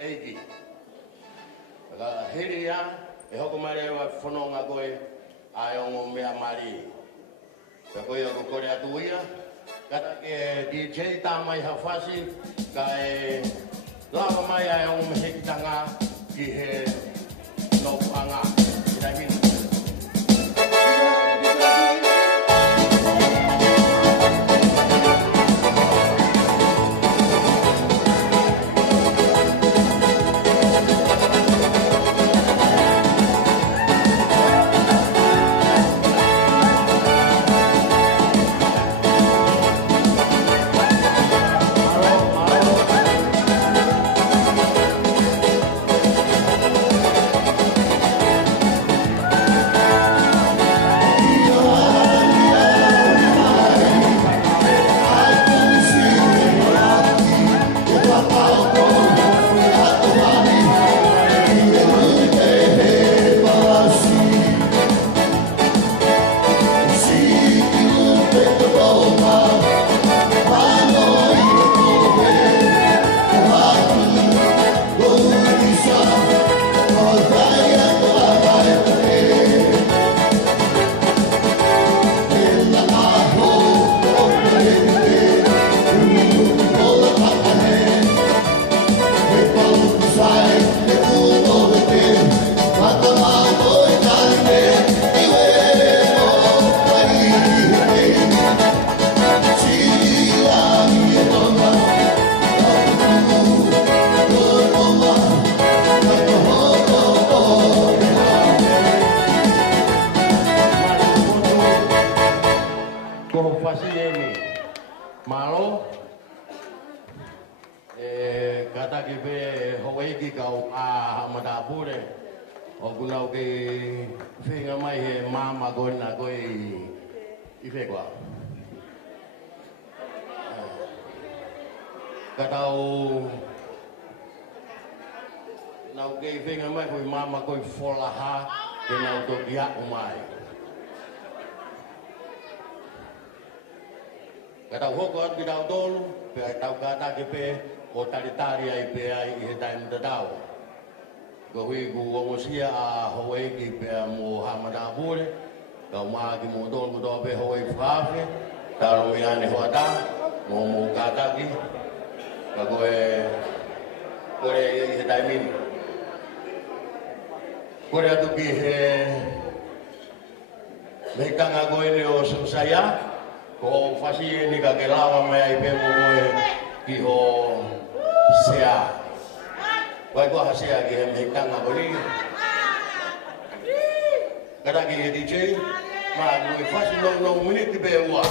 eiki. Ka hiri ya e hoko mare wa fononga koe ai ongo mea mari. Ka koe o kore atuia kata ke DJ tamai hafasi ka e lava mai ai ongo mehekitanga ki he no panga. Kata hoko at bidau tolu, pe tau kata kepe o taritari ai pe ai i he taim tatau. Ko hui ku ongosia a Hawaii ki pe mo hamada pure, ka maa ki mo tolu ku toa pe Hawaii whaafe, taro iane hoata, mo kata ki, ka koe kore i he taimini. Kore atu ki he mekanga koe ne o susaya, ko fasi ni ka kelawa mai ai pe mo ki ho sea vai ko hasia ki hem hekanga boli kada ki DJ ma mo fasi no minute be wa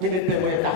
Minute mo ita.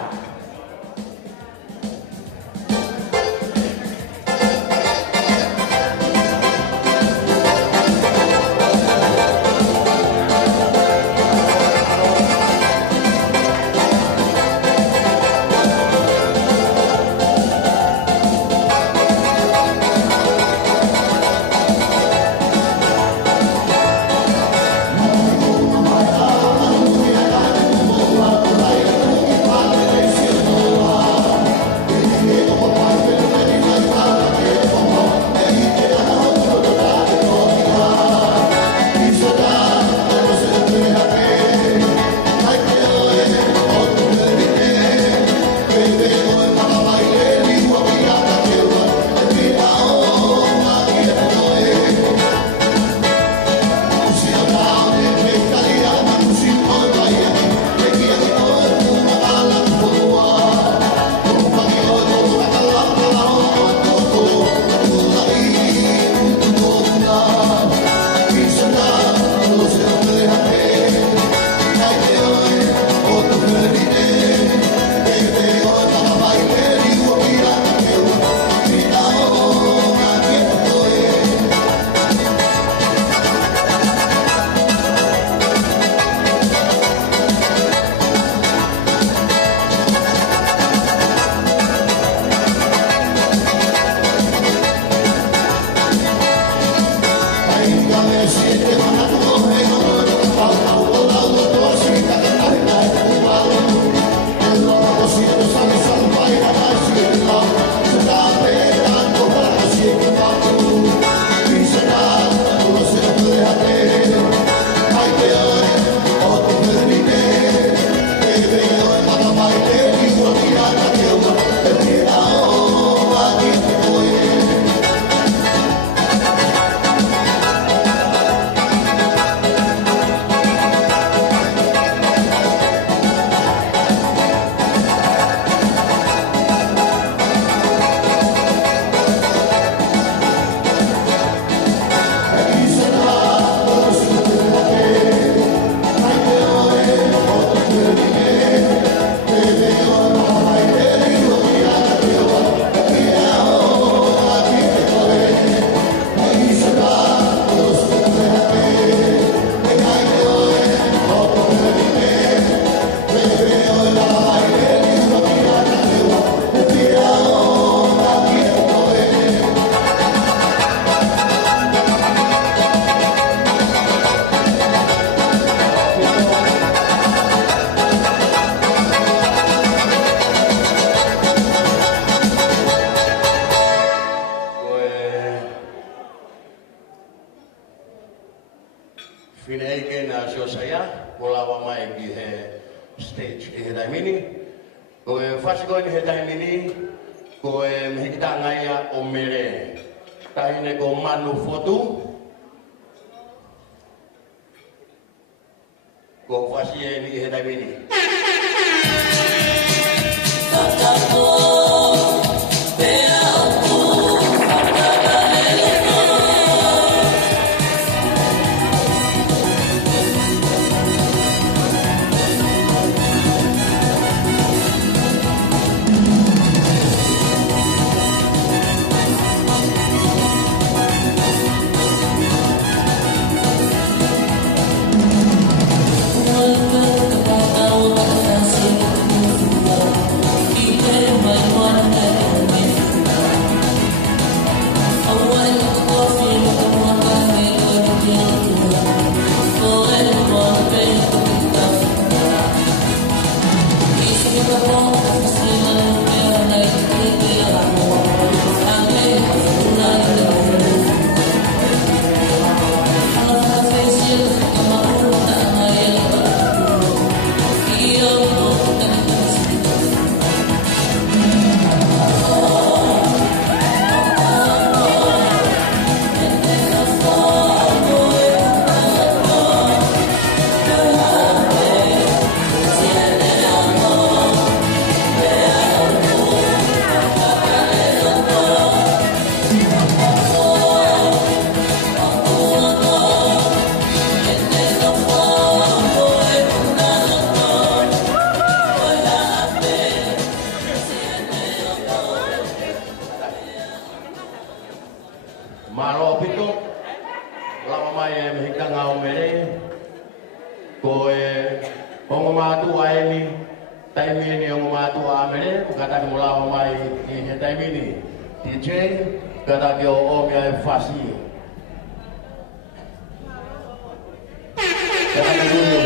ko lawa mai ki he stage e dai mini ko e fasiko ni he dai mini ko e mhitanga ya o mere taine ko manu foto ko fasie ni he dai mini Malo pito lama mai mhitanga o mere ko e ongo matu aeni taimini ongo matu a mere kata ki mula mai he taimini DJ kata ki o me ai fasi kata ki dulu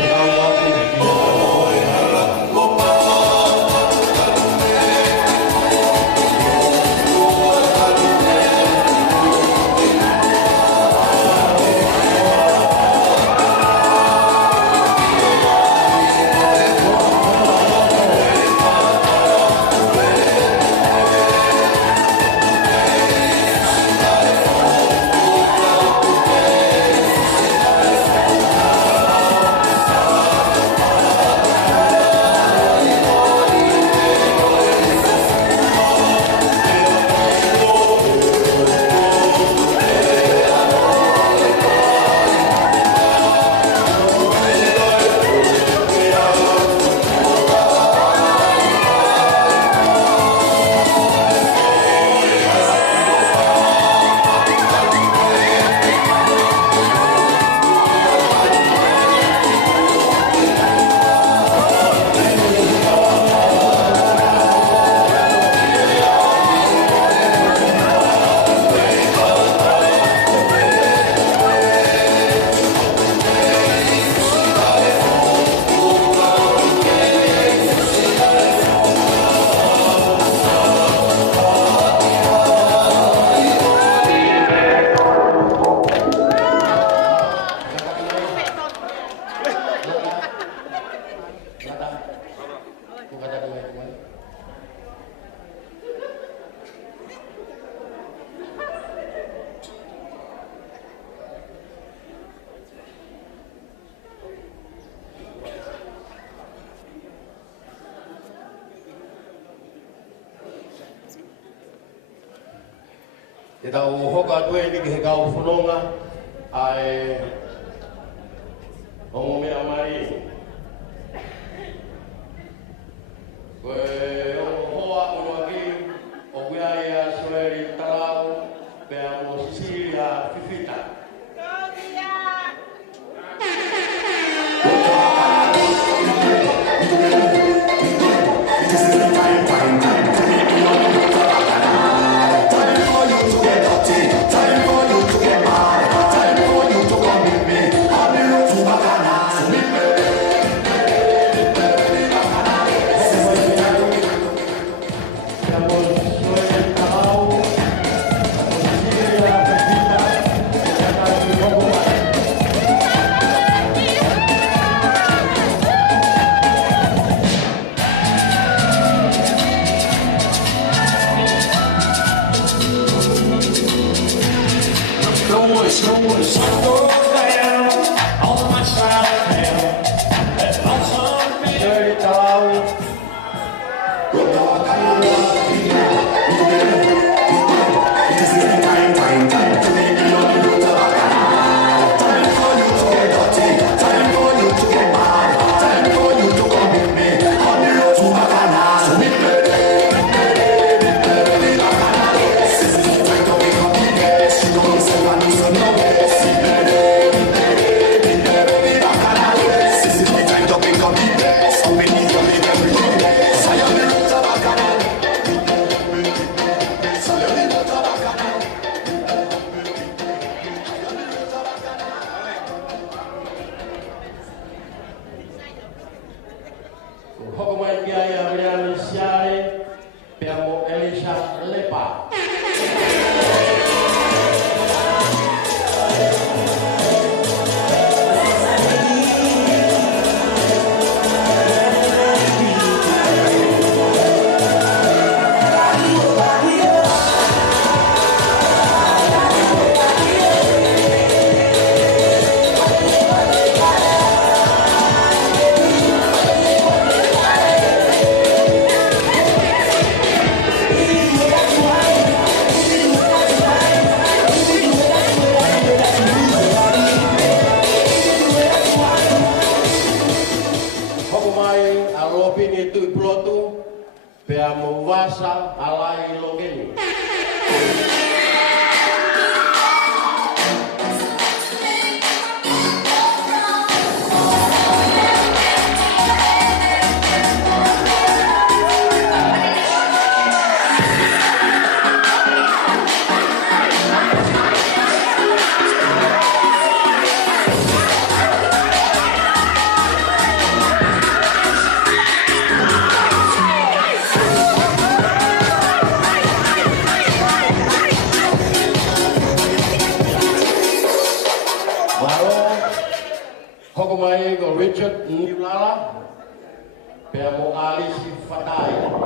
e tau hoka tue ni ki he kau whanonga ai ongo mea mai koe ongo hoa ono aki o wea ia soeri tarau pea mo Sicilia fifita Time for you to come with me. I'll be road to Bacana. Hokumai Kiai Brian Siare, Piamo Elisha Lepa. Wasa alai logeni. Richard Nilala, Piamo Alice Fatai.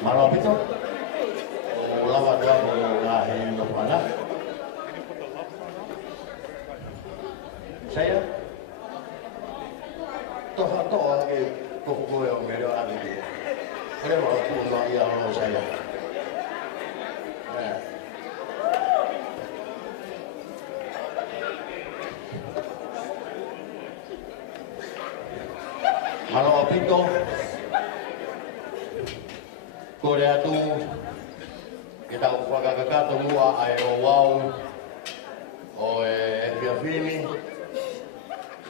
Malo pito. Lawa dua mo ngahin ng anak. Saya toh lagi kuku yang medio lagi dia. Kenapa aku nak yang saya? Halo pito. Korea tu kita upaga kakato mua ayo wow o Fiafini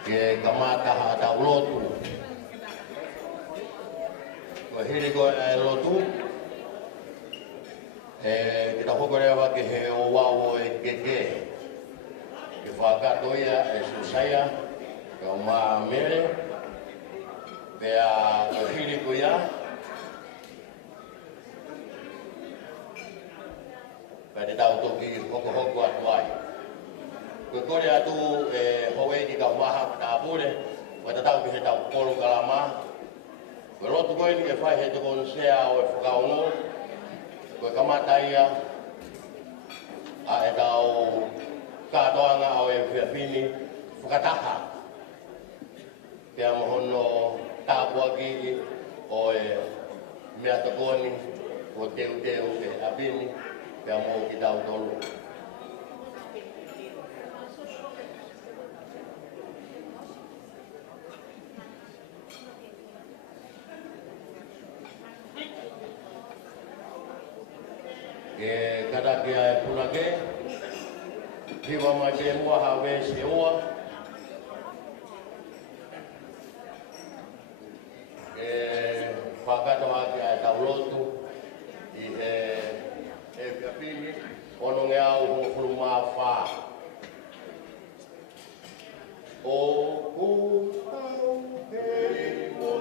ke kamata hata ulotu ko hiri ko lotu kita Korea wa ke he o wow ke fakato ya susaya kama mere bea ko hiri ko ya pada tahu tu ki hoko atuai. Kau dia tu Hawaii di kau maham dah boleh. Pada tahu kita tahu polo kalama. Kalau tu kau ini kefai itu kau sea o kau no. Kau kamatai tahu kado anga o Filipini fukataha. Dia mohon tahu lagi o miatokoni o teu abini. Kamu kita tolong. Kada kia punake, hiwa macam mua hawe sewa. Pakai doa kia taulotu. Kapini ono ngau ho fluma fa o ku au perimo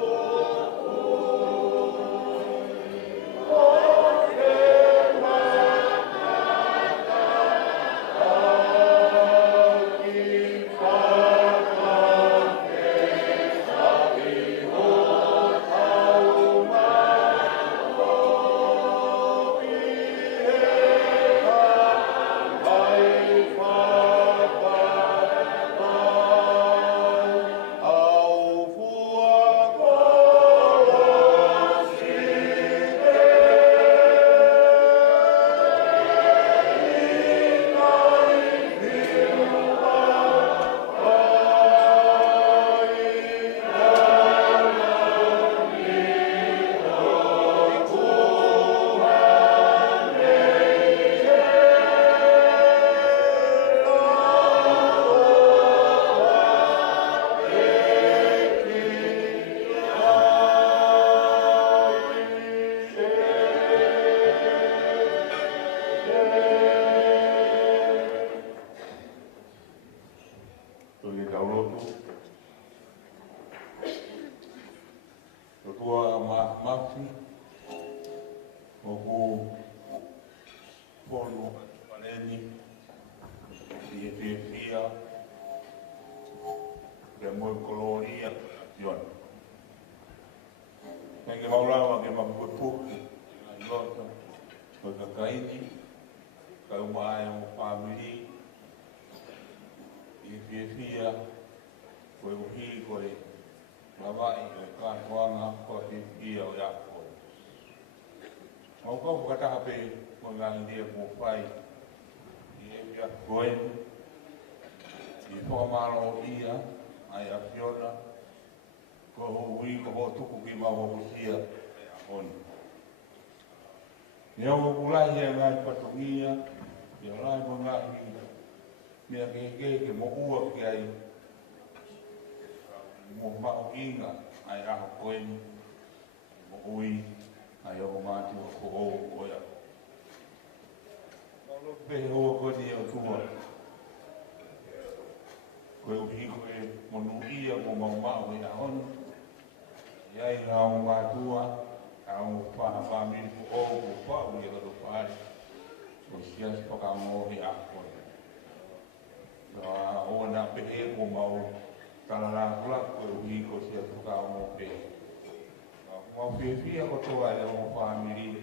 Mauwhewhia ko toa e o whamiri,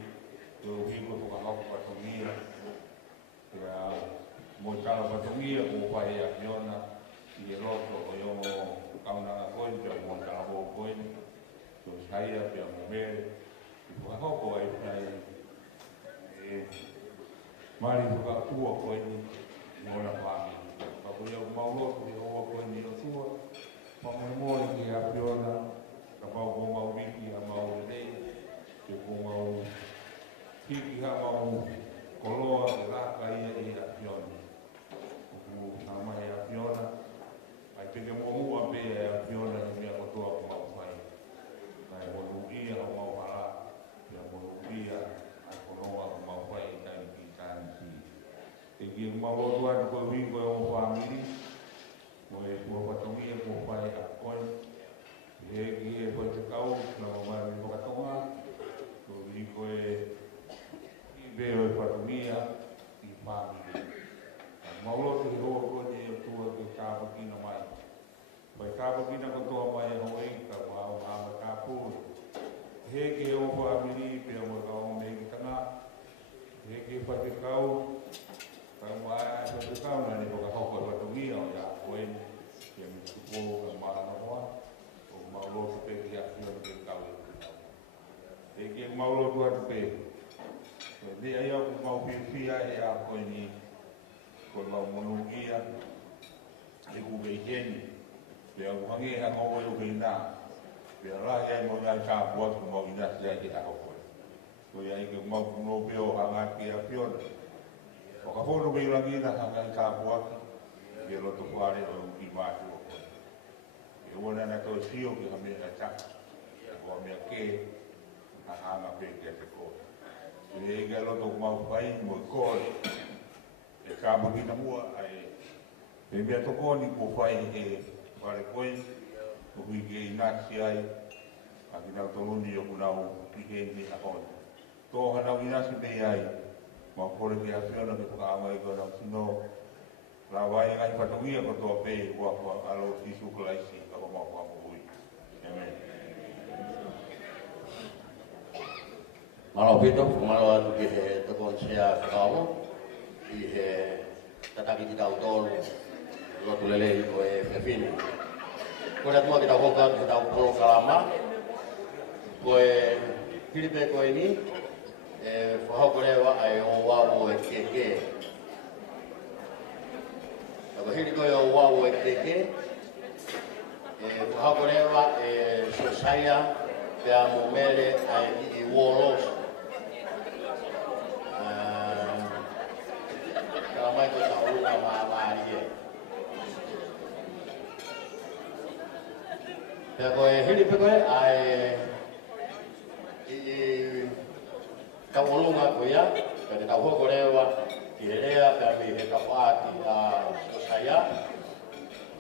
te o hingo ko ka hau patongia. Mo tala patongia ko whae a Fiona, i e roto o yongo kaunanga koe, te mo tala ho koe, te o saia pe a mo mere. I ko ka hau ko ai whae, mari ko ka ua koe ni, mo na whamiri. Ka ko iau mauloto i o koe ni o tua, Pamamori ki a Fiona, ka mau ko mau wiki a mau nei, te ko mau hiki ha mau koloa ke raka ia i a Fiona. Kuku namahe a Fiona, ai peke mo mua pe a Fiona ni mea kotoa ko mau whai. Kai monu ia o mau hala, pia monu ia a koloa ko mau whai i tai ki tāni si. Te ki mau rotu atu koe wingo e o whamiri, mo e kua patongia ko whae a koe. E ki e koe te kau, na o mai mo katonga, ko i koe i veo e patongia i whamiri. Mauloto i hoa koe ni e tua ke kāpakina mai. Pai kāpakina ko toa mai e hoi ka wao hama kāpūri. He ke o whamiri pia mo ka o me ki tanga. He ke pati kau, ka mai a pati kau na ni ko ka hoko e patongia o ia koe ni. Pia mi tupo ka marana hoa. Mauloto pe ki a Fiona ke kau e kau. E ke mauloto atu pe. Ni ai au ku mau whiwhia e a koe ni ko mau monu ia e ku kei heni. Pea ku hangi e hanga oe u kei nā. Pea rahi ai mo ngai kā puat ku mau inasi ai ki hako koe. Koe ai ke mau kuno peo hanga ki a Fiona. O ka whono kei rangi na hanga i kā puat. Pea roto kuare o uki mātu o koe. E wana na toi sio ki ha mea taka. E kua mea ke a hanga pe ke te koe. E ega roto ku mau whai mo i koe. E kāpakina mua ai e mea toko ni ko whai e whare koe o hui ke i nasi ai a ki nau toluni o kunau i ke ni a hoi. Tō hanau i nasi pei ai ma kore ke a Fiona ke whakaama i kona sino la vai ngai patongia ko tō pei ua kua alo tisu kalaisi ka ko mau whamu hui. Amen. Malo pito, malo atu ki he tokon sea whakaamo. I he tataki ki tau tolu lotu lele i ko e whiwhini. Ko rea tua ki tau hoka ki tau polo kalama. Ko e hiripe ko e ni e whahoko rewa ai o wawo e keke. Ko hiri ko e o wawo e keke. E whahoko rewa e sosaia pe a mo mere ai i uolosa. Mai ko sa ulu ma varie. Pe ko e hiri pe ko ai ka ulunga ko ia, ka te tau hoko rewa, ki he rea pe mi he ka whaati a sosaya.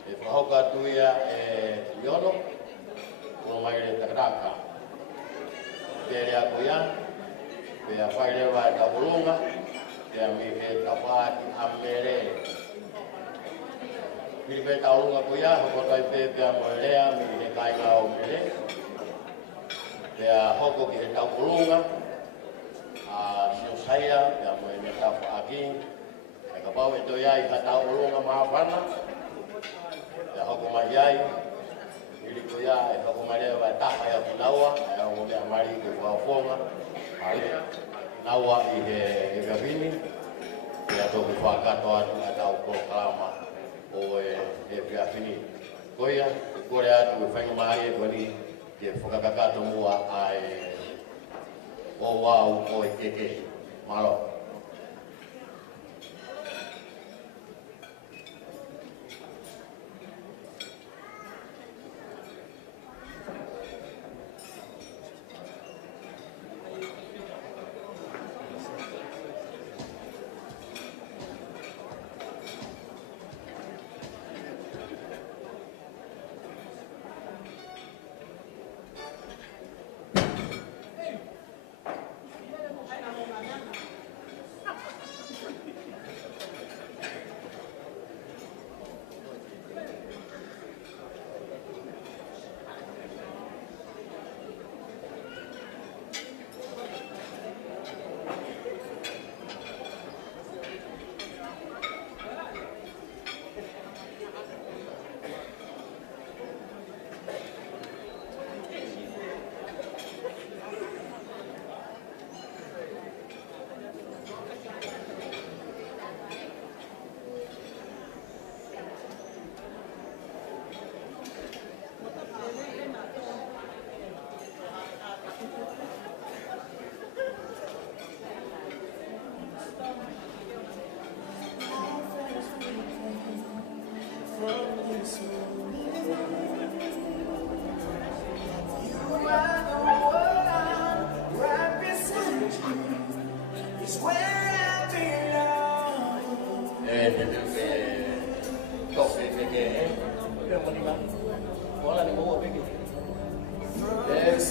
E whahoka atu ia e iono, uno mai re takaraka. Pe rea ko ia, pe a whai rewa e ka ulunga, Pea mi he tawhaki amere. Mi pe taurunga kuia, hoko tai pe pea moerea, mi he kainga o mere. Pea hoko ki he taurunga, a siusaia, pea moe me tawhaki. E ka pau e to iai ka taurunga maapana. Pea hoko mai iai, ili kuia e hoko mai rewa e taha ia kunaua, e au mea mari ku whaufonga. Naua i he gavini, e ato ku whakato atu a tau proklama o e whiawhini. Koia, i kore atu e whainga mahi e koni ke whakakakato mua ai o wau o e keke. Malo.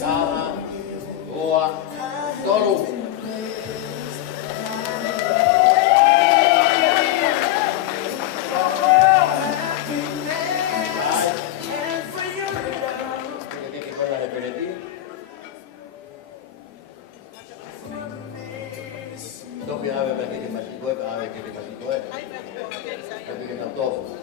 Sama, dua, tolu. Dopo ave perché ti massi due, ave che ti massi due. Perché non dopo.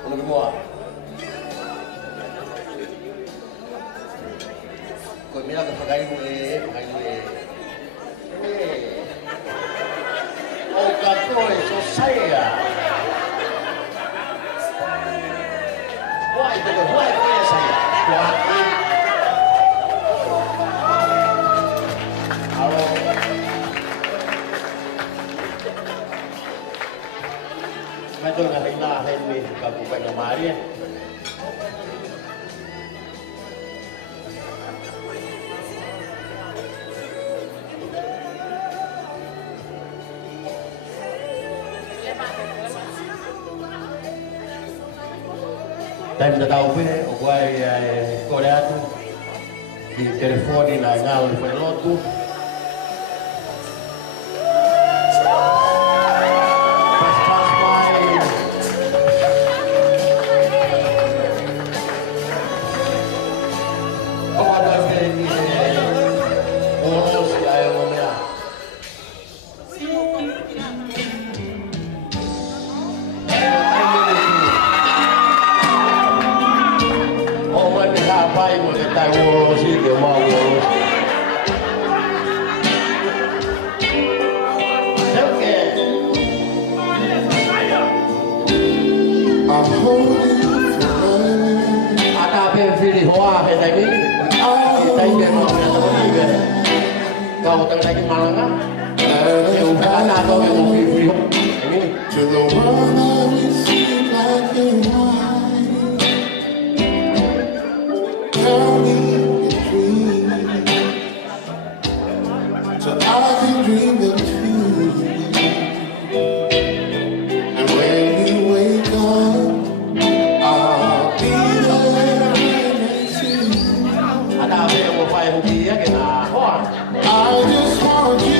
Ano gumawa? Kung mila ka pagkain mo pagkain mo Oh, gatoy, so saya. Why kaya saya? Kuhain. Aro. Medyo nga hinahin mo kapupay ng Maria. Time na tao po o guay koreato di telefoni na ngawal pa noto. Kau tengah lagi malang kan? Yang bukan atau yang video ini. To the world that we see black and white, tell me a dream, so I can dream it too. And when we wake up, I'll be there next to you. Ada apa yang mau file dia kena? I just want you.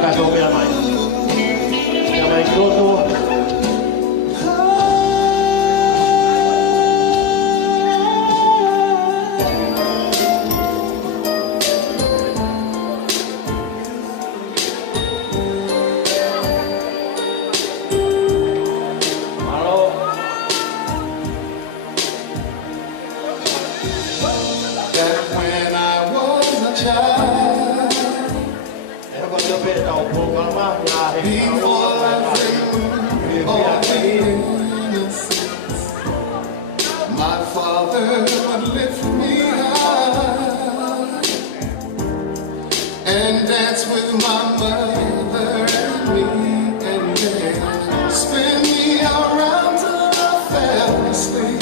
kata kau biar main. Biar main tu. My father would lift me high and dance with my mother and me, and then spin me around till I fell asleep.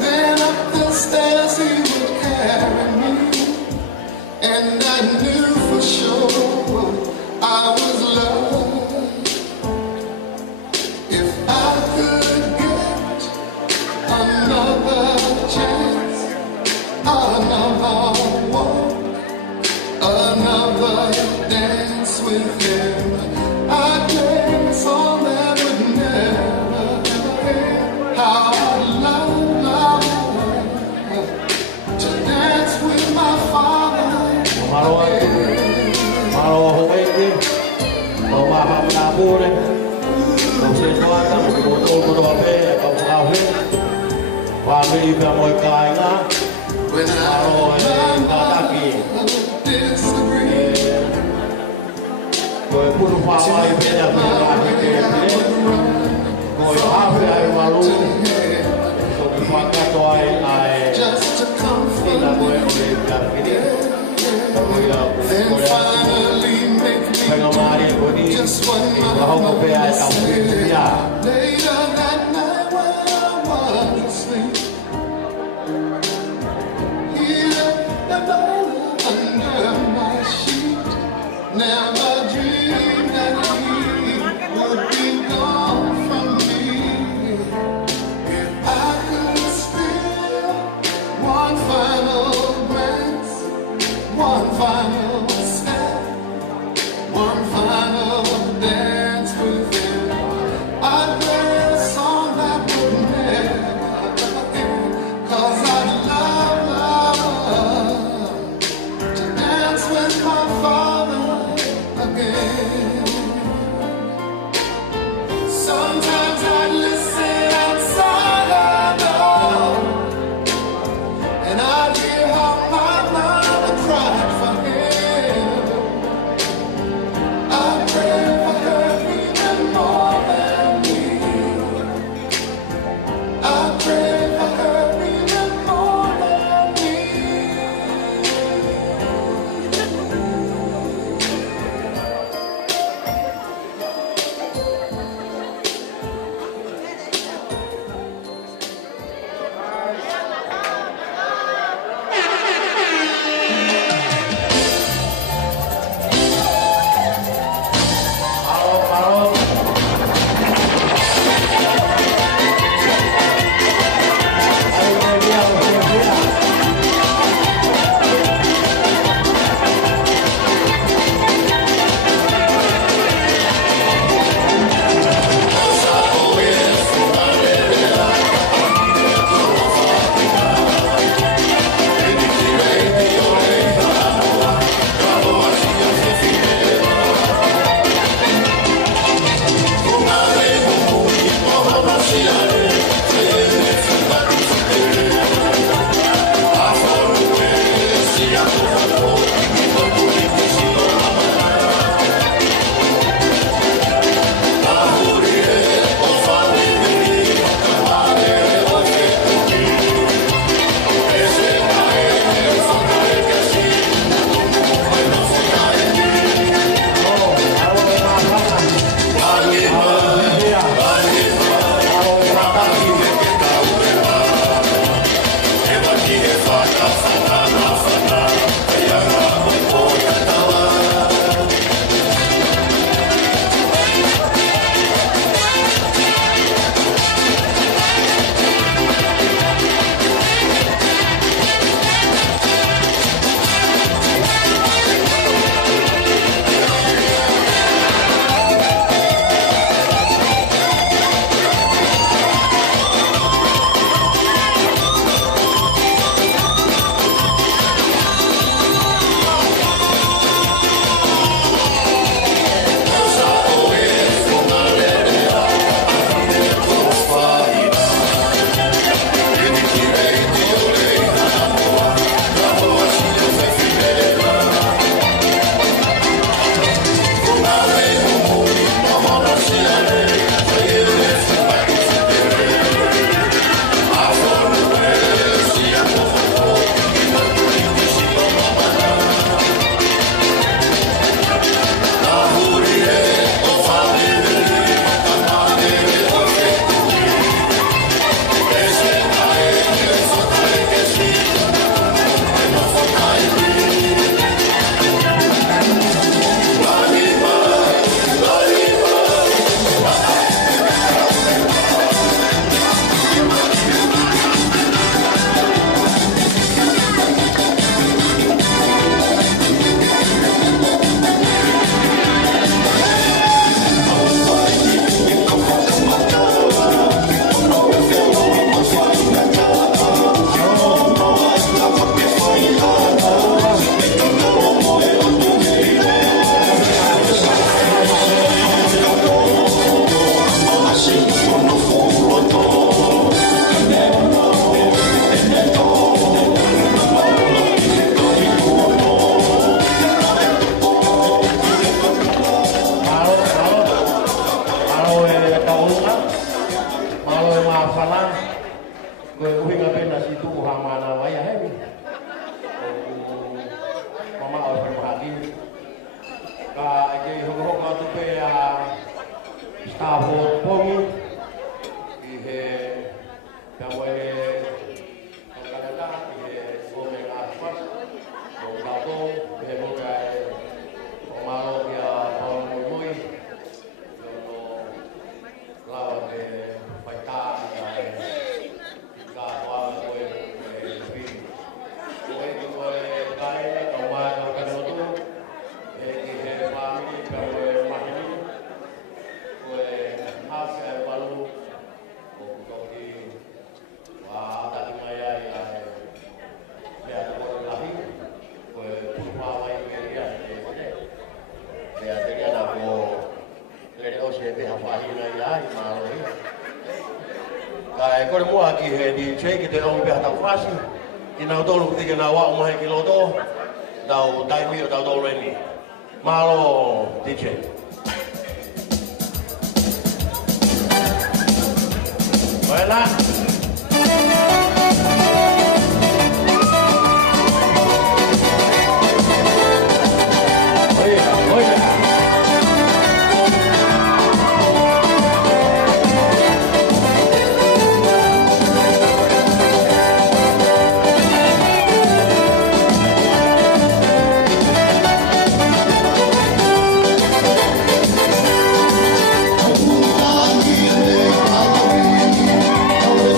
Then up the stairs he would carry me, and I knew for sure I was loved. If I could get another chance, another walk, another dance with him, I'd dance all that would never end. How I love to dance with my father. Family mau kaya, kalau ngataki, kau pun family punya family kau apa yang malu, kau pakai toy ay, tidak boleh berikan ini, kau yang pengamari kau ni, kau kau bayar tahu dia. Never dreamed that he would be gone from me. If I could steal one final glance, one final step, one final dance with him, I'd play a song that would never end. 'Cause I'd love to dance with my father pe a Starboard Pongi i he Kawaii Kanada i he Ome Aspas o Tato he Mokai o Maro i a Paumui o Lawa de Paita i ka Wang Koe Pi Koe ki Koe Kai o Wai o Kanotu i he Pami Kawaii Mahini Koe Hasa e Walu o Kutoki wa Tati Maya i a Mea Koe Lahi Koe Pupa Wai Meria Mea Teria na ko Lere o se te hawahina i ai Malo i Kai kore mua ki he di che ki te ongi peha tau whasi I nau tolu kutike na wa umahe ki loto Tau taimi o tau tolu eni Malo di che Buena. Oye, oye. I'm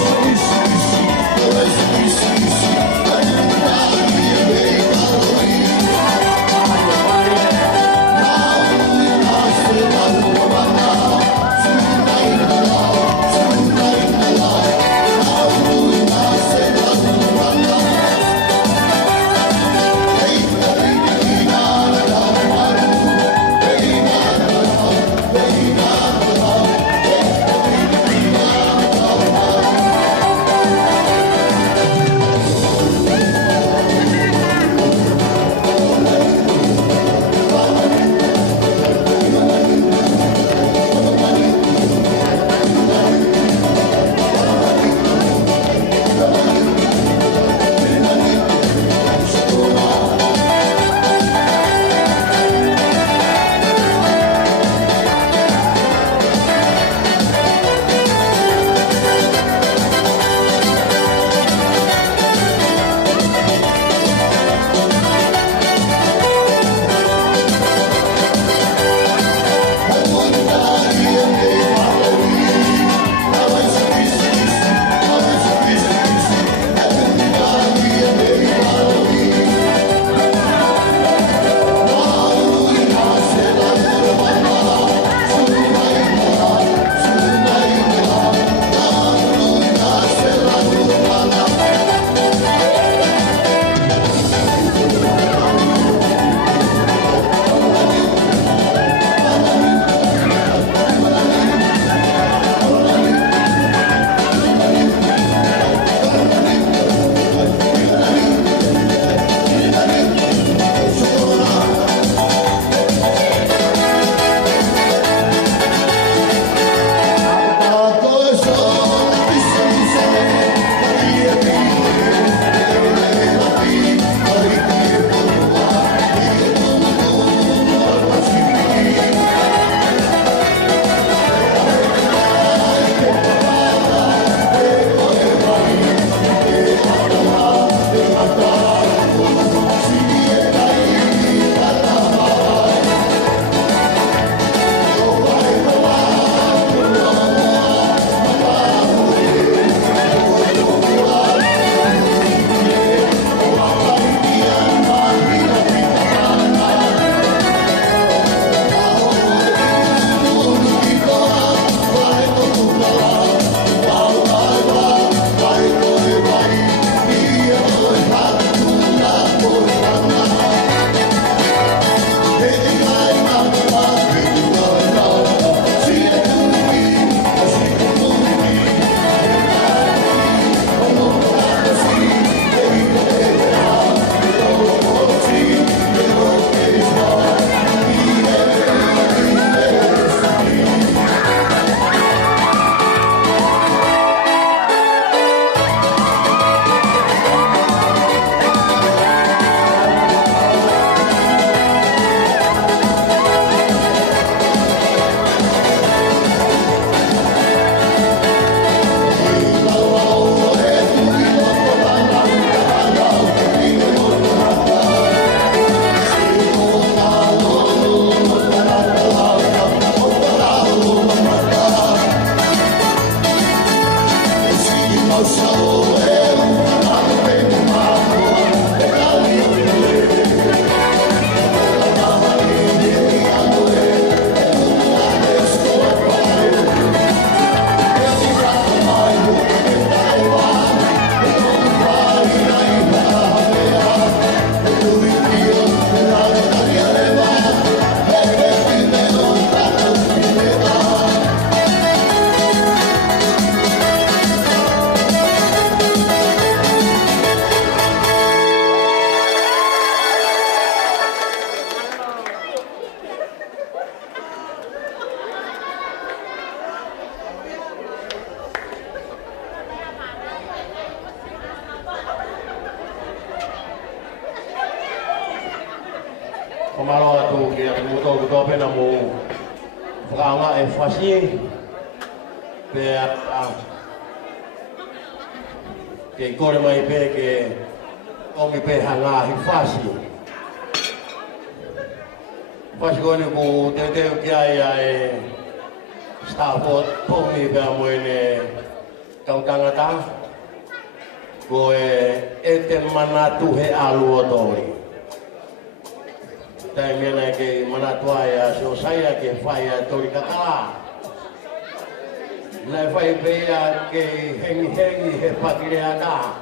kira kumuto kuto pena mo whakaanga e whasi pe ke kore mai pe ke omi pe hanga hi whasi whasi kone ku te teo kia ia e Starport pōmi pia moene kautangata ko e te manatu he alu o tori. Tai mena ke manatu aia so saya ke whaia tori kakala. Lai whai pia ke hengi he pakire ata.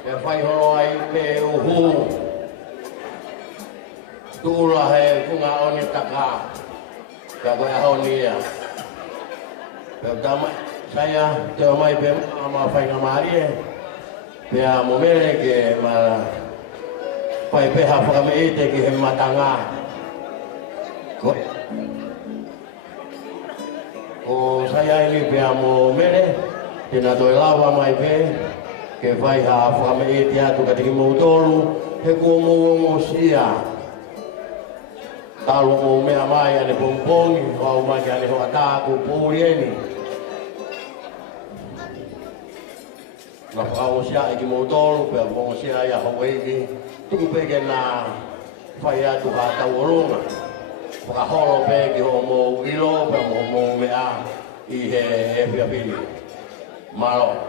Ke whai horo ai pe uhu. Tūra he kunga oni taka. Kako ya honia. Pertama saya teo mai pe ama fai ngamari pe momere ke ma pai pe ha fa me ite ke he matanga. Ko saya ini pe momere tina to lava mai pe ke vai ha fa me ite atu ka tiki mo tolu he ko mo sia. Talo mo me amai ane pompongi, au mai ane ho ataku purieni. Na whakao sia e ki motoro, pia whakao sia ia hawaii, tuku peke na whai atu ka tauoronga. Whakahoro peke ho mo ilo, pia mo mea i he pia pili. Maro.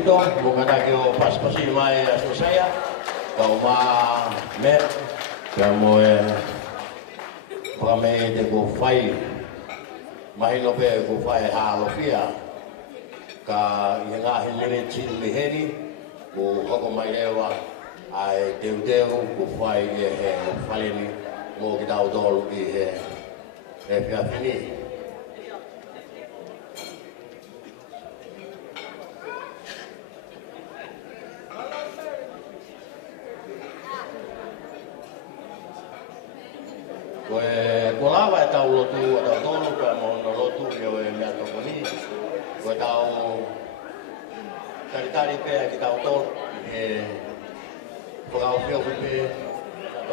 pito, mga nagyo paspasi may asosaya, kauma mer, kamo kami de go fai, mahino be go fai halofia, ka yenga hinere chin miheni, go hoko mai lewa, ai deu go fai faleni, mo kita udol di pia fini. Ko lava tau lotu tau tolu ka mo no lotu yo me ato koni ko tau tari pe ki tau tol ko au pe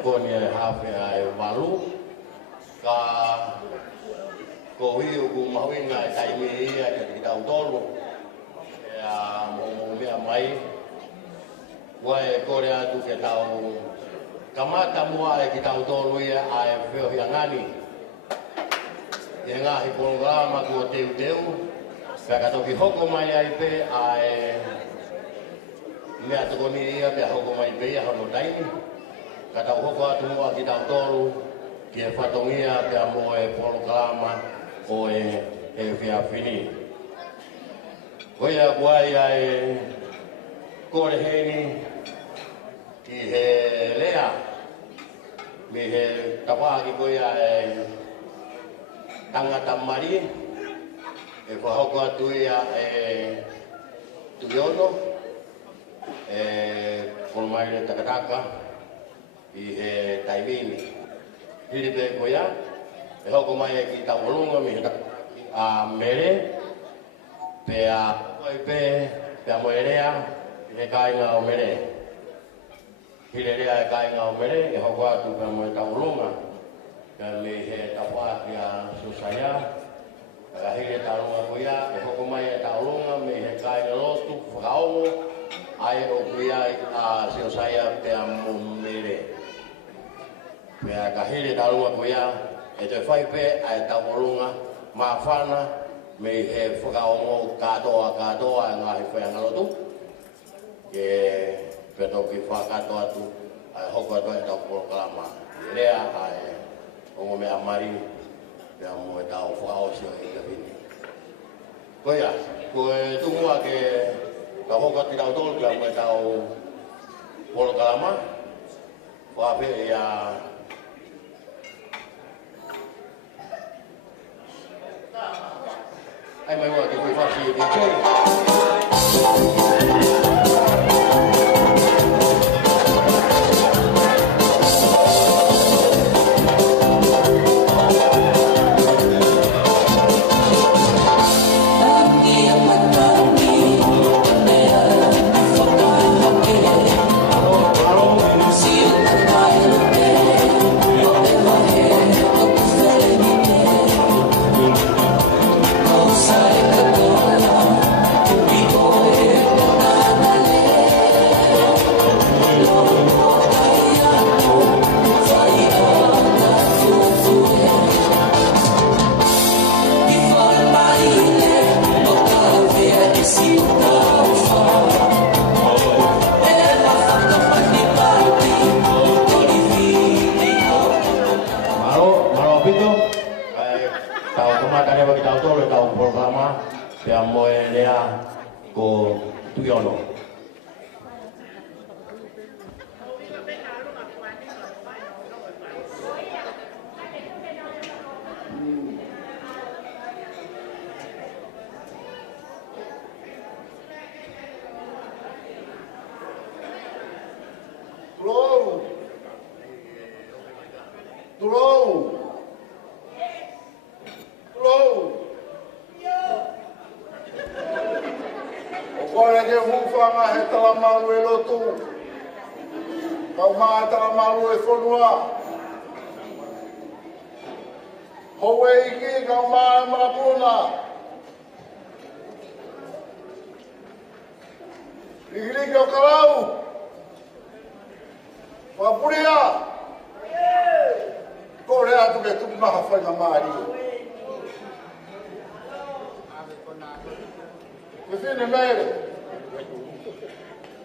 ko ni ha pe ai valu ka ko wi ku ma wi ngai tai mi ya ki tau tolu ya mo me mai wa ko ria tu ke tau kamata mua e ki tau tolu ia ai feo hiangani. Ia ngahi programa ku o teu. Pea toki hoko mai ai pe ai mea tokoni ia pea hoko mai pe ia hano taini. Katau hoko atu mua ki tau tolu ki e whatongia pea mo e programa o e fea fini. Koia kuai ai kore heni ki he lea mi he tapaki koia tangata mari e whahoko atu ia tuiono kolmaile takataka i he taimini hiripe koia e hoko mai ki tawolunga mi he mere pea pea moerea he kainga o mere hilerea e kainga o mere e hoko atu pea moe tawolunga me he tapaki a susaya ka hile talunga kuia e hoko mai e tawolunga me he kainga lotu whakaongo ai o kuia a susaya pea mo mere pea ka hile talunga kuia e te whaipe ai tawolunga mawhana me he whakaongo katoa e ngahi whaianga lotu e peto ki whakato atu ai hoko atu e tau programa lea ai ongo me amari pea mo e tau whakaosio e ka vini koia koe tungua ke ka hoko ati tau tolu pea mo e tau programa whape ia ai mai wa ke koe whasi e kei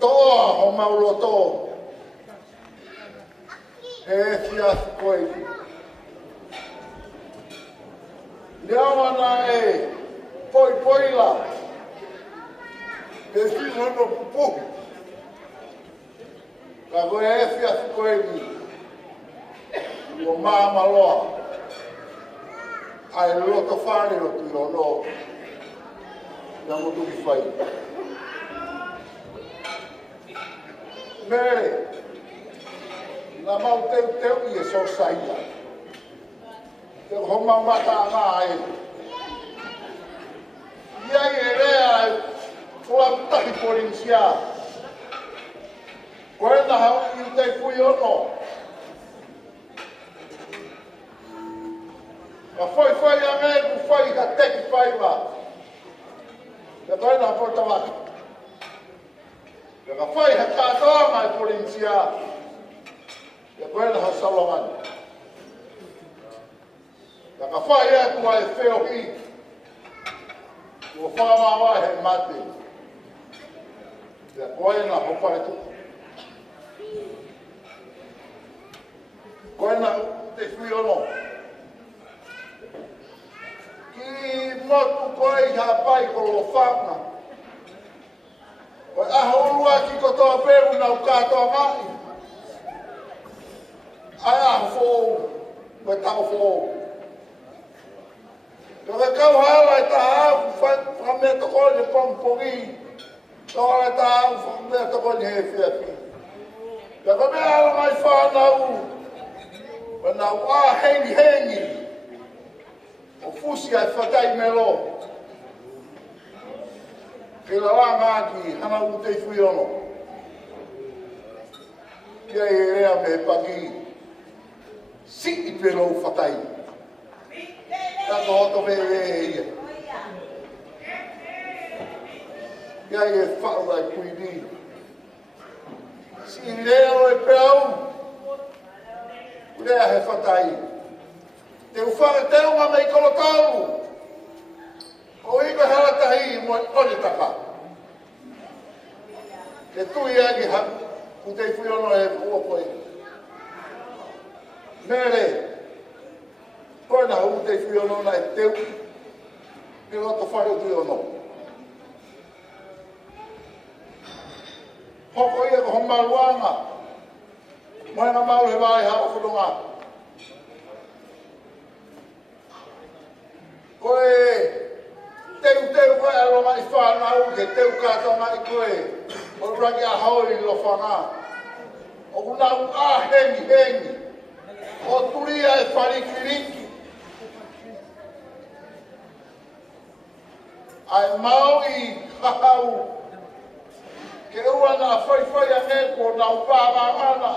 Toa o mauloto. E fias koi. Leawa na e poi la. E fiho no pupu. Ka koe e fias koi ni. O mama loa. Ai loto whare o tu o no. Nga mo tu ki whai. Mere. Nga mau teu i e so saia. Te homa mata ngā e. Iai e rea e kua tahi porinsia. Koe na hau i te kui ono. Ka whai a me ku whai ka teki whai wa. Ka koe na porta waki. Ka whai ha kātoa mai porinsia. Ka koe na hau salomani. Ka whai e kua e wheo hi. Kua whamawa he mate. Ka koe na hopa e tuku. Koe na te whi ono. Ki motu koe i hapai ko lo whakna. Koe aho urua ki kotoa peru na ukatoa mai. Ai aho fōu, koe tau fōu. Koe kau hawa e ta hau whamea toko ni pompongi. Koe e ta hau whamea toko ni he whiawhi. Koe mea ala mai whanau. Koe nau hengi. O fusi ai whakai melo. Ke la wā ngāki, hana u te whi ono. Kia e rea me paki. Siki pelo u whakai. Kako hoto me e ia. Kia e whau ai kui ni. Si leo e peau. Lea he whakai. Te uwhare te unga mei kolotaru. O ika haratahi mo ore taka. Te tui agi ha, ku te whiono e uopoi. Mere, koe na hu te whiono na e teu. Te roto whare o tui ono. Hoko ia ko homaruanga. Moe na maru he vai ha o whununga. Koe, teu koe aronga i whanau, ke teu kātonga i koe, o rangi a hauri lo whanga. O kunau a hengi, o turia e wharikiriki. Ai mau i hahau, ke ua na whai a neko nau pāmangana.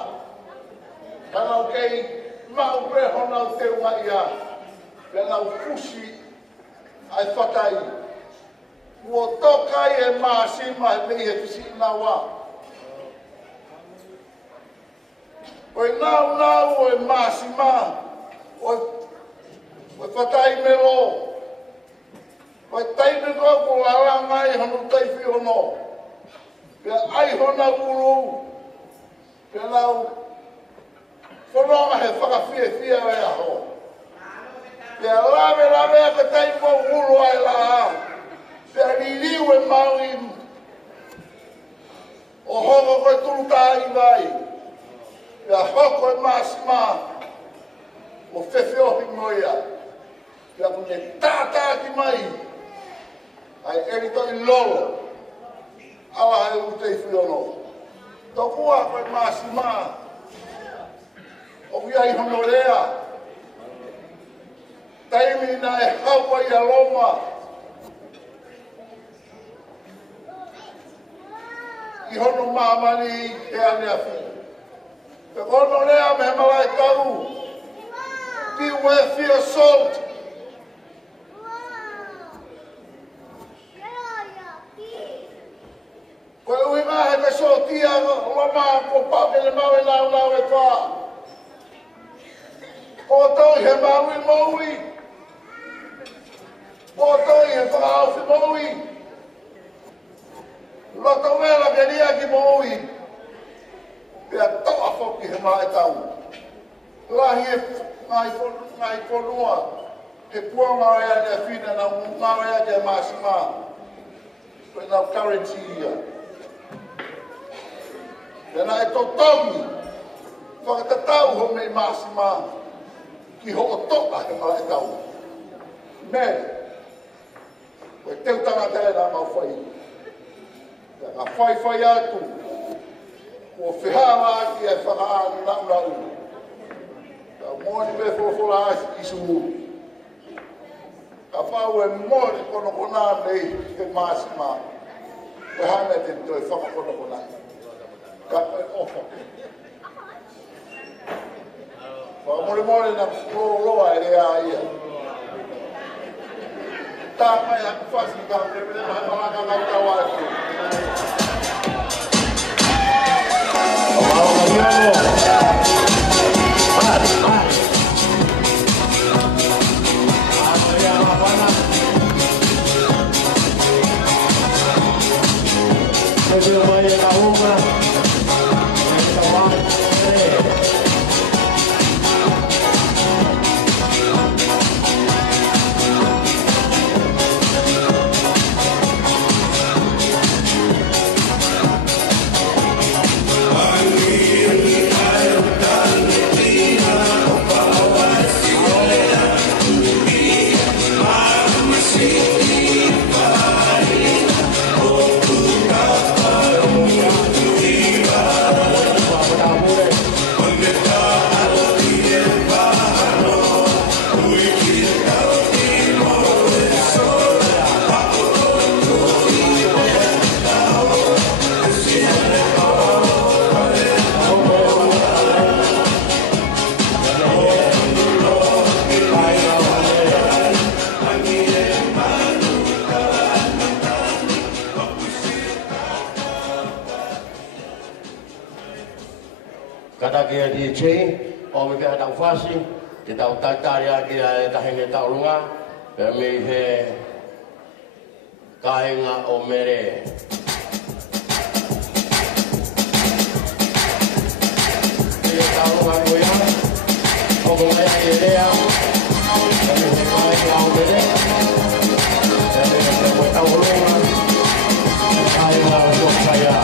Kanau kei mau preho nau teu mai a, ke nau fusi ai whakai. Ua tokai e māsima e mei he pisi na wā. Oi nau e māsima. Oi whakai melo. Oi taime koe ko aranga e hanu taiwhi hono. Pea ai hona uru. Pea nau whanonga he whakawhia e aho. Pea lawe a ka taimo uru ai la hao. Pea ririu e maui o hongo koe turutai vai. Pea hoko e māsima o whewhiohi moia. Pea kune tātāki mai. Ai erito i lolo. Awa hai utei whiono. Tokua koe māsima. O ia i hono rea. Taimi na e haua i aloma. I hono mamani e ane afi. Pe hono rea me malai tau. Beware fear salt. Koe uinga he me so tia loma ko pāpele mawe lau e wha. Ko tau he maui maui. Ko tau he whakauwhi maui. Loto mela ke lia ki moui. Pea toa foki he mai tau. Lahi e ngai fonua. He pua ngau ea ne whina na ngau ea ke masima. Koe nau currency ia. Pea na e to tongi. Whakatatau ho mei masima. Ki ho o toa he mai tau. Meri. Koe teu tanga tēnā mau whai. Ka whai atu, o whihawa aki e whakaanu nau. Ka mōni me whawhora asi ki sumu. Ka whau e mōni kono kona nei te māsima. Koe hana te toi whakakono kona. Ka koe ofa. Wha mōni na roa e rea ia. Tā mai haku whasi ka mremene na halaka ngau tau atu. Kata kia di cei, o me kia tau whasi, te tau taitari a kia e tahenge tau runga, e me he kahenga o mere. Kia tau runga koea, o kumea e rea, e me he kahenga o mere, e me he tau runga, kahenga o sokaya.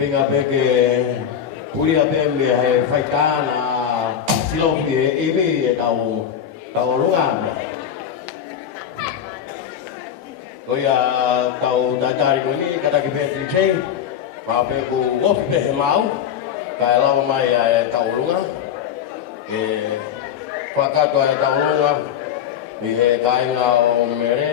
Venga perché pure per me è faitana si lo che e me tao lunga poi a tao da tari ni kata ke pe tri ma pe ku wo pe mau ka la mai tao lunga e fa ka to tao lunga ni he kai ngao mere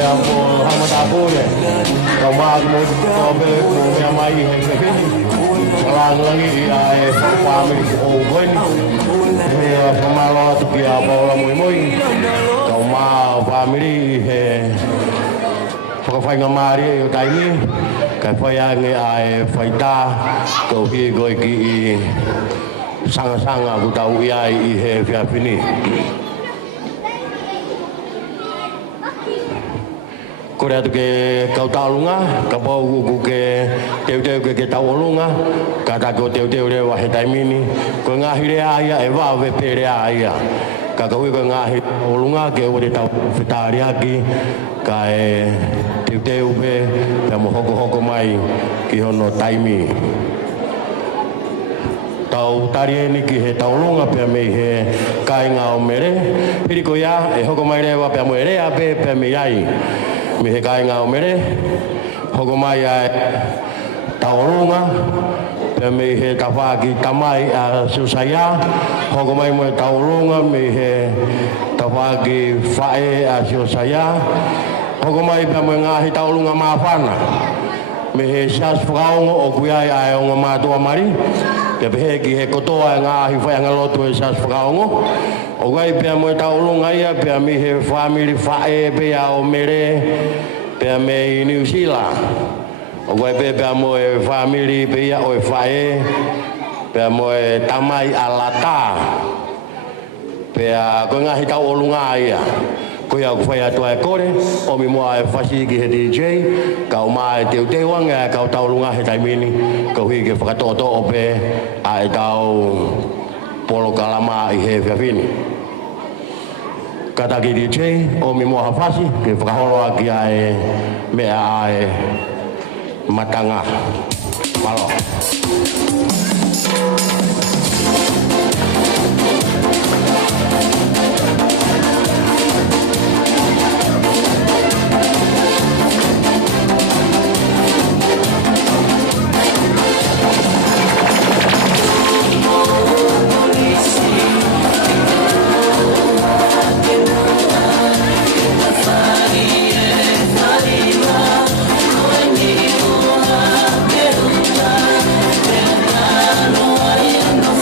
pia mo hamata pole kau ma mo be mo me mai he ke lang langi ai family o wen me pamalo tu pia bola moi kau ma family he fai ngamari yo taimi kai fai ange ai fai ta kau hi goi ki sanga aku tahu ia i he fia fini Korea tu ke kau talunga kapau ku ke teu ke tawolunga kata ko teu le wa hetai mini ko ngahi le aya e va ve pere aya ka ko ngahi olunga ke o de tau fitaria ki ka e teu be ta mo hoko mai ki hono taimi tau tari ni ki he taulunga pe me he kai nga o mere piri ko ya e hoko mai le wa pe mo ere a pe me ai me he kai nga o mere hoko mai ai taulunga pe me he tafa ki tamai a susaya hoko mai mo taulunga me he tafa ki fae a susaya hoko mai pe mo nga he taulunga mafana me he sas fraungo o kuai ai o ma to mari te pehe ki he kotoa ngā hi whai angalotu e sas whakaongo. O gai pia mo e taulunga ia, pia mi he family whae pia o mere, pia me i New Zealand. O gai pia mo e family pia o e whae, pia mo e tamai alata. Pia koe ngā hi taulunga ia. Koe au whai atua e kore, o mi moa e whasi ki he DJ, kau maa e teu teuanga, kau taulunga he taimini, kau hi ke whakatoto o pe, a e tau polo kalama i he whiawhini. Kata ki DJ, o mi moa ha whasi, ke whakaholoa ki a e mea a e matanga. Malo. No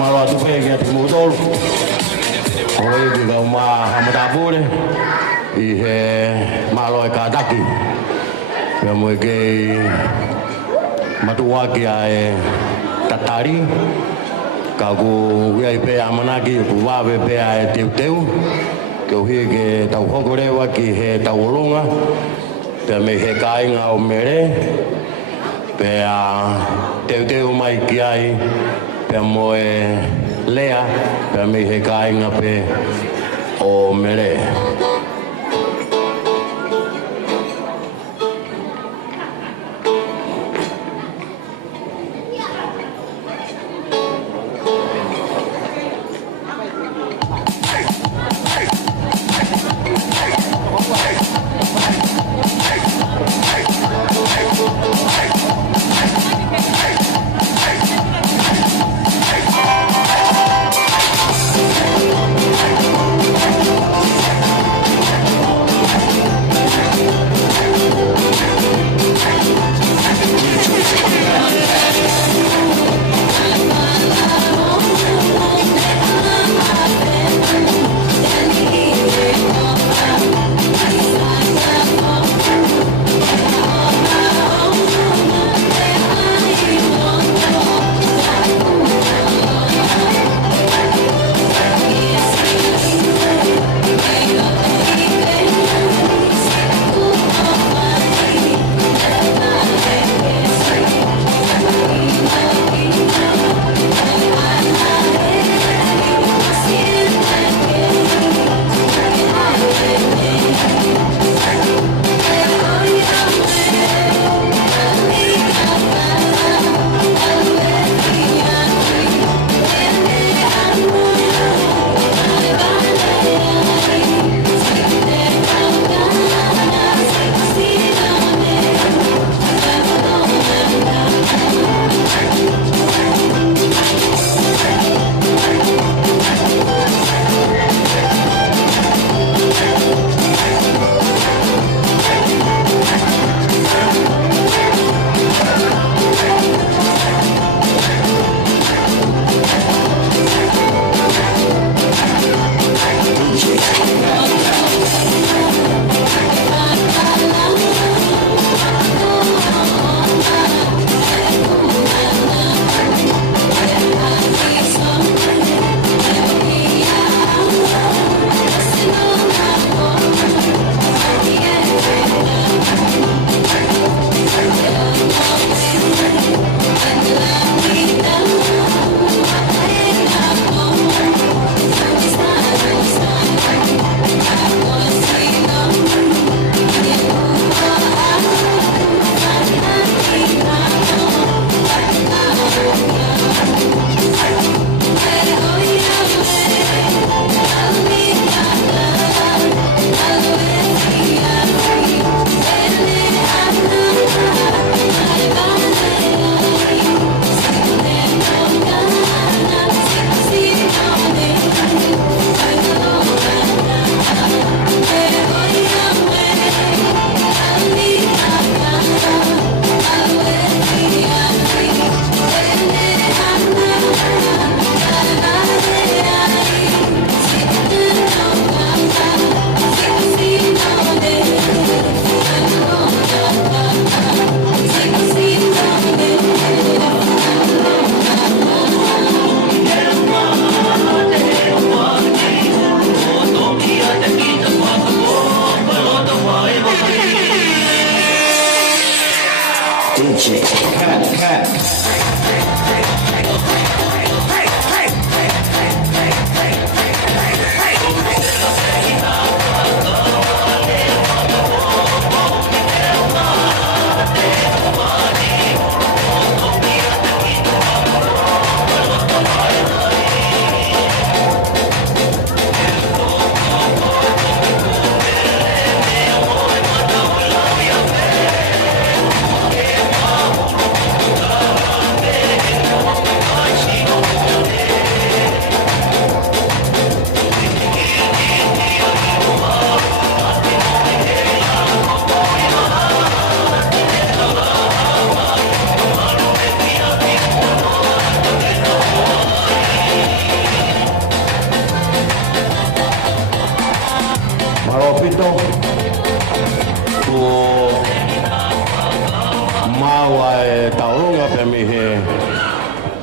malo tu pe ke tu motor oi ki ga ma hamada bole I he malo e kadaki pe mo ke matua ki ai tatari ka ku wi pe amanaki ku wa pe ai teu ke hui ke tau hokore wa ki he tau olonga pe me he kainga o mere pe a teu mai ki ai pe mo e lea pe me he kainga pe o mere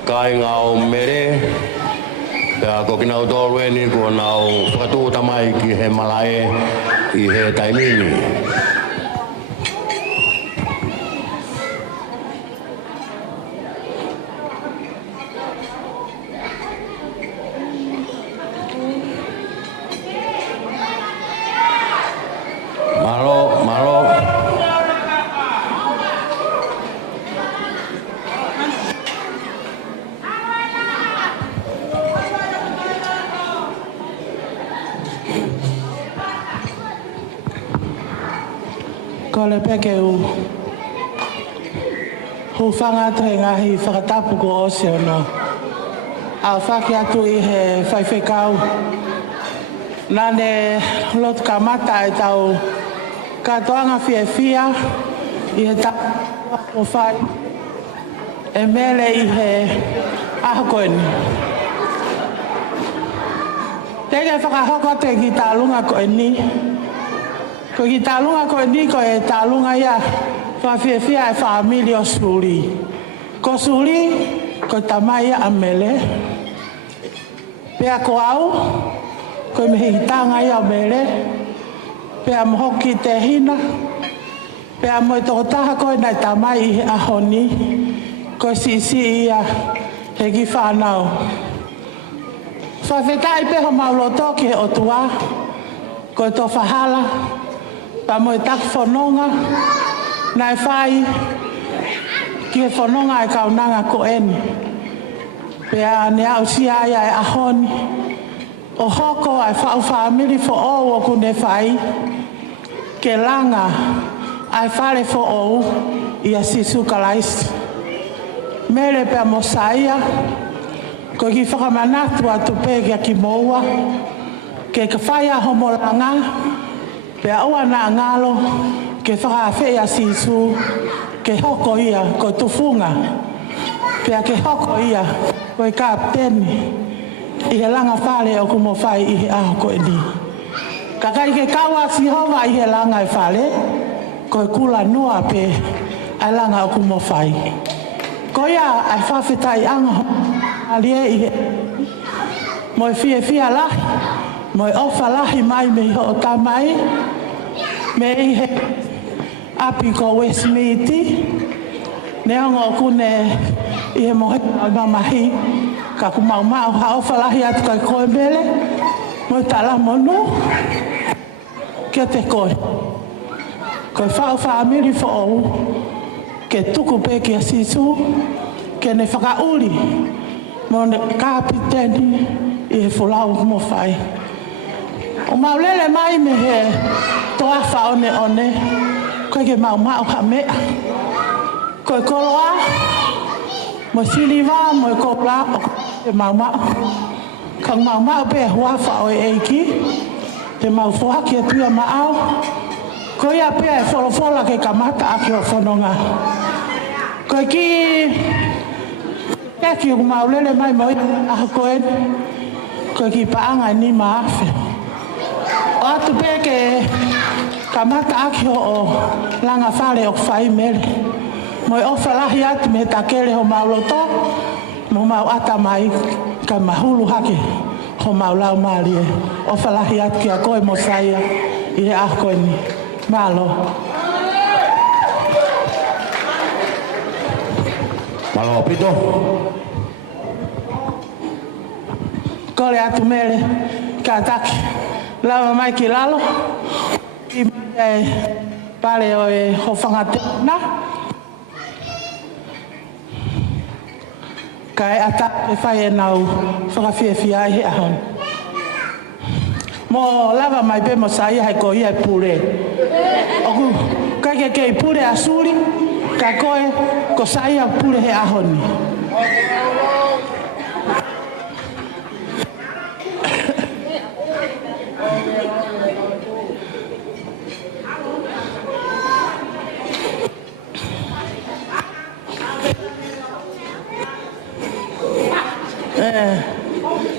kai ngau mere pea ko kina utolu eni ko nau whakatuuta mai ki he malae i he taimini. Ko le peke hu whanga te ngahi whakatapu ko ose ono. A whaki atu i he whaiwhekau. Nane lot ka mata e tau katoanga whia i he tau o whai. E mele i he ahakoeni. Tege whakahoko te ki tālunga ko e ni. Ko ki tālunga ko ni ko e tālunga ia whawhiawhia e whaamili o suri. Ko suri, ko tamai a mele. Pea ko au, ko me hitanga ia mele. Pea mohoki te hina. Pea mo toko taha ko nai tamai i ahoni. Ko si ia he ki whanau. Whawhetai peho mauloto ki he otua. Ko to whahala. Pa mo e tak whanonga, nai whai, ki he whanonga e kaunanga ko eni. Pea ne au sia ia e ahoni, o hoko ai whau whaamiri fo ou o kune whai, ke langa ai whare fo ou i a sisu kalaisi. Mere pea mo saia, ko ki whakamanatu atu pe kia ki moua, ke ka whai a homolanga, pea oa na ngalo ke whakawhea sisu ke hoko ia ko tufunga pea ke hoko ia ko i kapteni i he langa whale o kumo whai i he aho ko e ni. Kakai ke kawa si hova i he langa i whale ko i kula noa pe ai langa o kumo whai. Ko ia ai whawhetai anga alie i he mo i fia lahi mo i ofa lahi mai me ho o tamai me i he api ko Westmeath ne ongo kune i he mohe mamahi ka ku mau ha ofa lahi atu kai koe mele mo i tala monu ke te koe koe whao whaamiri fo ou ke tuku pe ki a sisu ke ne whakauri mo ne kapiteni i he fulau mo whai. O maulele mai me he toa wha one, koe ke mau ha mea. Koe koloa, mo siliva, mo kola, o ke mau. Kang mau pe hua wha o eiki, te mau fua ki a tuia maau. Koe ia pe e wholofola ke kamata aki o whanonga. Koe ki ki o maulele mai mo i aha koe, koe ki paanga ni maafe. O atu peke kamata aki o langa whare o whai mere. Moi ofa lahi atu me takere ho mauloto, mo mau ata mai ka mahulu hake ho maulau marie. Ofa lahi atu ki a koe mo saia i he ahkoe ni. Malo. Malo pito. Kole atu mere ka taki. Lava mai ki lalo, i pare o e ho whangatena, ka e ata e whai e nau whakawhiawhia i he ahon. Mo lava mai pe mo saia hei ko ia e pure. Oku, kai ke i pure a suri, ka koe ko saia pure he ahoni.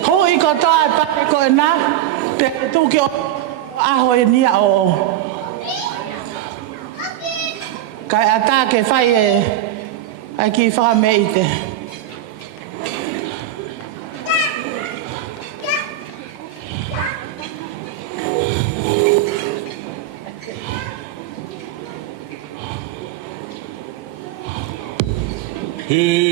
Hui ko toa e pake ko e nā, te tuki o aho e nia o. Kai ata ke whai e ai ki whakamei te. Thank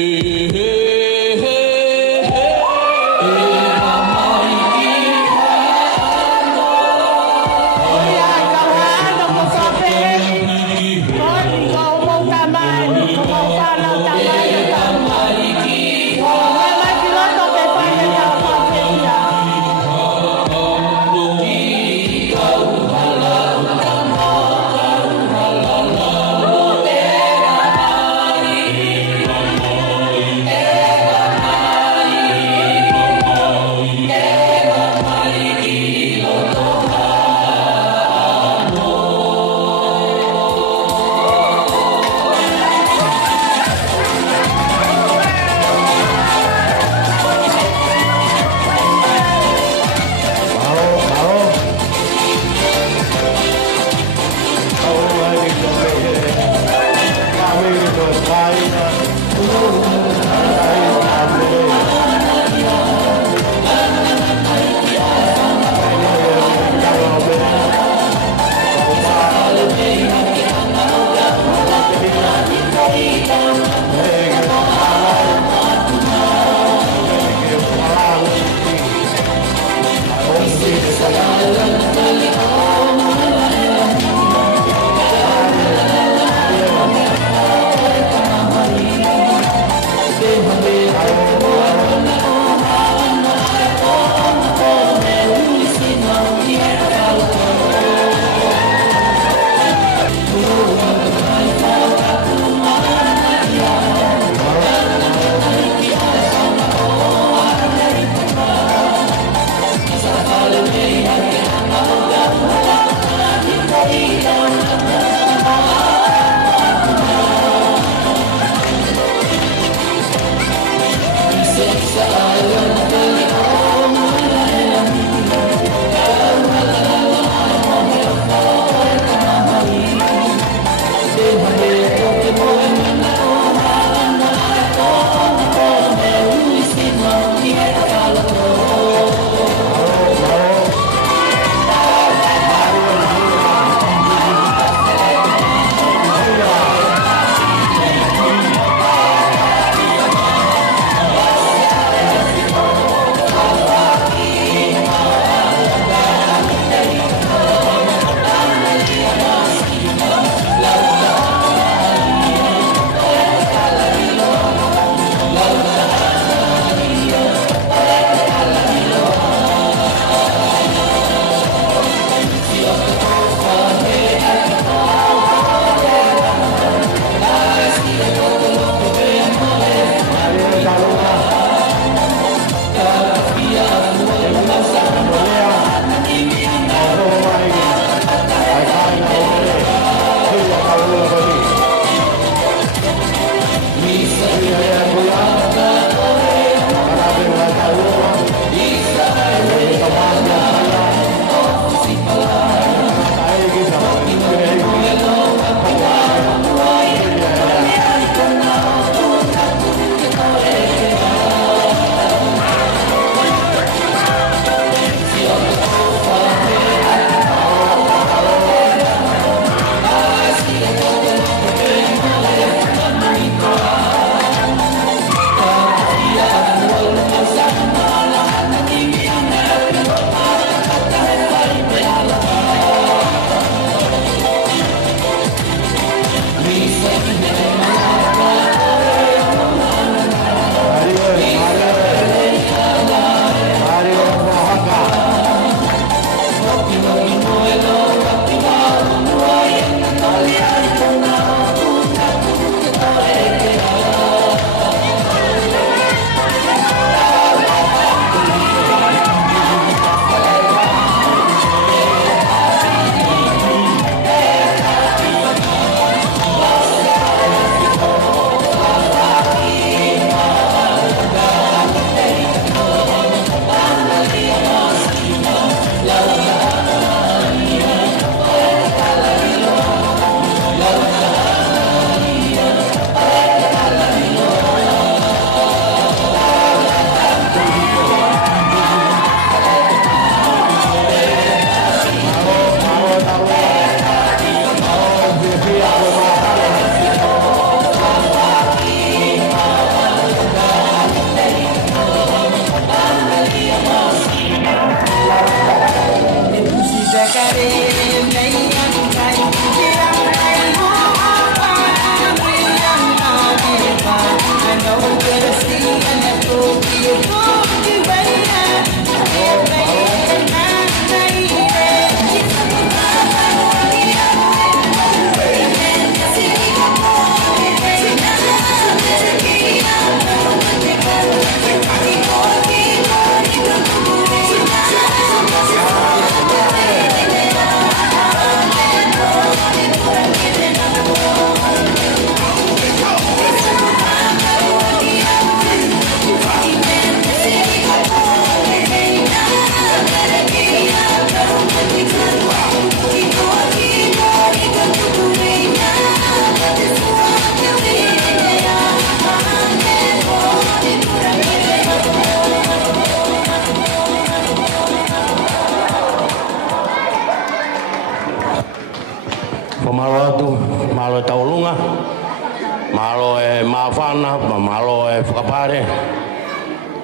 whawhana, mamalo e whakapare.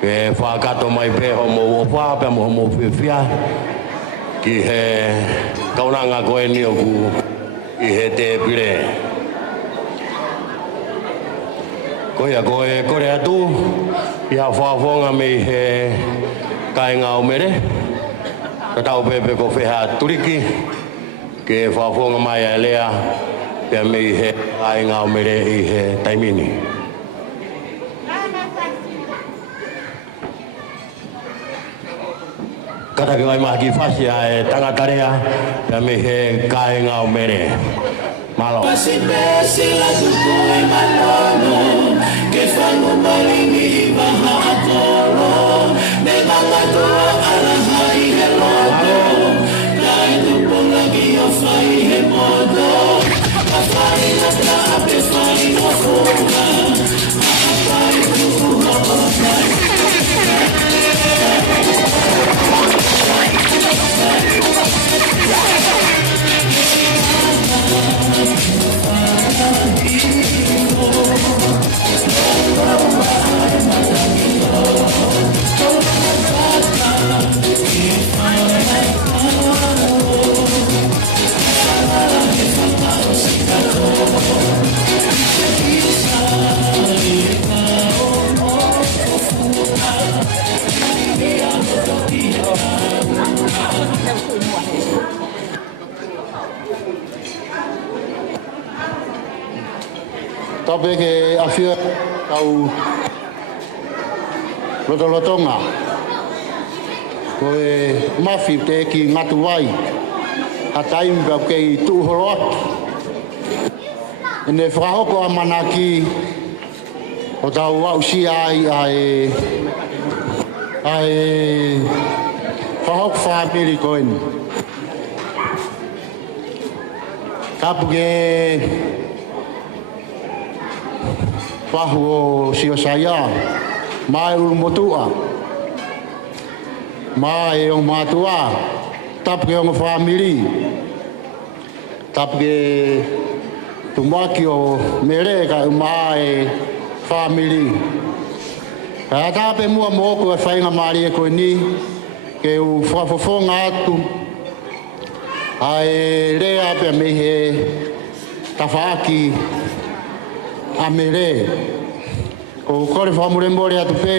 Ke whakato mai peho mo uwha, pe mo whiwhia. Ki he kaunanga koe ni oku i he te pire. Koe a koe kore atu, ia whawhonga me he kainga o mere. Ka tau pepe ko wheha turiki, ke whawhonga mai a lea, pia me i he kainga o mere i he taimini. Kata ki mai mahi whasi a e tangatarea, pia me he kainga o mere. Malo. Pasi pesi la tuko e manono, ke whangu maringi I maha atoro, ne mangatoa ala hai he loto, kai tupo lagi o whai he modo, a whai na ka ape whai o whonga, a whai tuku hoko whai. Tabe ke afia tau lotonga. Koe mafi te ki ngatu wai. Hatai mbau kei tuhoro atu. Ene whahoko a manaki o tau wausi ai whahoko whamiri koen. Kapu ke Wahu o sio saya, mai ulu motua, mai o matua, tap ke o family, tap ke tumaki o mere ka mai family. Kata pe mua moko e whainga mari e koe ni, ke u whafofonga atu, ai rea pe me he tawhaki, a mere o kore whamure more atu pē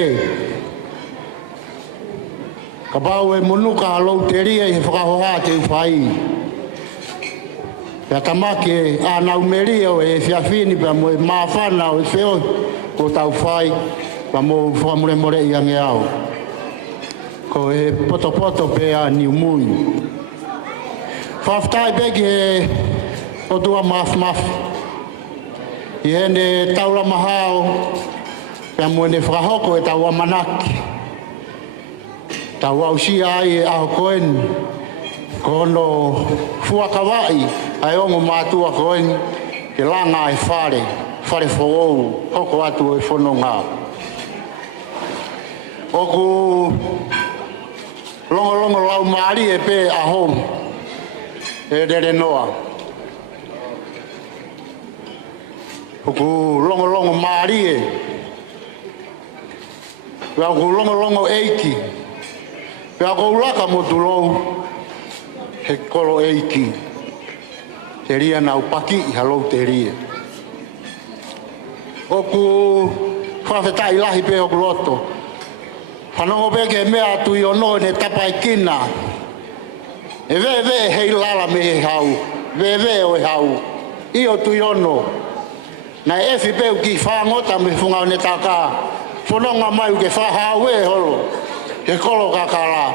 ka pau e monuka halou te ria I he whakahoha te uwhai pia tamake a nau meria o e whiawhini pia mo e mawhana o e whio ko tau whai pa mo whamure more I ange au ko e poto pē a niu mui whaftai peki he o tua maf I hene taura mahao, pia mwene whakahoko e tau amanaki. Tau ausia ai e aho koen, kono fuakawai, ai ongo mātua koen, ke langa e whare whou, hoko atu e whanonga. Oku longo lau maari e pe aho, e rere noa. Oku longo marie. Pea ku longo eiki. Pea ku ulaka motulou. He kolo eiki. Te ria na upaki I halou te ria. Oku whawhetai lahi pe oku loto. Whanongo peke mea atu I ono ne tapai kina. E ve hei lala me he hau. Ve o he hau. I o tui ono. Na e fi peu ki whangota me whunga o ne taka. Whanonga mai ke whahawe holo. Ke kolo kakala.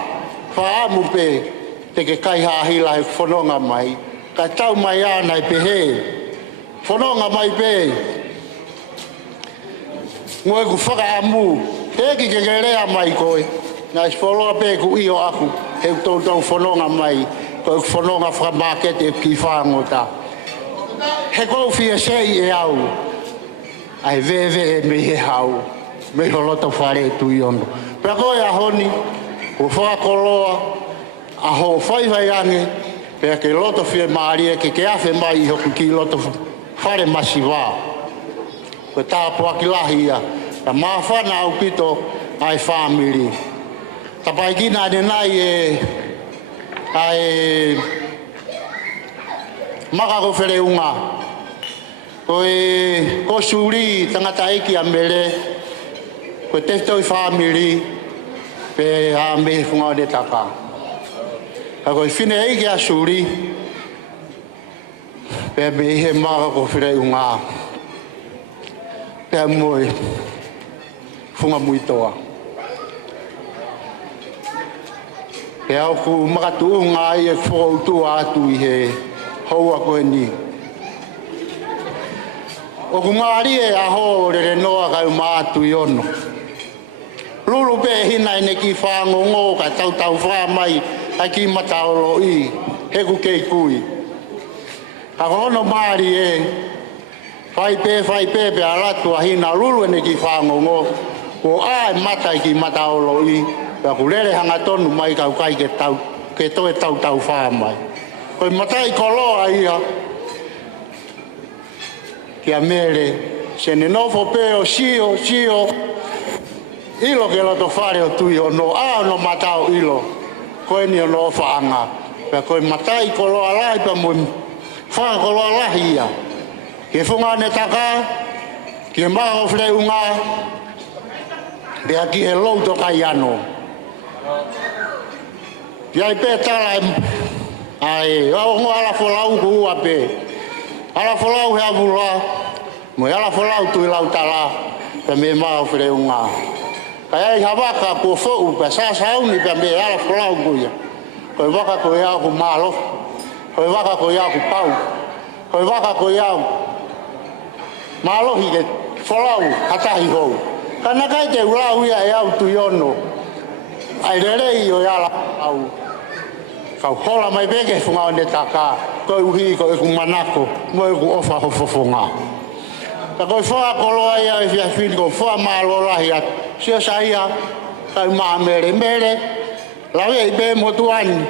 Whaamu pe te ke kai hahila he whanonga mai. Ka tau mai ana I pehe. Whanonga mai pe. Ngoe ku whakaamu. Heki ke rea mai koe. Na isfoloa pe ku iyo aku. He tau whanonga mai. Koe whanonga whamakete ki whangota. He kou fia sei e au. Ai ve me he hau. Me holoto whare tu I ono. Pea koe a honi. O whakoloa. A ho whaiwai ange. Pea ke loto fia maari e ke afe mai I hoku ki loto whare masi wā. ko tāpua ki lahi ia. Ta mawhana au pito ai family. Tapai kina de nai ai maka ko where unga. Ko suri tangata eki a mere, ko te toi family, pe a me funga de taka. Ka ko fine eki a suri, pe me he maka ko where unga. Pe moi, funga muitoa. Pe au ku maka tu unga i e whautu atu i he haua koe ni. O ku ngāri e aho re noa kai mātu i ono. Lulu pe hina ine ki whāngongo ka tau whāmai a ki mataolo i he ku kei kui. Ka kono māri e whai pe pe alatu a hina lulu ine ki whāngongo ko ai mata i ki mataolo i ka ku lere hanga tonu mai kau kai ke toe tau whāmai. Koe matai koloa ia kia mere se ne nofo peo sio ilo ke loto whare o tui o no no matao ilo koe ni o no whaanga pe koe matai koloa lai pa mui whaa koloa lahi ia ke whunga ne taka ke maho whre unga pea ki he louto kai ano piai pe tala ai o ngo ala folau ku ua pe ala folau he avula mo ala folau tu lau tala pe me ma ofre unga kai habaka ko fo u pa sa ni pe me ala folau ku ya ko waka ko ya ku malo ko waka ko ya ku pau ko waka ko ya malo hi ke folau hata hi ho kana kai te ulau ya tu yono ai rere yo ya la au kau hola mai bege funga o ne taka ko uhi ko ku manako mo ku ofa ho fofonga ka ko fa ko lo ia ia fin ko fa malo la ia sia saia ka ma mere la ve be mo tuan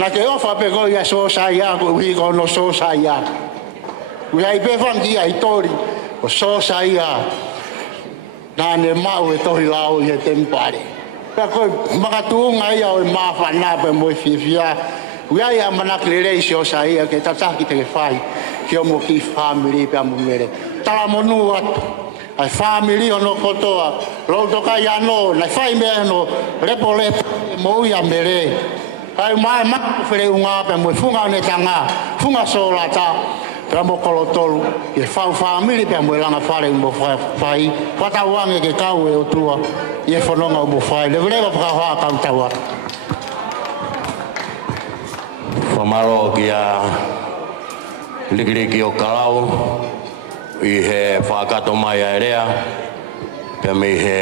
na ke ofa pe ko ia so saia ko uhi ko no so saia u ia be fam ki ai tori ko so saia na ne mau e tori lao ia tempare. Ko makatunga ia o mafana pe mo fifia uia ia mana klere sio sai ke tata ki te fai ki mo ki family pe mo mere tala monu ai family ono kotoa lo to ka ya no na fai me no repole mo ia mere kai mai ma fere unga pe mo funga ne tanga funga sola ta Ramo kolotolu e family pe mo langa fare mo fai fata wange ke kau e o tua e fononga mo fai le vreva pra ka tawa Famaro kia ligiriki o kalau i he whakato mai a erea pe me he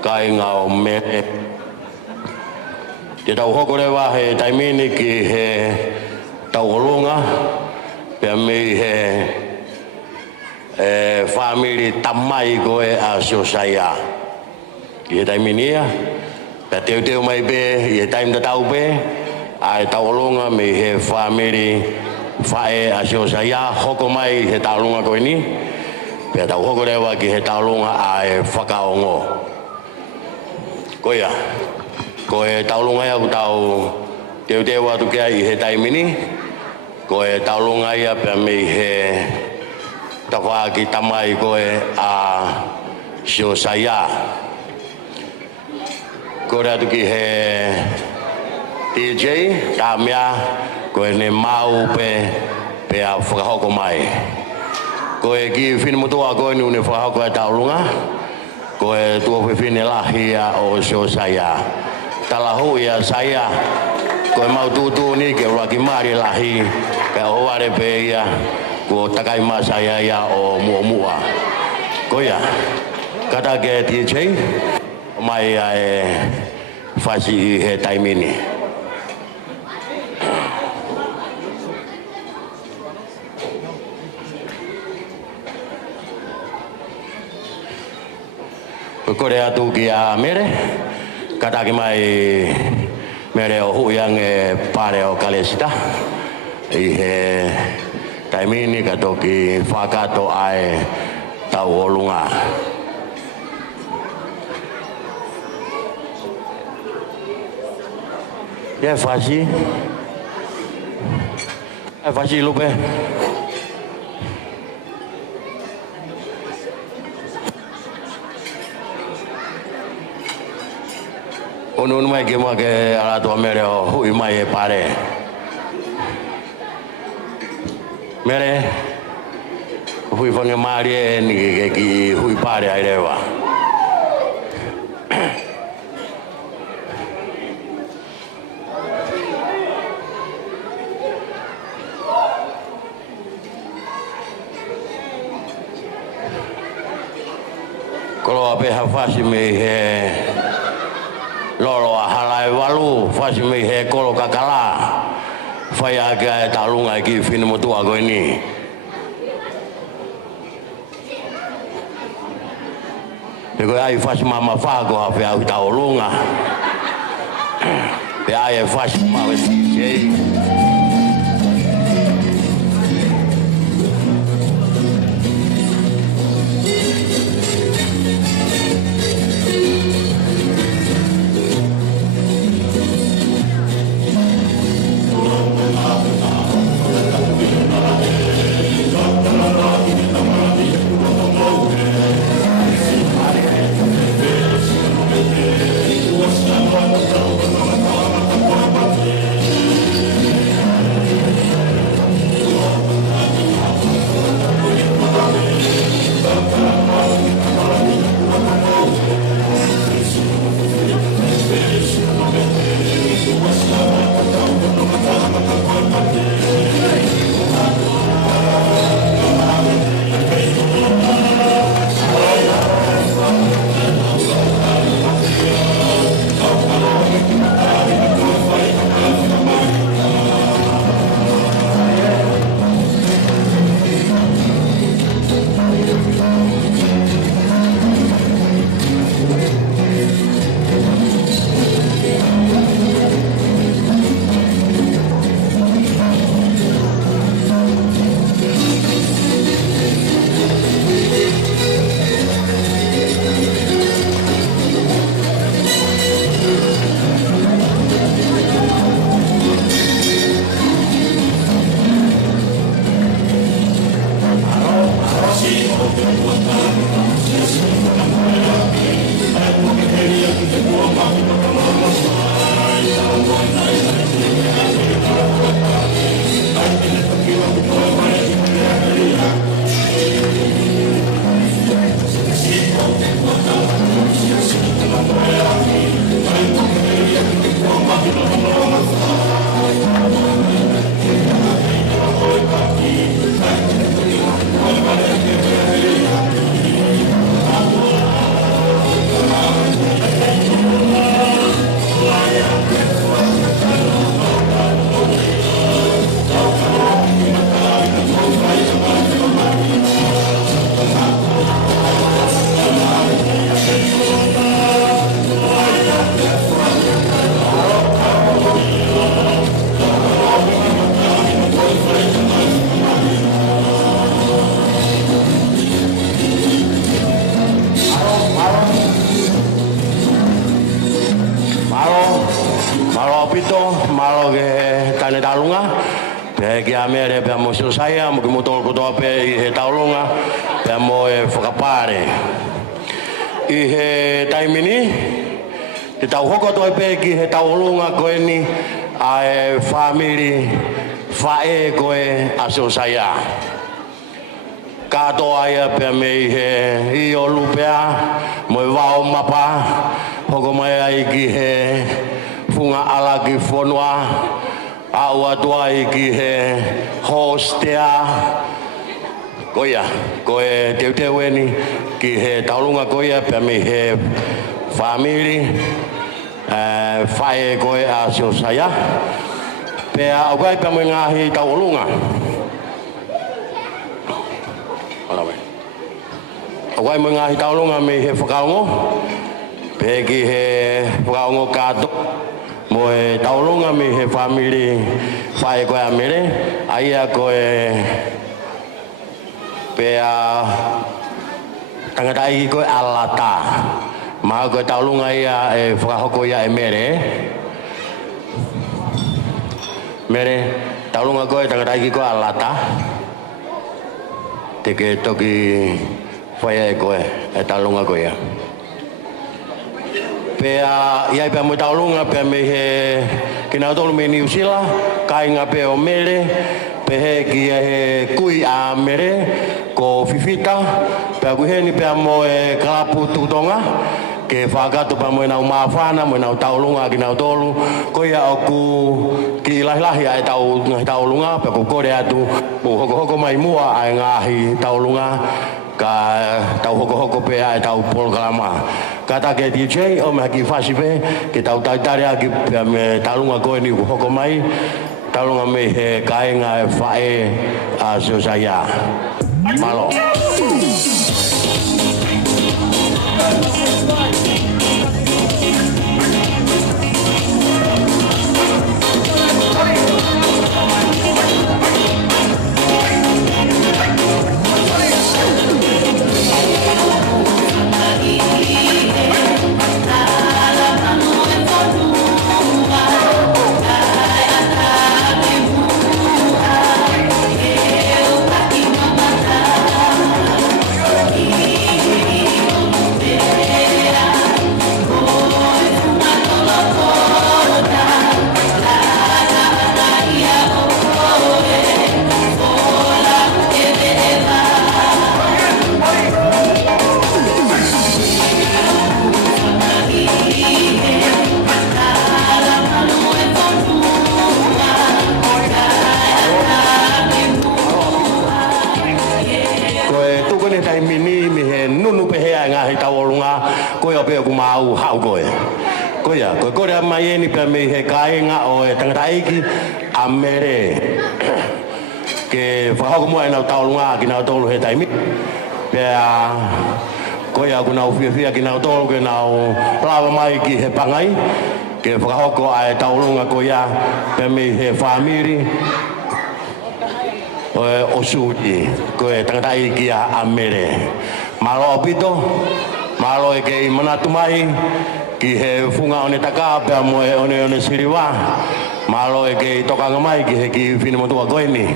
kainga o me te tau hokorewa he taimini ki he tau olunga pe me he family tamai koe a sosaya i he taimini ia pe teo mai be i he taim da tau be ai taulunga me he family fae a sosaya hoko mai he taulunga koe ni pe tau hokorewa ki he taulunga ai whakaongo koia koe taulunga ia ku tau teo atu kia i he taimini koe taulunga ia pe me he tawa ki tamai koe a sosaya koe atu ki he DJ tamia koe ne mau pe a whakahoko mai koe ki whini motua koe ni une whakahoko e taulunga koe tua whiwhine lahia o sosaya talahu ia saya koe mau tutu ni ke ura ki mari lahi ke hoare pe ia ko takai masaya ia o mua koe ia kata ke DJ mai ai fasi he taimini kore atu ki a mere kata ki mai mere o huyang e pare o kalesita i he taimini kato ki whakato ai tau olunga. Ya fasi lupe. Unun mai ke make ala to mere hui mai pare. Mere hui fange mari ni ki hui pare ai rewa. Kalau apa hafasi me he lolo halai walu fasi me he kolo kakala faya ga talunga ki fini mutu ago ini dego ai fasi mama fago hafe au taulunga be ai fasi mama si saya mungkin motor kuto ape ihe taulunga demo fakapare ihe time ini kita hoko to ape ihe taulunga ko ini ai family fae ko aso saya kato aya pe me ihe io lupea mo vao mapa hoko mai ai ki he funga ala ki fonwa awa tua iki he hostea koya koe teu ni ki he taulunga koya pe me he family fae koe aso saya pe agai pe me ngahi taulunga alawe agai me ngahi taulunga me he fakaungo pe ki he fakaungo kato moe taulunga mi he family fai ko amere aia ko pea tangata i koe alata. Ma koe taulunga ia e whakahoko ia e mere. Mere, taulunga koe tangata i koe alata. Te ke toki whaia e koe, e taulunga koe ia. Pea, iai pea mo taulunga, pea me he kina tolu me New Zealand, kainga pe o mere, pe he ki he kui a mere, ko fifita, pea kuheni pea mo e kalapu tutonga, ke whakatu pa mo e nau mawhana, mo e nau taulunga ki nau tolu, ko ia o ku ki lahi ai taulunga, pea ku kore atu, ku hoko mai mua ai ngahi taulunga, ka tau hoko pea e tau polkalama. Kata ke DJ o me haki whasipe, ke tau taitare aki pea me talunga koe ni hoko mai, talunga me he kainga e whae a Sosaya. Malo. Koe o peo ku mau hau koe. Koe ia, koe kore mai eni pia me he kainga o e tangata iki a mere. Ke whahoko mua e nau taulunga ki nau tolu he taimi. Pea koe ia ku nau whiawhia ki nau tolu ke nau lawa mai ki he pangai. Ke whahoko a e taulunga koe ia pia me he whamiri. O suti, koe tangata iki a mere. Malo opito. Malo e kei manatu mai ki he funga one taka pea mo e one siriwa. Malo e kei tokanga mai ki he ki whinamotua koeni.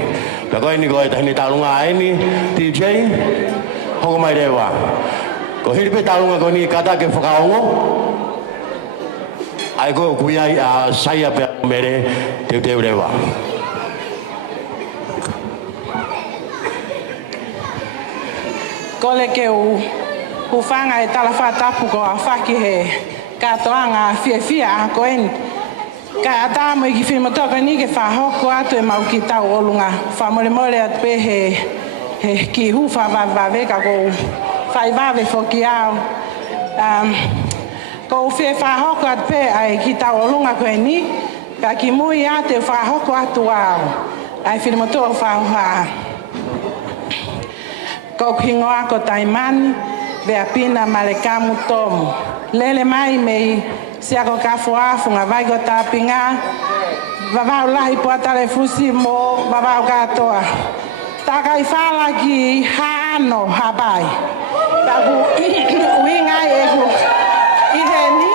Pea koeni koe tahini talunga aeni, DJ, hoko mai rewa. Ko hiripe talunga koeni kata ke whakaongo. Ai koe kuiai a saia pea mere teu rewa. Kole ke u whanga e talafa tapu ko a whaki he katoanga whiawhia a koeni. Ka ata mo i ki whimatoka ni ke whahoko atu e mau ki tau olunga. Whamore atu pe he ki hu whawawaweka ko whaiwawe whoki au. Ko whahoko atu pe ai ki tau olunga koeni. Ka ki mui atu e whahoko atu au. Ai whimatoka whahuha. Ko kingoa ko taimani. Bea pina malekamu tomu. Lele mai mei siako kafuafu nga vai ko tapinga. Vavau lahi puatale fusi mo vavau katoa. Taka ifala ki hano habai. Taku uinga egu iheni.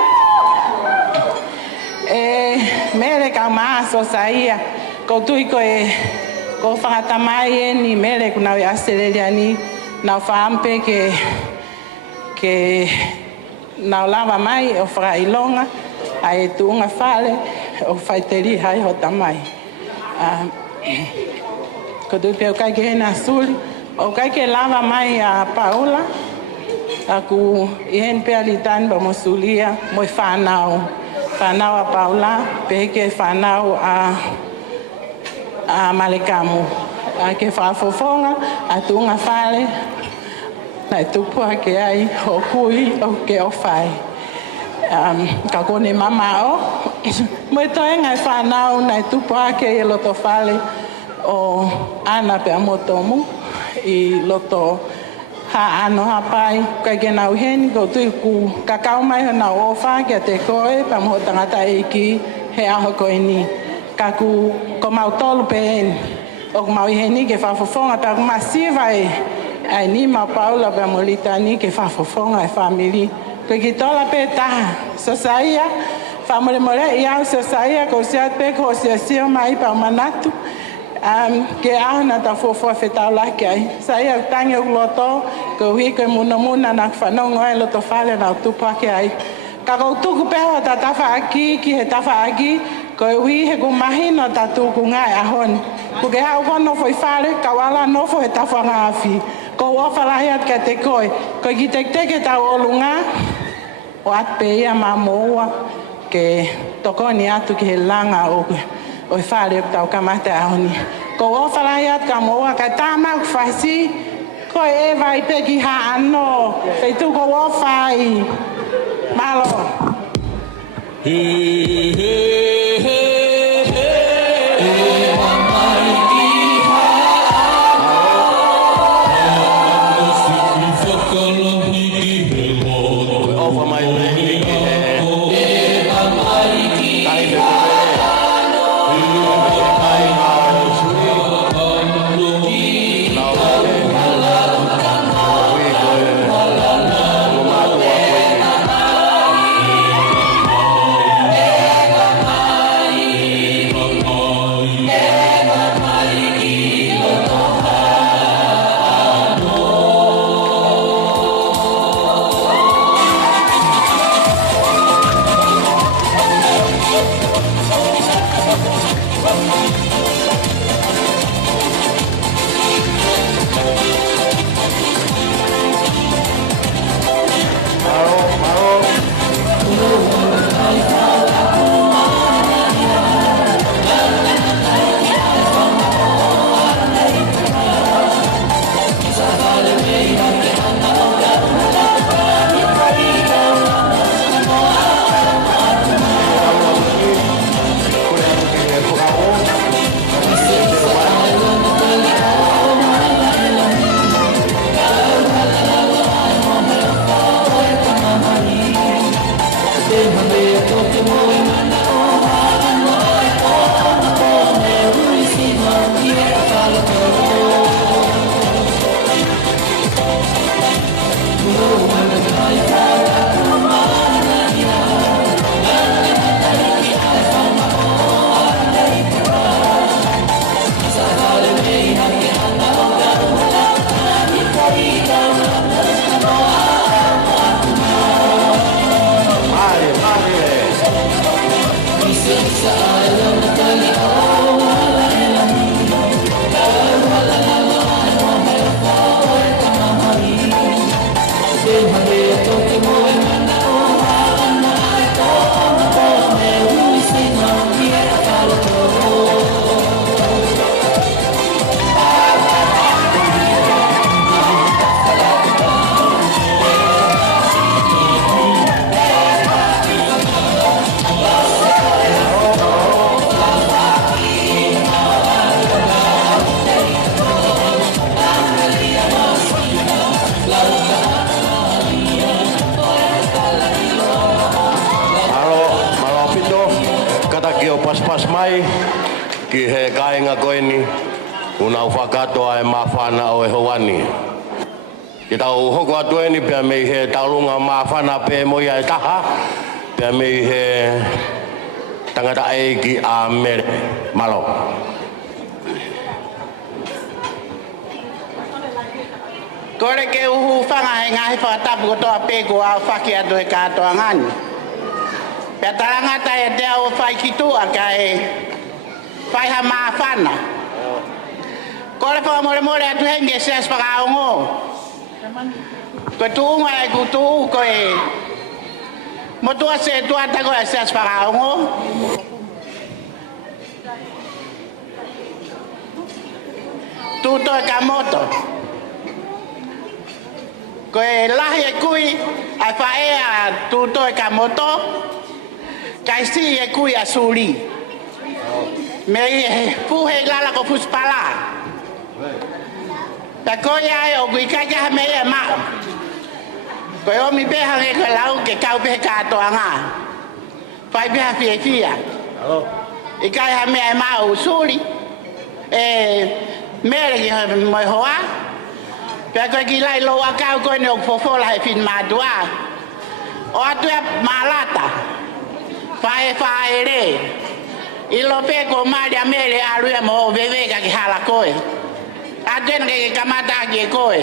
Mere ka maaso saia. Ko tui ko ko whangatamai eni mere kuna ui Australiani. Nau whaampe ke nau lava mai o whakailonga ai tuunga whale o whaiteri hai ho tamai. Ko tupe o kai ke hena suli o kai ke lava mai a Paula aku ihen pe alitan ba mo sulia mo whanau a Paula pe ke whanau a Malekamu a ke whafofonga a tuunga whale nai tupua ke ai o kui o ke o whai. Ka kone mama o. Moi toi ngai whanau nai tupua ke i loto whale o ana pe amotomu i loto ha ano hapai. Kai ke nau heni ko tui ku kakao mai hana o wha ke te koe pa moho tangata iki he aho koe ni. Ka ku ko mau tolu pe eni. O mau i heni ke whafofonga pa ku masiva ai ni ma Paula ba molita ni ke fa fofonga e family ko ki tola peta sasaia fa mole ia sasaia ko se pe ko se mai pa manatu ke ana ta fofo feta la ke saia tangi loto ko wi ke muna na fa no ngoi loto fale na tu pa ke ai ka ko tu ku pe ta ta fa aki ki he ta fa aki ko wi he ku mahino ta tu ku ngai ahon ku ke ha ko no foi fale ka wala no foi ta fa ngafi ko wa fala hiat ka te koi ko ki te ke ta olunga o at pe ia mamoa ke tokoni atu ki he langa o fale ta ka mata ahoni ko wa fala hiat ka moa ka ta ma fasi ko e vai pe ki ha ano pe tu ko wa fai malo pas mai ki he kainga koeni una ufakato ai mafana o hoani ki tau hoko atueni pe me he taulunga mafana pe moia e taha pe me he tangata ai ki a mere malo kore ke uhu fanga e ngai fa tapu ko to pe ko a faki ado e ka to ngani pe taranga ta e te o fai ki tu a kai fai ha ma fana kore fa more atu henge ses pa ka ngo ko tu ngai ku tu ko e mo tu se tu ata ko ses pa ka ngo tu to ka moto ko e lahi e kui a whae a tūtoi ka moto kai si e kui a suri me e puhe lala ko puspala ta ko ia e o kui kaja me e mao ko e o mi beha nge ka lau ke kau beha ka atoanga whai beha fia fia i kai ha me e mao suri e mere ki moi hoa Pea koe ki lai lo akau koe ne o fofola he fin madua. O atu e malata. Fae re. Ilo pe ko mali a mele alu e mo vevega ki hala koe. Atu e ke kamata ki koe.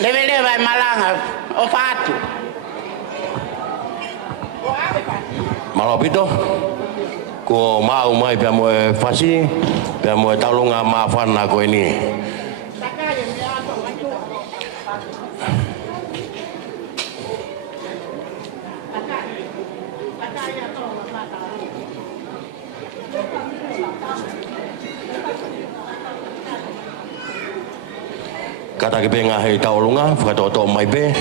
Leve vai malanga o fatu. Malopito. Ko mau mai pia mo fasi, pia mo talunga mafana ko ini. Kata ke penga hei taulunga, whakatoto mai pe.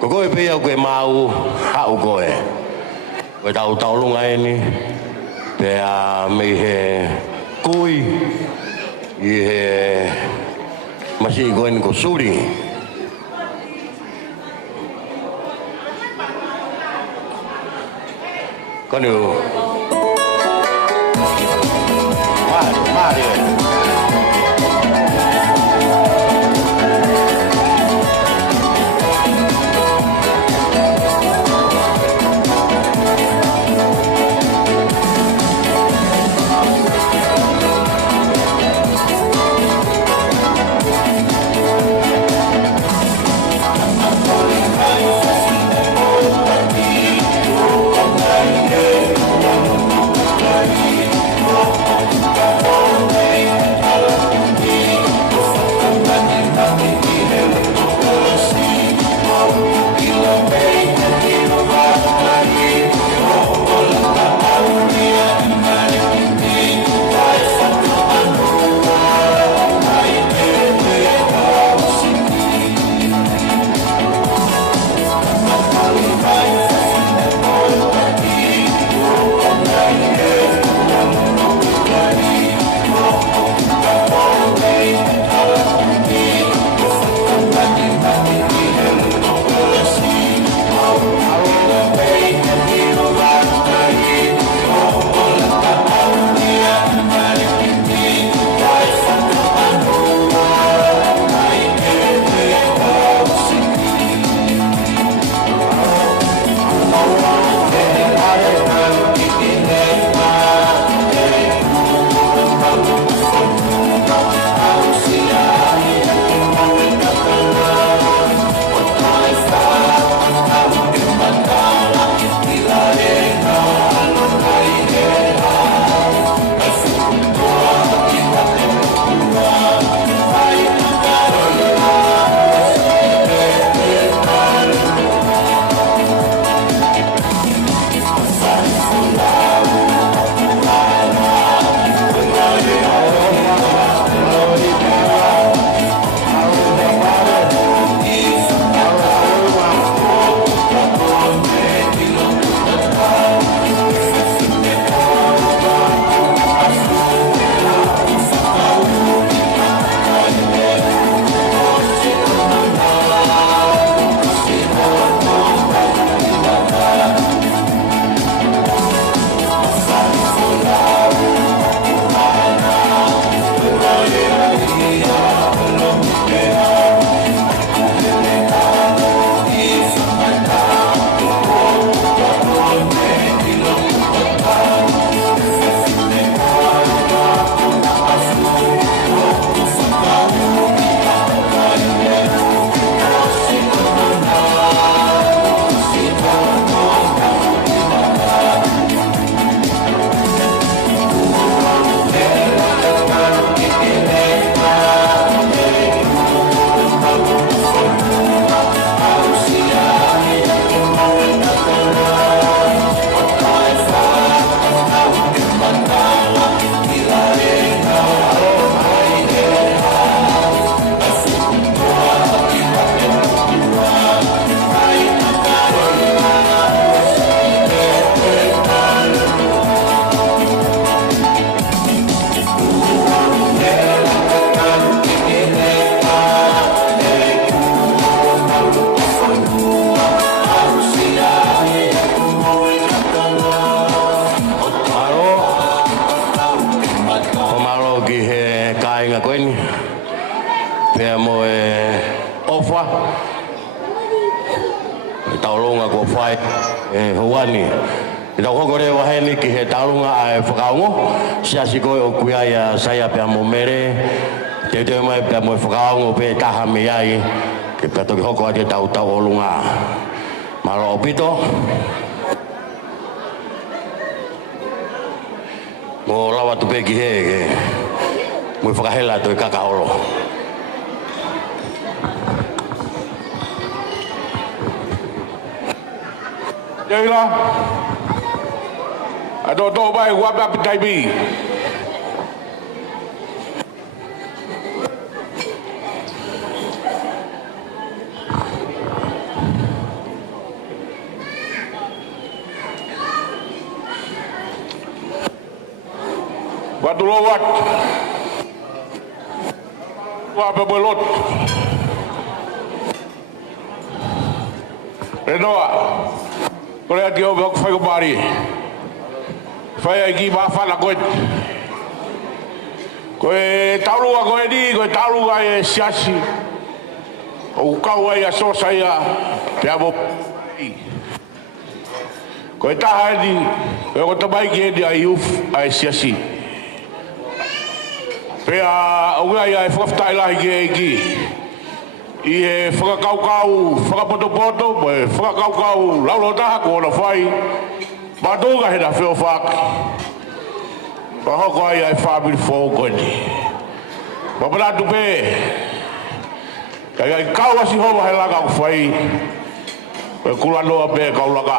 Ko koe pe au koe mau hau koe. Koe taulunga ini, pe a mei he kui, i he masi koe ni ko suri. Kanu. Mari. ofa. Taulunga ko fai huani. Ita ko gore wa heni ki he taulunga ai whakaungo. Sia si koe o kuia ia saya pia mo mere. Te te mai pia mo whakaungo pe taha me ai. Ke pia toki hoko ati tau olunga. Malo opito. Mo lawa tu pe ki he ke. Mo whakahela toi kakaolo. Yaila, ado do bai wabda pitaibi. Badulowat, wababelot, Renoa. Korea dia buat fai kembali, fai lagi bafa nak kowe tahu aku ini, kowe tahu aku siasi, kau ayah so saya, biabo, kowe tahu ini, kowe terbaik dia ayuf ayah siasi, pea orang ayah fakta lagi. Ie whakakau, whakapoto-poto, whakakau, laulo taha ko na whai, matunga he na whio whaki. Whahoko ai whamiri whokoni. Wapanatu pe, kai kau asi hova he laka ku whai, koe kulanoa pe kau laka.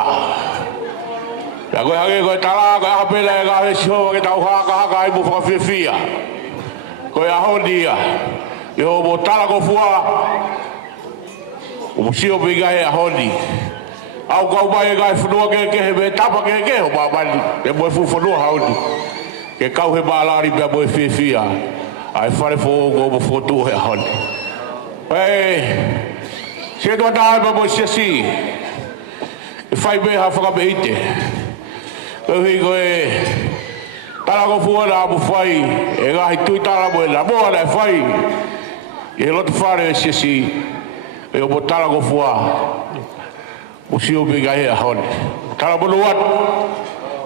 Ja koe hake koe tala, koe ahapela e kahe si hova ke tau haka ai mu whakawhiawhia. Koe ahonia. Yo mo tala ko fua o sio biga e honi au ka ba e ga fu ke he be tapa ke o ba bali e mo fu fu haudi ke kau he ba la ri be mo fia ai fare fo go fo tu he honi se do da ba mo si e fai be ha fa be ite ko hi go e tala ko fu la bu fai e ga hi tu tala bo la bo la fai e lot fare si e o botala go fua o si o biga e hon tala bo wat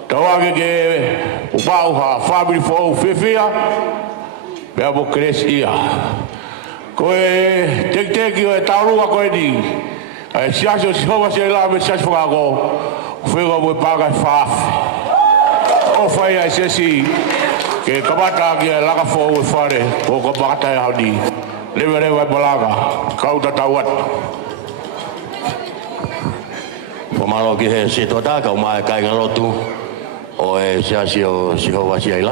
tawa ke o pau ha family fo fefia be abo cresia ko e tek e tauru ko e di e si aso si ho se la me sa fo go fuego bo paga fa o fai ai si ke kabata ke la ka fo fare ko ko bata ya di Levere wa balaga kau tatawat Pomalo ki he sito ta kau mai kai ngalotu o e sia sio si ho wa sia ila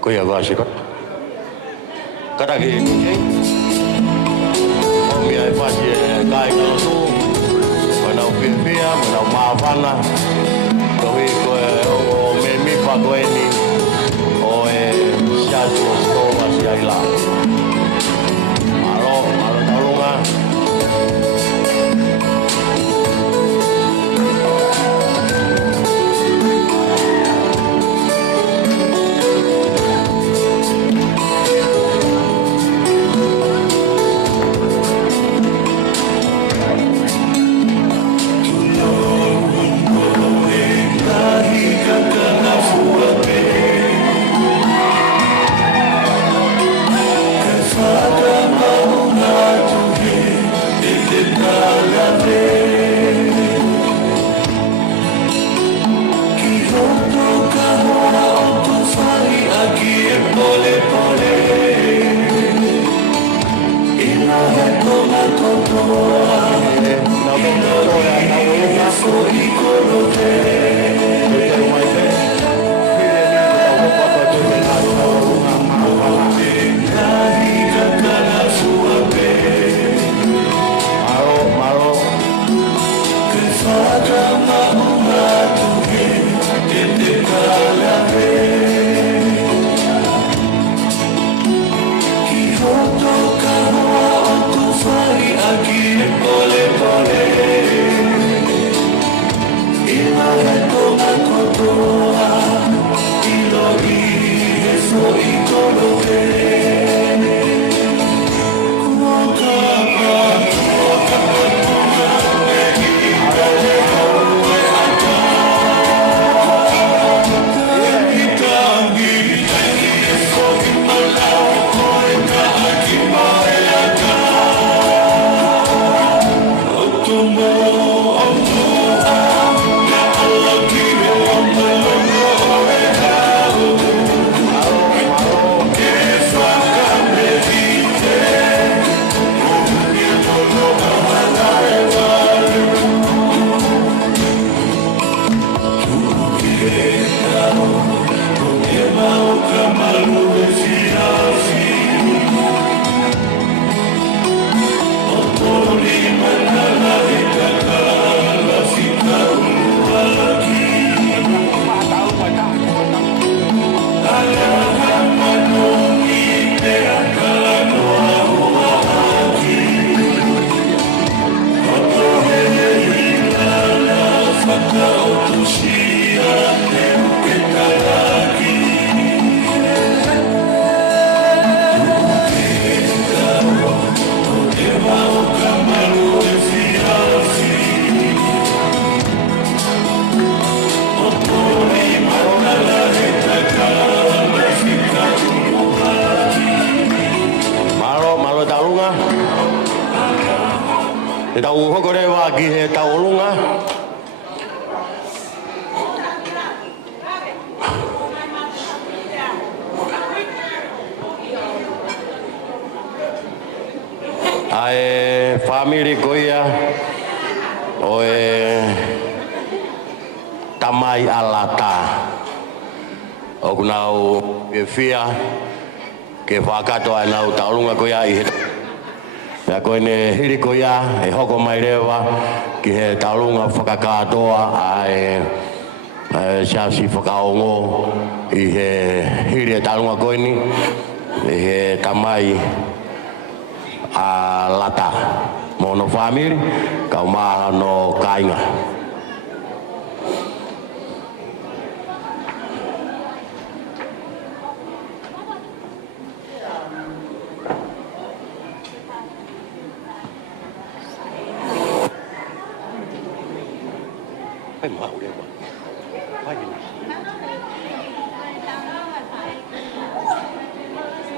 ko ya wa sikot kata ki o mi ai fa si kai ngalotu ko na pia na mafana ko hi ko o me mi pa ko ni o e sia sio si ho wa sia ila Soy todo E tau hokore wa ki he tau olunga. Ai family koia o tamai alata. O kunau ke fia ke whakato ai nau tau olunga koia I he ya koe ne hiri ko ia e hoko mai rewa ki he taurunga whakakatoa a siasi whakaongo I he hiri e taurunga koe ni I he tamai a lata mono whamiri kau maa no kainga.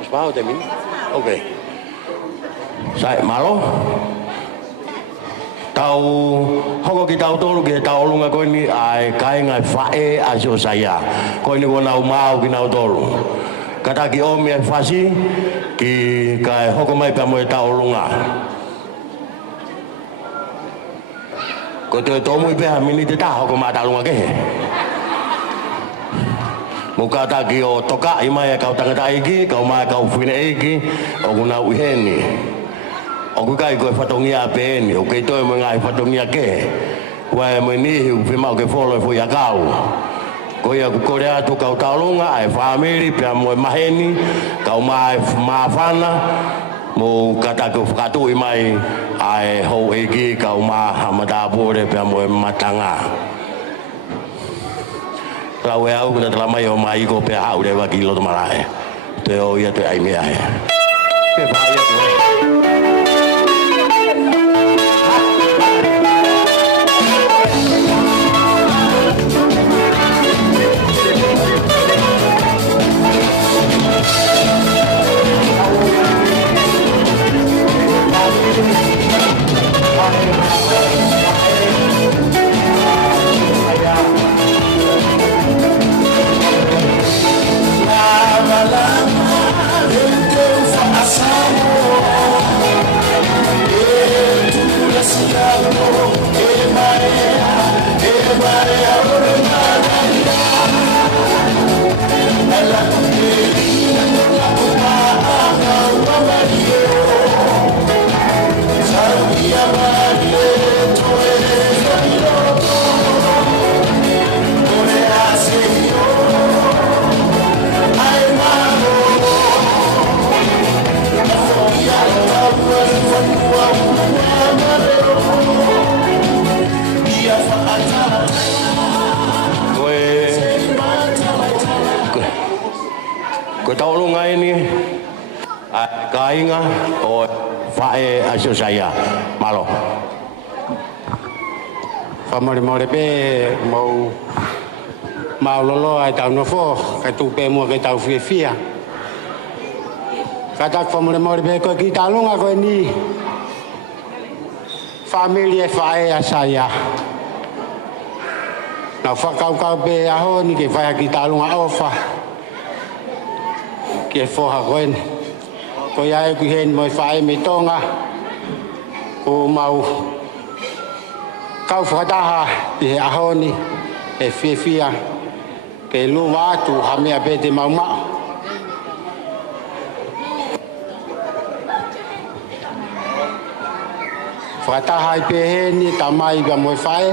Mau te min? Okay. Sai malo. Tau hoko ki tau tolu ki tau lunga koe ni ai kai ngai fae asio saya. Koe ni wana umau ki nau tolu. Kata ki omi ai fasi ki kai hoko mai pa mo tau lunga. Ko te tomu ipe ha mini te ta hoko ma tau lunga ke he. Muka taki o toka I mai kau tangata iki, kau mai kau whine iki, o kuna uheni. O kukai koe whatongia peeni, o kei toi mo ngai whatongia ke. Wai mo nihi u whimau ke wholo e fui a kau. Koe aku kore atu kau taulunga, ai whamiri, pia mo e maheni, kau mai mawhana, mo kataki o whakatu I mai, ai hou iki, kau ma hamadapore, pia mo e matanga. Lau e au kuna talamai o mai ko pe hau rewa ki loto marae. Te o ia te ai mea he. Pe paa ia te ko taulunga ini kainga o fae asio saya malo famore more pe mau lolo ai tau no fo ka tu pe mo ke tau fia kata famore more pe ko ki taulunga ko ni familie fae saya na fa kau pe aho ni ke fa ki taulunga ofa ke fo ha koen ko ia ku hen mo fai me tonga ko mau kau fataha e ahoni e fia ke lu watu ha me abete mau ma fataha pe hen ni tamai ga mo fai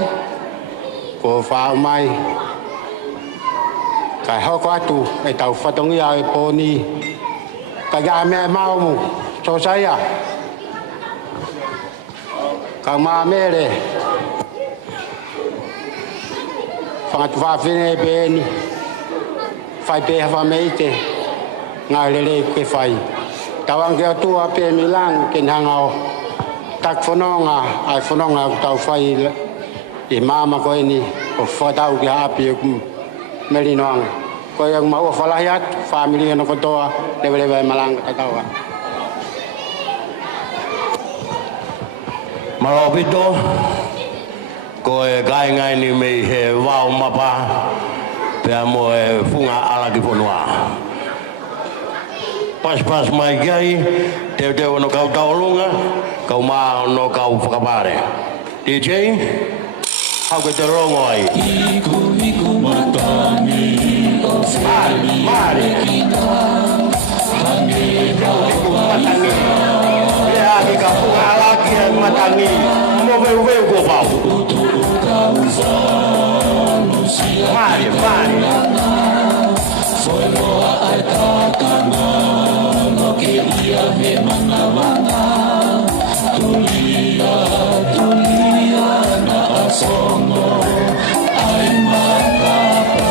ko fa mai kai hoko atu e tau whatongia e pōni ka ga mea mau mu tō saia ka mā mere whangatu whawhine pe ni. Whai pe hawa meite. Ngā lele ke whai. Tawang ke atua pe milang ke nhangao. Tak whanonga, ai whanonga tau whai i mama koe ni. O whatau ki haapi e merinoanga. Koe ang maua whalahi atu, whamili ana kotoa, lewe malanga tataua. Malopito, koe kai ngai ni mei he wau mapa, pea mo e funga ala ki whanua. Pas mai gai, teo no kau taolunga, kau maa no kau whakapare. DJ, hau ke te rongo ai. Iku matangi, Mari. Iku matangi. Ia ki ka funga ala ki matangi. Mo veu ko pau. Mari. foi loa ai takana, no ke ia me manawanga. Tulia na asono, ai makapa.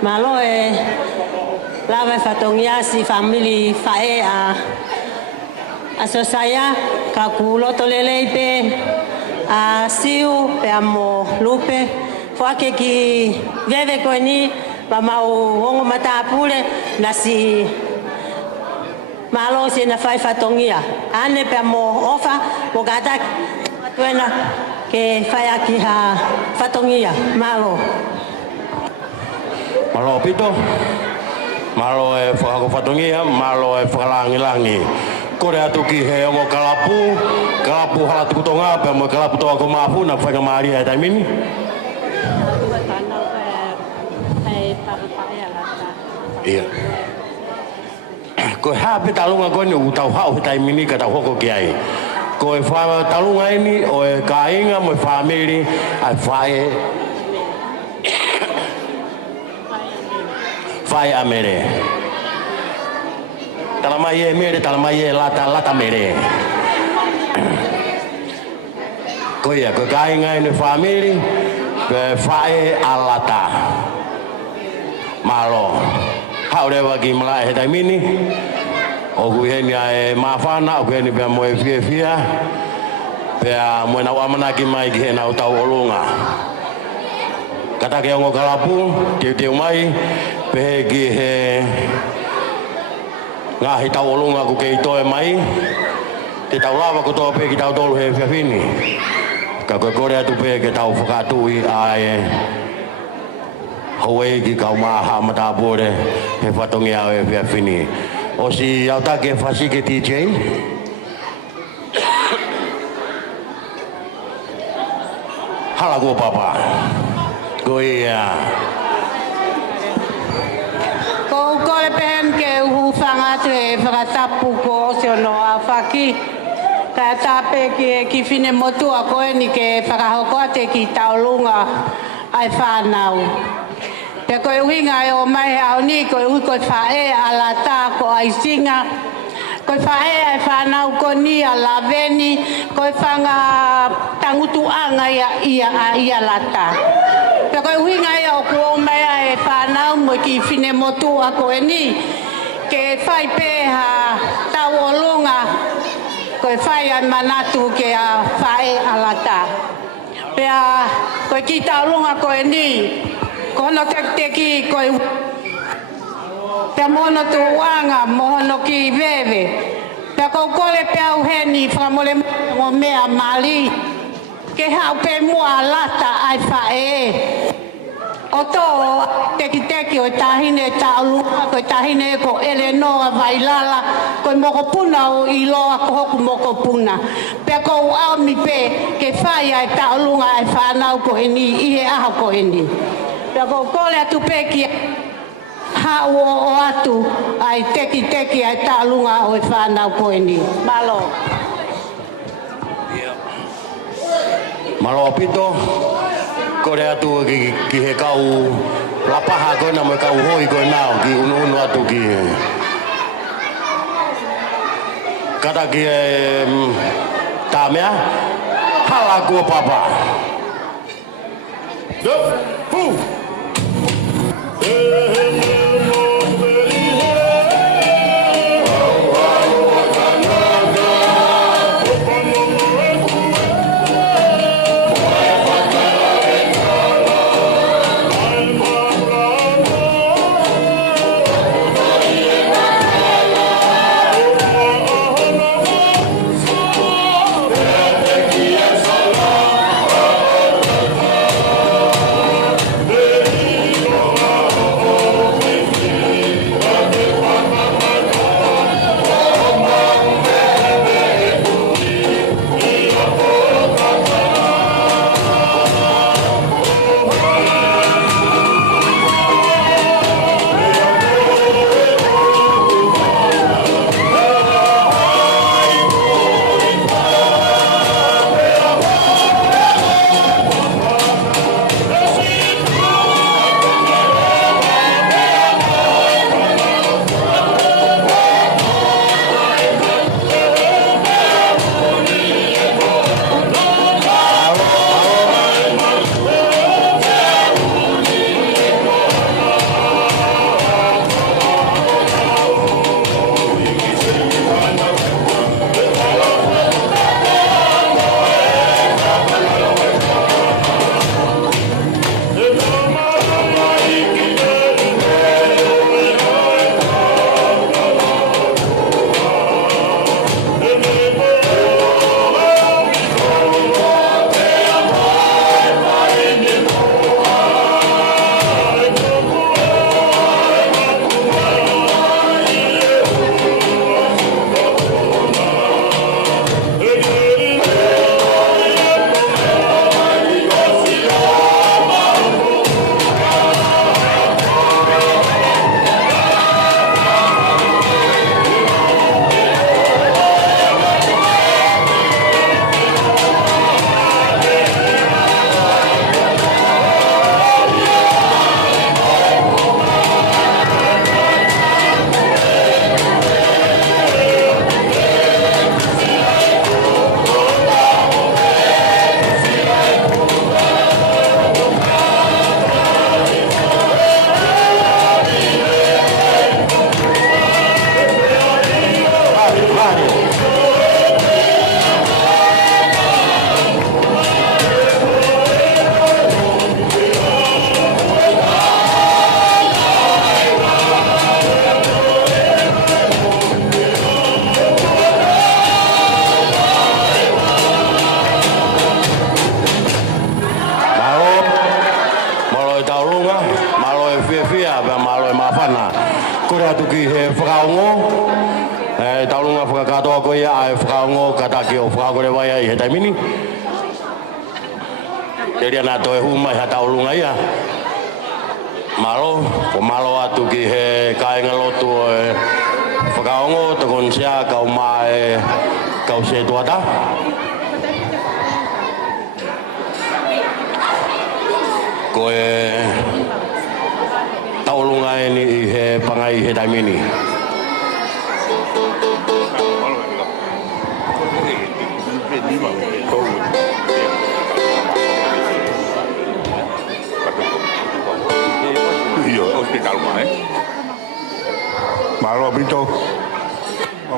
Malo e lava fatongia si family fae a sosaya ka kulo tolele pe a siu pe amo lupe foake ki veve koni pa mau hongo mata pule na si malo si na fai fatongia ane pe amo ofa mo gata tuena ke fai aki ha fatongia malo Malo pito, malo e whakafatongia, malo e whakalangi-langi. Kore atu ki he ongo kalapu halatu kutonga, pe mo kalapu toa ko mafu na whaka maria e taimini. Iya. Ko hape talunga ko ni utau hau he taimini ka tau hoko ki ai. Ko e wha talunga ini o e kainga mo e whamiri ai whae Vai a mere. Talamai e mere, talamai e lata mere. Koia, ko kai ngai ne family, ke fai alata. Malo. haure wagi mala he taimini o kuheni ai mafana o kuheni pe mo fia pe mo na wamana ki mai ki na utau olunga kata ke ngo kalapu te mai pe ki he nga hi tau olunga ku ke itoe mai te tau lava ko to pe ki tau tolu he fini ka ko kore atu pe ke tau whakatui ai Hawaii ki kau maha mata bore he whatongi au e whia whini. O si au take whasi ke TJ? Hala ko papa. Ko ia. Ko kore pehen ke uhu whanga tu e whakatapu ko o se ono a whaki. Ka tape ki whine motu a koe ni ke whakahokoa te ki taulunga ai whanau. Pe koe uhinga e o mai au ni koe ui koe whae a la tā ko ai singa. Koe whae ai whanau ko ni a la veni. Koe whanga tangutu anga ia la tā. Pe koe uhinga e o ko o mai e whanau mo ki whine motu a koe ni. Ke whai peha tau o lunga. Koe whai ai manatu ke a whae a la tā. Pe a koe ki tau lunga koe ni. Kono teki koe te mono tu wanga mohono ki veve pe ko kole pe au heni whamole mo mea mali ke hau pe mua lata ai whae o to teki o tahine taulunga ko tahine ko Eleanor Vailala ko moko puna o iloa ko hoku moko puna pe ko au mi pe ke whai ai taulunga ai whanau ko eni ihe aha ko eni Ko kole atu peki hau o atu ai teki ai talunga o e whanau koe ni. Malo. Malo apito. Kore atu ki he kau lapaha koe na mo kau hoi koe nao ki unu atu ki kata ki tamea hala kua papa. ki he whakaongo. Taurunga whakakatoa koe ai whakaongo kataki o whakakore vai ai he taimini. Te ria nā toe huma i ha taurunga ia. Malo, ko malo atu ki he kāinga lotu e whakaongo, te konsia kau mai kau se tuata. Ko e taurunga e ni i he pangai he taimini. Malo bito,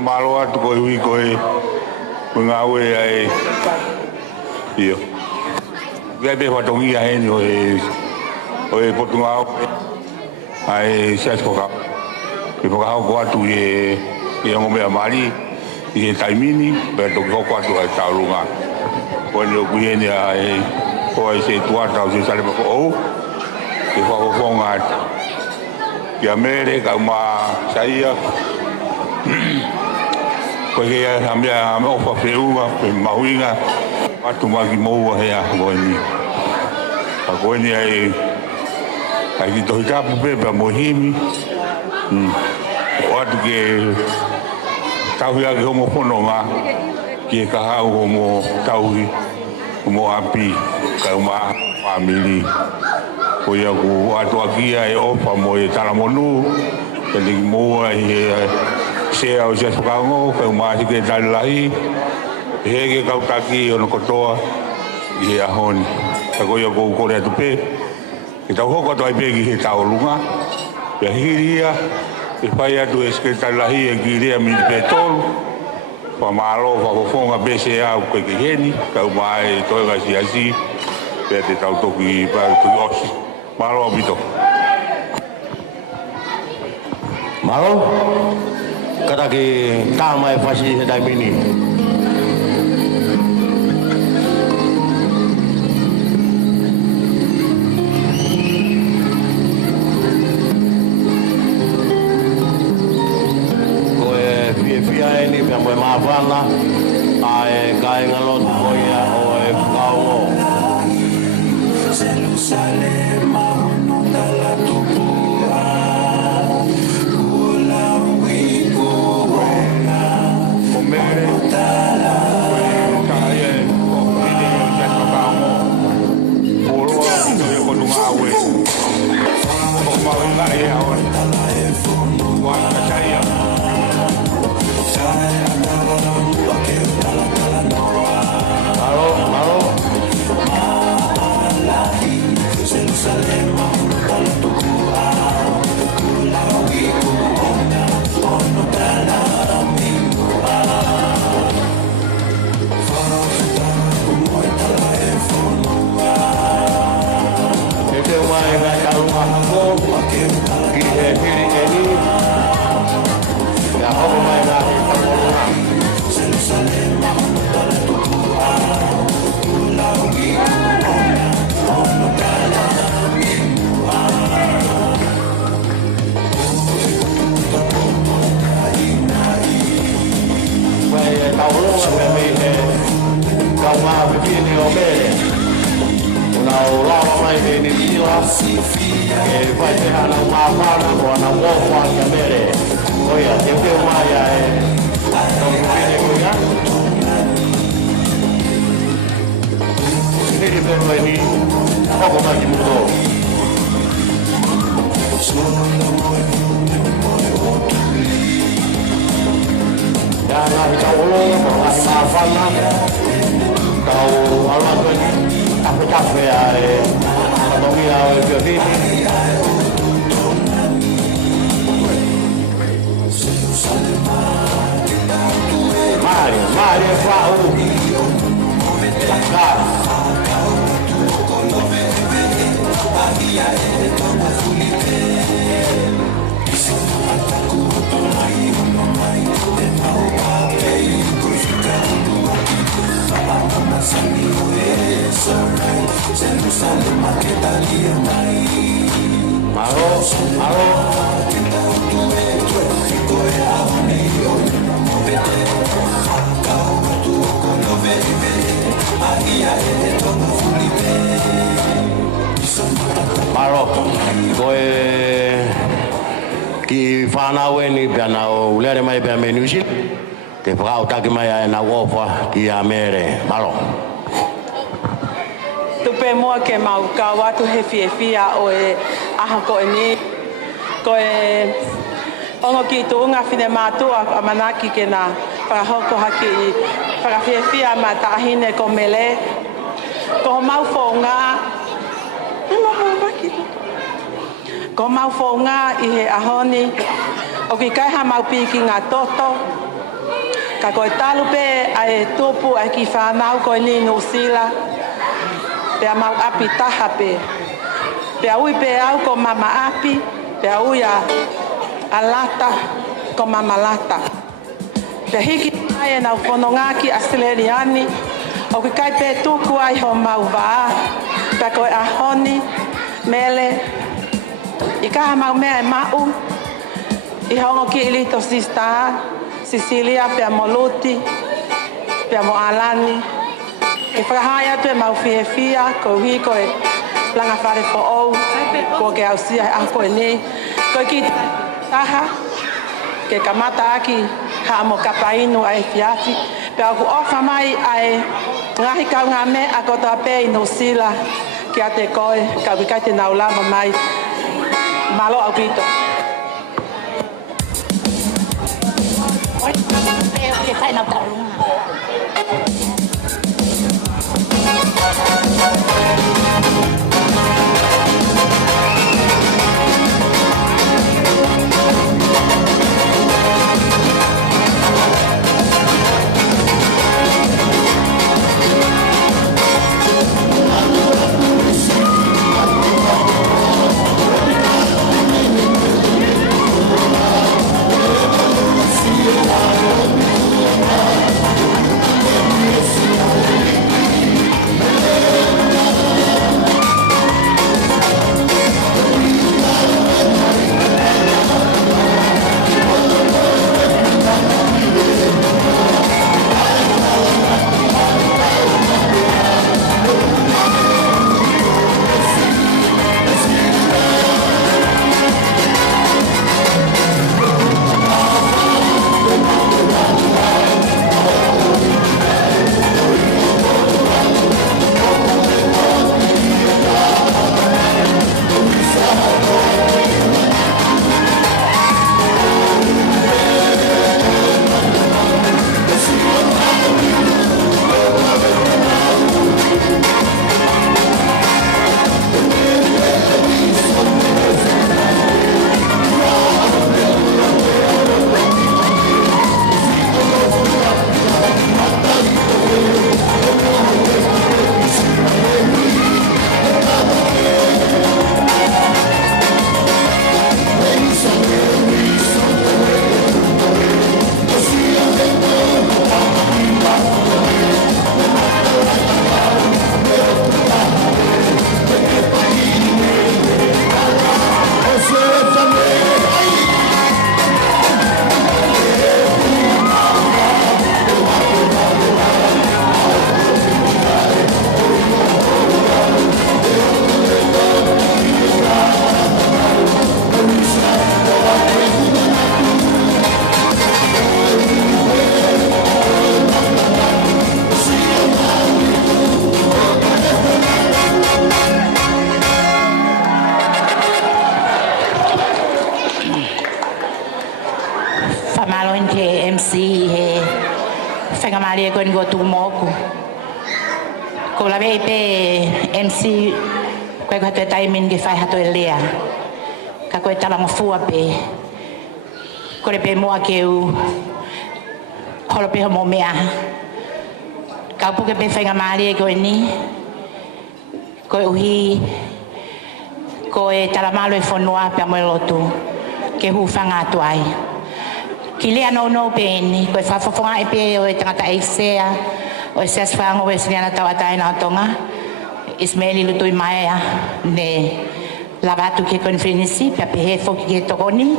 malo atu koe hui koe mengawe ai iyo. Gai be watongi ai ni oe potungao ai sias poka. Ke poka hau ko atu e ngome amali i taimini be to ko atu ai taurunga. Ko ni ku ni ai ko ai se tuata o se sale ko o. Ke fa ko ngat. Ya mere ka ma saia ko ia ambia mo fa feuga pe mauinga atu magi mo hea ngoni ka ngoni ai ki to ka pe pe mohimi o atu ke tau ia ke mo pono ma ki ka ha mo tau mo api ka ma family ko ia ku atu akia e ofa mo e talamonu ke ni mo e se au se whakango ka ma si ke talai he ke kau taki ono kotoa i a honi ka ko ia ko ko re tu pe ke tau hoko to ai pe ki he taulunga ya hiria e pai atu e ke talai e ki rea mi petol pa malo pa fonga bese au ke heni ka ma e to ga si asi pe te tau toki pa tu osi Malo bito. Malo, kata ki tama e fasi he taimini. Ko e fia ni pe mo mafana ai kai ngalot ko ia o e kawo. Jerusalem Malo, malo. whana weni pia na o ulere mai pia me New Zealand. Te whakautaki mai ai na wofa ki a mere malo. Tupe mua ke mau ka watu he fia o e aha ko e ni. Ko e ongo ki tuunga whine mātua a manaki ke na whakahoko haki i whakawhiawhia ma tāhine ko mele. Ko mau whonga. Ko mau whonga i he ahoni. O ki kaiha mau piki ngā toto. Ka koe talupe ai tupu ai ki whanau koe ni Nusila. Pea mau api taha pe. Pea ui pe au ko mama api. Pea ui a lata ko mama lata. Pea hiki ai nau whanongaki a Sileriani. O ki kai pe tuku ai ho mau waa. Pea koe ahoni, mele. I kaha mau mea e mau. I hongo ki ilito sista. Sicilia pea Moluti. Pea mo Alani. E whakahai atu e mau whiewhia, ko hui ko e langa whare fo ou, ko ke au sia e ako e nei. Ko ki taha, ke kamata aki ha mo kapainu ai fiafi. Pe au ku ofa mai ai ngahi kau ngā me a kota pe i Nusila ki a te koe, kau wikai te naulama mai. Malo au pito. Ke whai nau tarunga. Whangamari e koe ngo tū mōku. Ko la vei pe MC koe kato e taimin ke whai hato e lea. Ka koe talanga fua pe. Kore pe moa ke u holo pe homo mea. Ka puke pe whangamari e koe ni. Koe uhi koe talamalo e whanua pe amoe lotu. Ke hu whanga atu ai. Ki lea no pe ni, koe whawhawhonga e pe o e tangata e sea, o e seas whango e siniana tau atai na tonga, Ismaili lutu i mai ne lavatu ke konferensi, pe pe he foki ke tokoni,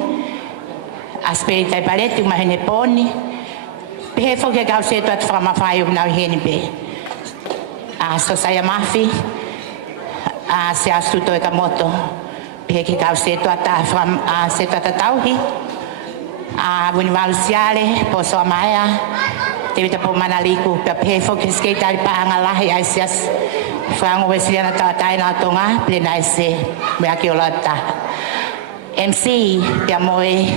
asperi tai pareti uma hene poni, pe he foki kau se tu at whamawhai o nau hene pe. A sosaya mafi, a se astuto e kamoto, pe he ke kau se tu ata tauhi, Wini Malusiale, po so amaya, te vita po manaliku, pe pe focus ke tari pa angalahi aisias, frango wesiana tatai na tonga, plena ese, me akiolata. MC, pe amoe,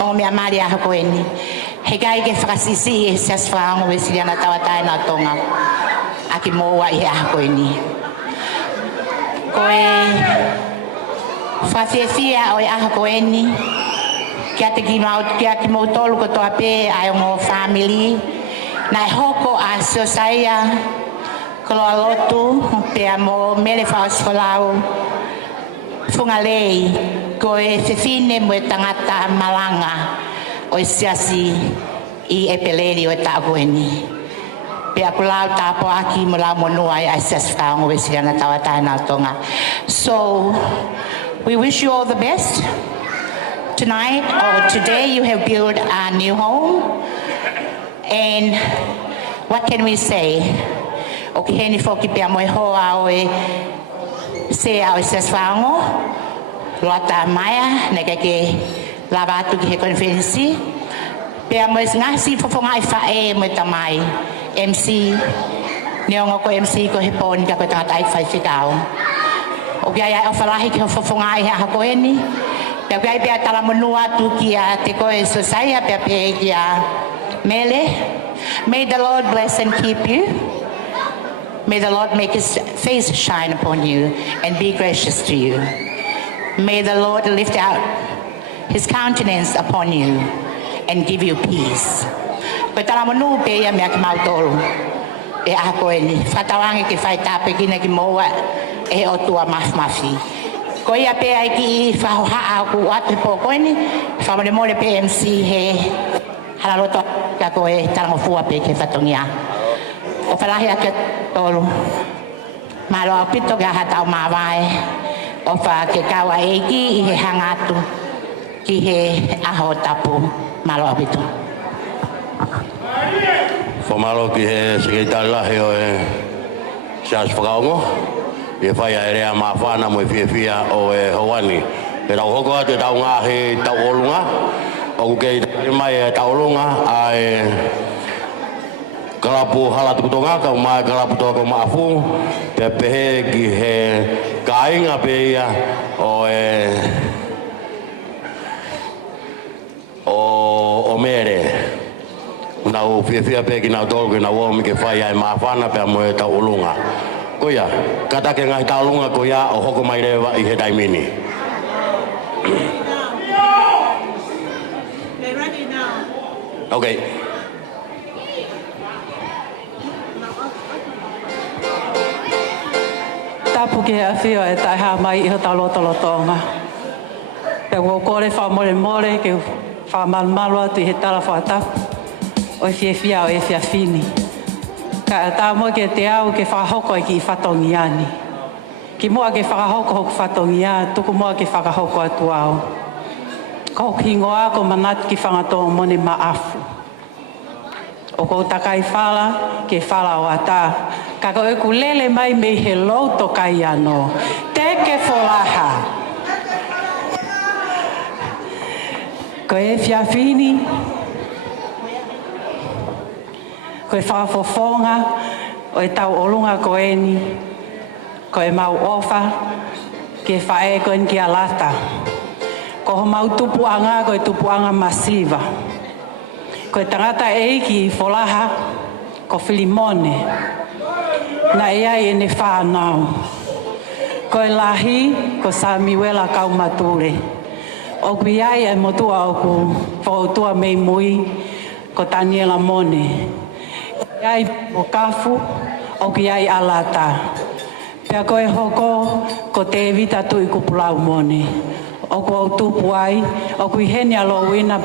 o me amari a koeni. Hegai ke frasisi aisias frango wesiana tatai na tonga, aki moa i a koeni. Koe, fafefia o a koeni. Kia te ki mau tolu ko toa pe ai o family na hoko a sosaia koloa lotu pe amo mele faos folau funga lei ko e fefine mo e tangata malanga o siasi i epeleri o ta koeni pe akulau ta po aki mo la monua ai sias fa ngo wesiana tawata na tonga. So we wish you all the best. Tonight or today you have built a new home, and what can we say? Okay, ni foki pe mo ho awe se awe ses fango lota maya negake lavatu ki konferensi pe mo ngasi fofonga fa e mo tamai MC neongo ko MC ko hepon ka ko tatai fa fikao o ya ofalahi ki fofonga ha ko eni. Pea pea tala monua tu kia te koe sosaya pea pea kia mele. May the Lord bless and keep you. May the Lord make his face shine upon you and be gracious to you. May the Lord lift out his countenance upon you and give you peace. Koe tala monu pea mea ki mautoro. E a koe ni whatawangi ki whai tape kina ki moa e o tua mafi. Ko ia pe ai ki whahoha ku atu po koe ni whamone mole PMC he halaroto ka koe talangofua pe ke whatongia. O whalahi ake tolu. Malo au pito ka hatau mawai. O wha ke kawa eiki i he hangatu ki he aho tapu malo au pito. Whamalo ki he sekretari lahi o e Charles Whakaongo. E whai a rea mawhana mo e whiawhia o e Hawani. E rau hoko atu e tau ngā he tau olunga. O kei mai e tau olunga a e kalapu hala tukutonga ka mai kalapu toka maafu. Te pehe ki he kāinga pe ia o e o mere. Nau whiawhia pe ki nau tolu ki nau omi ke whai a e mawhana pe mo e tau olunga. Koia, kata ke ngai taulunga koia o hoko mai rewa i he taimini. Okay. Tapu ke awhio e tai haa mai i ho taulotonga. Pea wo kore wha mole ke wha malmalua tu i he tala whatapu. O e whiawhia o e whiawhini. Ka tā mo ke te au ke whakahoko ki i whatongiani. Ki mua ke whakahoko hoku whatongia, tuku mua ke whakahoko atu au. Ko hingoa ko manat ki whangatoa mone maafu. O ko takai whala ke whala o ata. Ka ko e kulele mai me he lauto kai ano. Teke wholaha. Ko e whiawhini. Ko e whakafofonga, o e tau olunga ko eni, ko e mau ofa, ke whae ko en ki alata. Ko ho mau tupuanga, ko e tupuanga masiva. Ko e tangata eiki i wholaha, ko Filimone, na e ai ene whanau. Ko e lahi, ko Samiwela Kaumature. O kui ai e motua o ku whautua mei mui, ko Daniela Mone. Ai o kafu o ki ai alata. Pea koe hoko ko te evita tu i kupulau mone. O ko tupu ai, o kui heni alo wina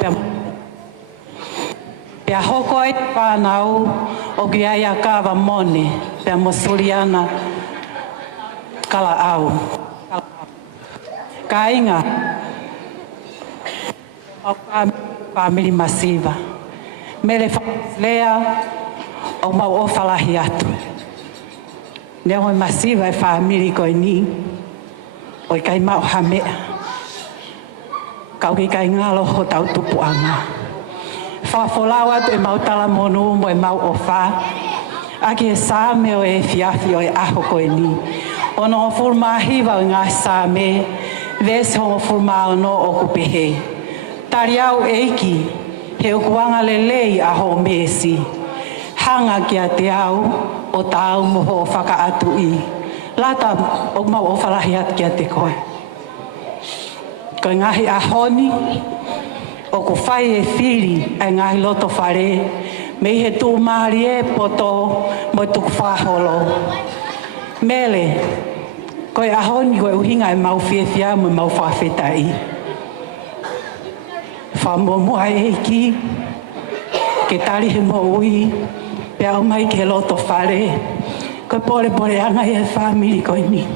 pea hoko ai whanau o ki ai a kawa mone. Pea mosuriana kala au. Ka inga o family masiva. Mele lea o mau o whalahi atu. Nea hoi masiva e whaamiri koe ni. O i kai mau hamea. kau ki kai ngalo ho tau tupu anga. Whawholawa tu e mau tala monu mo e mau ofa. Aki e sā me o e fiafi o e aho koe ni. Ono o furmahiwa o ngā sā me, vese ho furma o no o kupehe. Tari au eiki, he ukuanga lelei aho mesi. Hanga kia te au, o tāu moho o whaka atu i. Lata o mau o whalahi at kia te koe. Koe ngahi ahoni, o ko whai e whiri ai ngahi loto whare, me he tū maari e poto mo tuku whaholo. Mele, koe ahoni koe uhinga e mau whiawhia mo mau whawhetai. Whamomua e ki, ke tari he mo ui, pe au mai ke loto whare, koe pore pore anga e whamiri koe ni.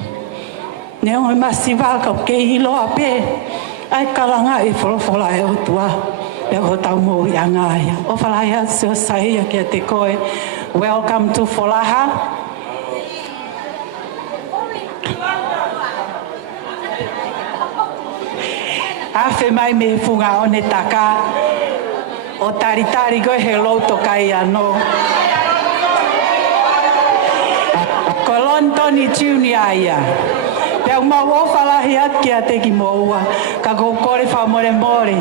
Neo ngoi masiwa ka ke hiloa pe, ai kalanga e wholofola e otua, e o tau mo i anga ia. O whalaya sio saia kia te koe, welcome to Folaha. Awhi mai me funga o ne taka, o taritari koe he loto kai anō. Ko Lontoni Junior ia. Pea mau o whalahi at kia te ki moua, ka kou kore whamore more.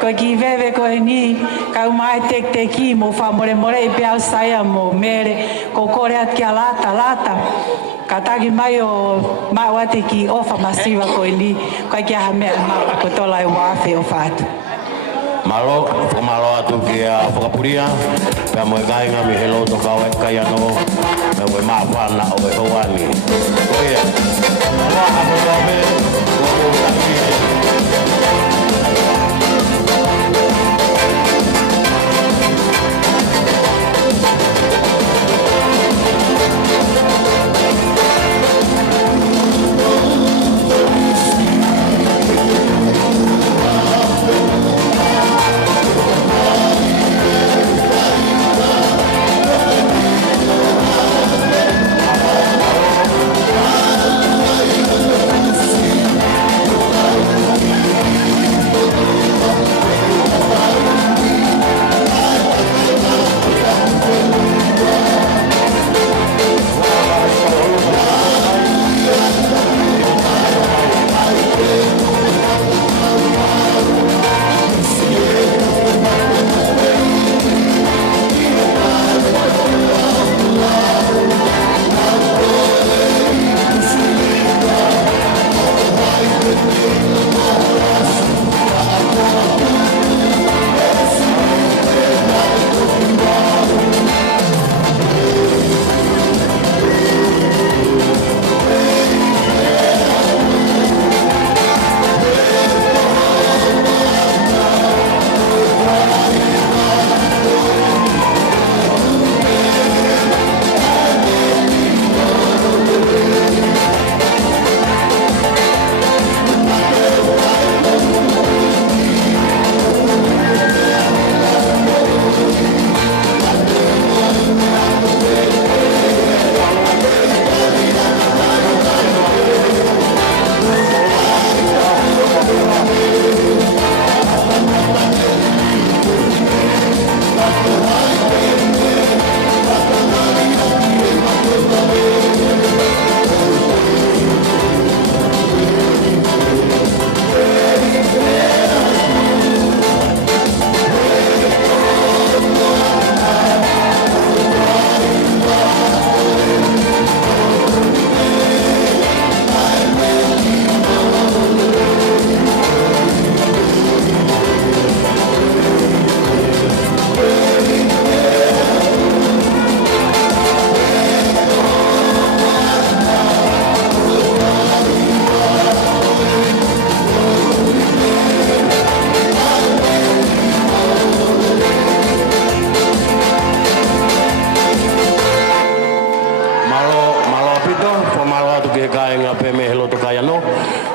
Ko ki vewe koe ni, ka umai tek te ki mo whamore more i pea saia mo mere, ko kore at kia lata. Ka taki mai o mawate ki ofa masiwa koe ni, koe kia ha mea mapa ko tola e wafe o whātu. Malo, malo atu ki a whakapuria, pea moe kainga mi he loto kau e kai anō, me moe mawhana o e hauani. Koe e, malo a mo me, koe o taki e.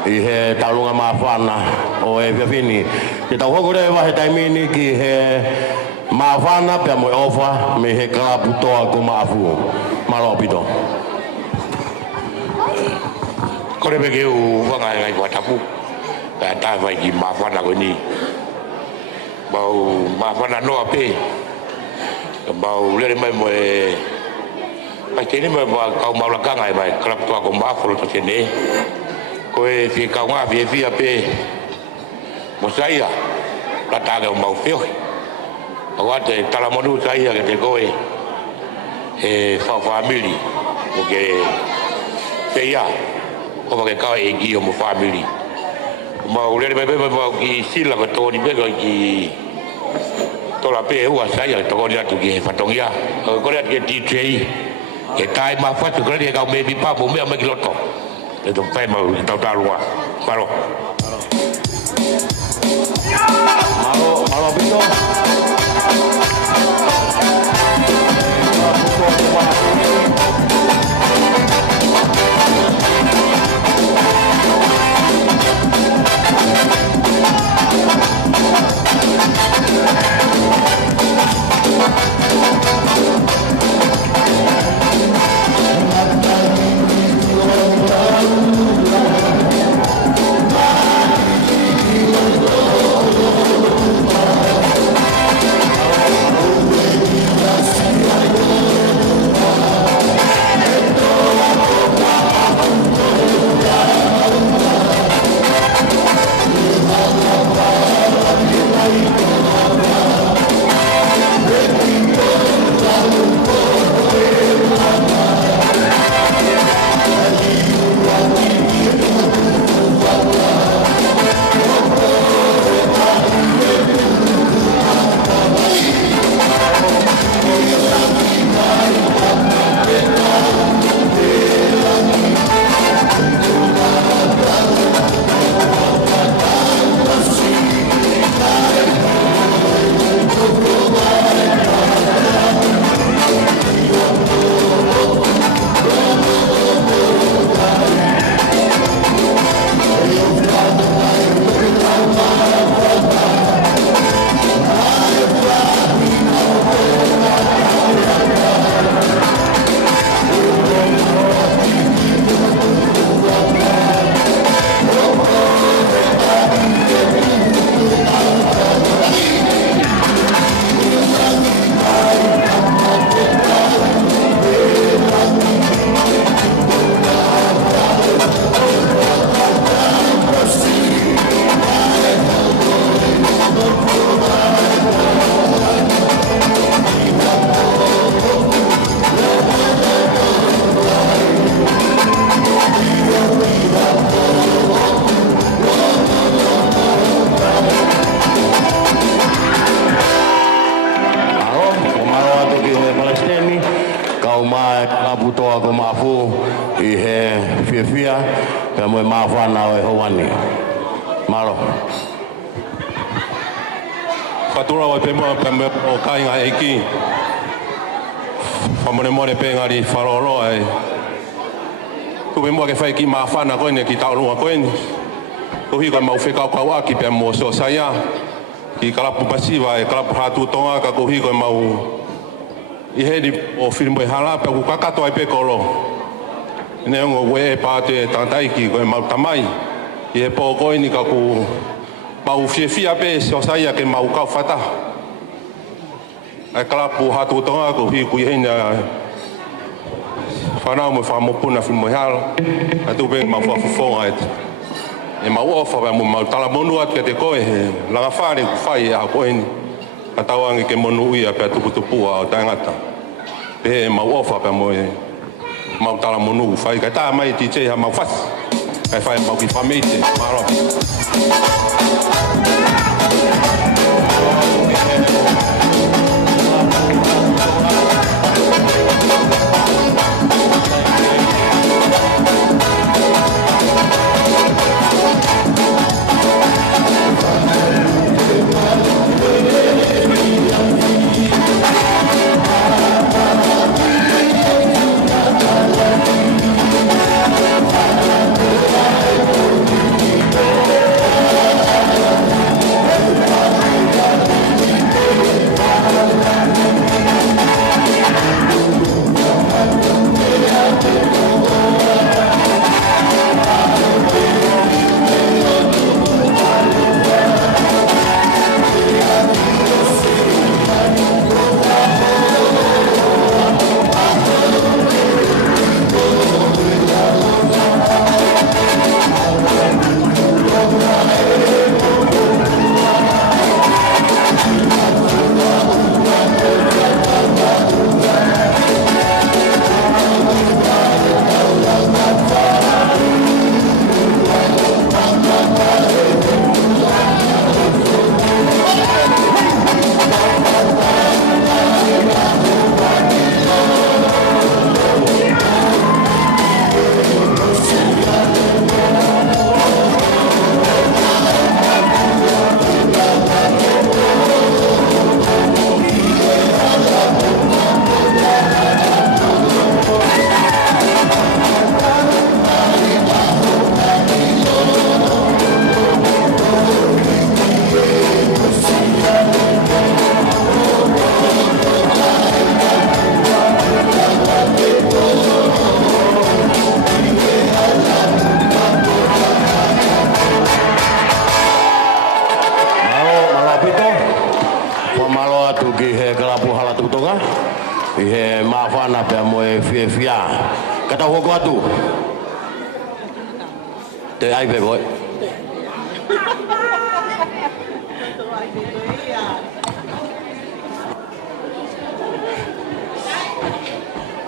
I he talunga mawhana o e whiawhini. Te tau hokore wahe taimini ki he mawhana pia moe ofa me he kalaputoa ko maafu. Malo pito. Kore peke u wangai ngai watapu. ta vai ki mafana ko ni bau mafana no ape bau le mai mo ai tene mai ba ka mau la kanga mai klap to ko mafolo to tene ko e fi ka nga fi ape mo saia la ta ga mau fio awate talamonu saia ke te koe e fa family o ke seia o ke ka e ki o mo family ma ule me be ma ki sila ko to ni be ki to la pe u sai to ko ya tu ki fatongia ko le ki DJ e tai ma fa tu ko le ka me bi pa bo me ma ki loto e to pe ma ta ta lua paro malo bito Fatura wa pemo pemo o kai nga eki. Famone more pe ngari farolo ai. Ku be mo ke fai ki mafana ko ne ki taulu ko ni. Ko hi ko mau fe ka wa ki pe mo so saya. Ki kala pasiva e kala hatu tonga ka ko hi ko mau I he di o filmo e hala pe ku kakato ai pe kolo. Ne ngo we pa te tantai ki ko mau tamai. I po ko ni ka ku mau fia pe so saya ke mau ka fata ai kala pu hatu tonga ko hi ku hina fana mo fa mo puna fi mo hal atu be mau fa fo ai e mau ofa ba mo mau tala monu at ke te ko e la fa ni ku fai a ko ni atawangi ke monu ia pe tu tu a tangata pe mau ofa pe mo mau tala monu fai ka ta mai ti che ha mau fas ai fai mau ki famite maro atu ki he kalapu hala tutonga. I he mawhana pia moe fie fia. Kata hoko atu. Te ai pe boy.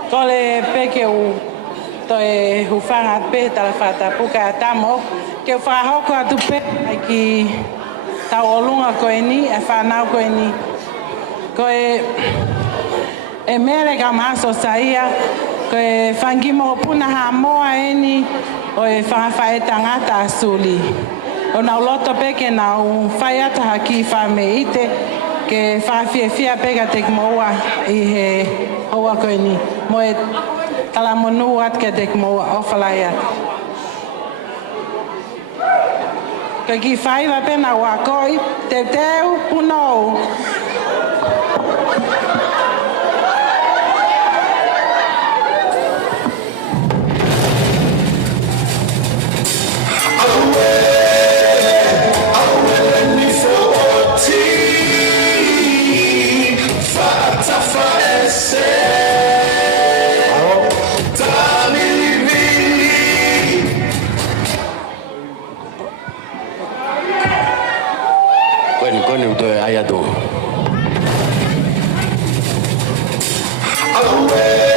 Kole peke u toe hufanga pe tala fata puka tamo ke fa hoko atu pe ki tau olunga koe ni e whanau koe ni koe e mere ka maso saia koe whangimo puna ha moa e ni o e whangawhae tangata asuli o nau loto peke nau whaiata haki whame ite ke whawhiawhia peka te moa i he hoa koe ni mo e tala monu at ke te moa o whalai atu ke ki whaiwa pena wakoi te teu punou Koni utoe ai atu. Away.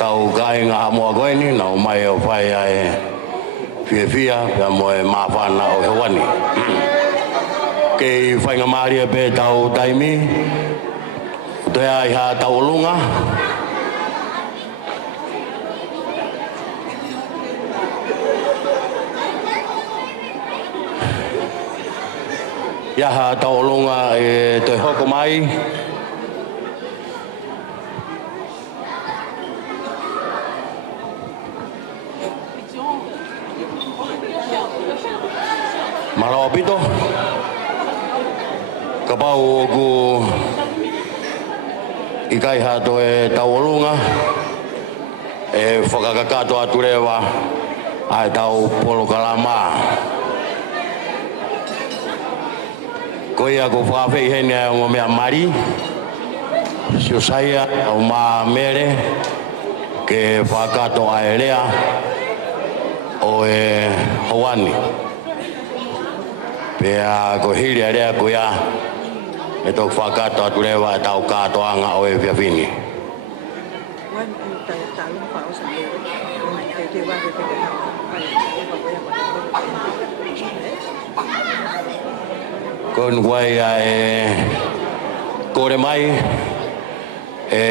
tau kai ngā mua koe ni, nau mai o whai ai fia pia mo e mawhana o hewani. Kei whainga maria pe tau taimi, te ai ha tau olunga. Ia ha tau olunga e te hoko mai. Malo pito. Kapau ku ikai hato e tau olunga e whakakakato atu rewa ai tau polo kalama. Koe ako whakawhei hene ai o mea mari sio saia au maa mere ke whakato ai rea o e hawani. Pea ko hiri area ko ia e tō whakato atu rewa e tau kātoanga o e whiawhini. Ko nuai a e kore mai e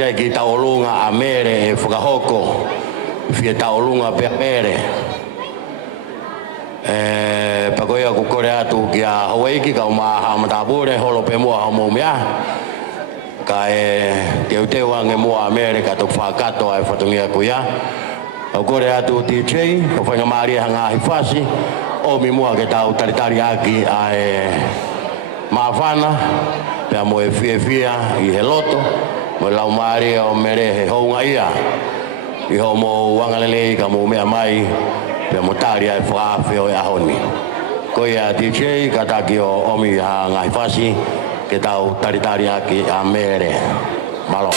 ia ki taolunga a mere e whakahoko whia taolunga pea mere. Pakoia ku kore atu ki a Hawaii ka uma hamatapure holo pe mua hamo mea ka e teu teu ange mua Amerika tu whakato ai whatungia ku ia au kore atu DJ ko whainga maria hanga hifasi o mi mua ke tau taritari aki ai mawhana pea mo e fia i he loto mo lau maria o mere he hounga ia i ho mo wangalelei ka mo mea mai pea mo tari ai whaafeo e ahoni. Ko ia DJ kataki o omi ha ngai fasi ke tau taritari aki a mere. Malo.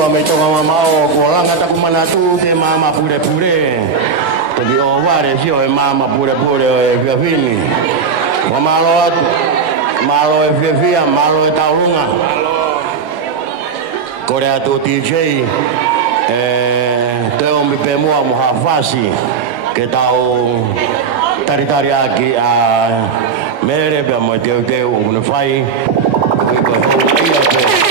wa me tonga mamao ko langa ta kumana tu te mama pure pure te di o ware si o mama pure pure e fiafini wa malo e fiafia malo e taulunga korea tu DJ te o mi pe mua muhafasi ke tau tari aki a mere pe mo te o no fai ko ho ia pe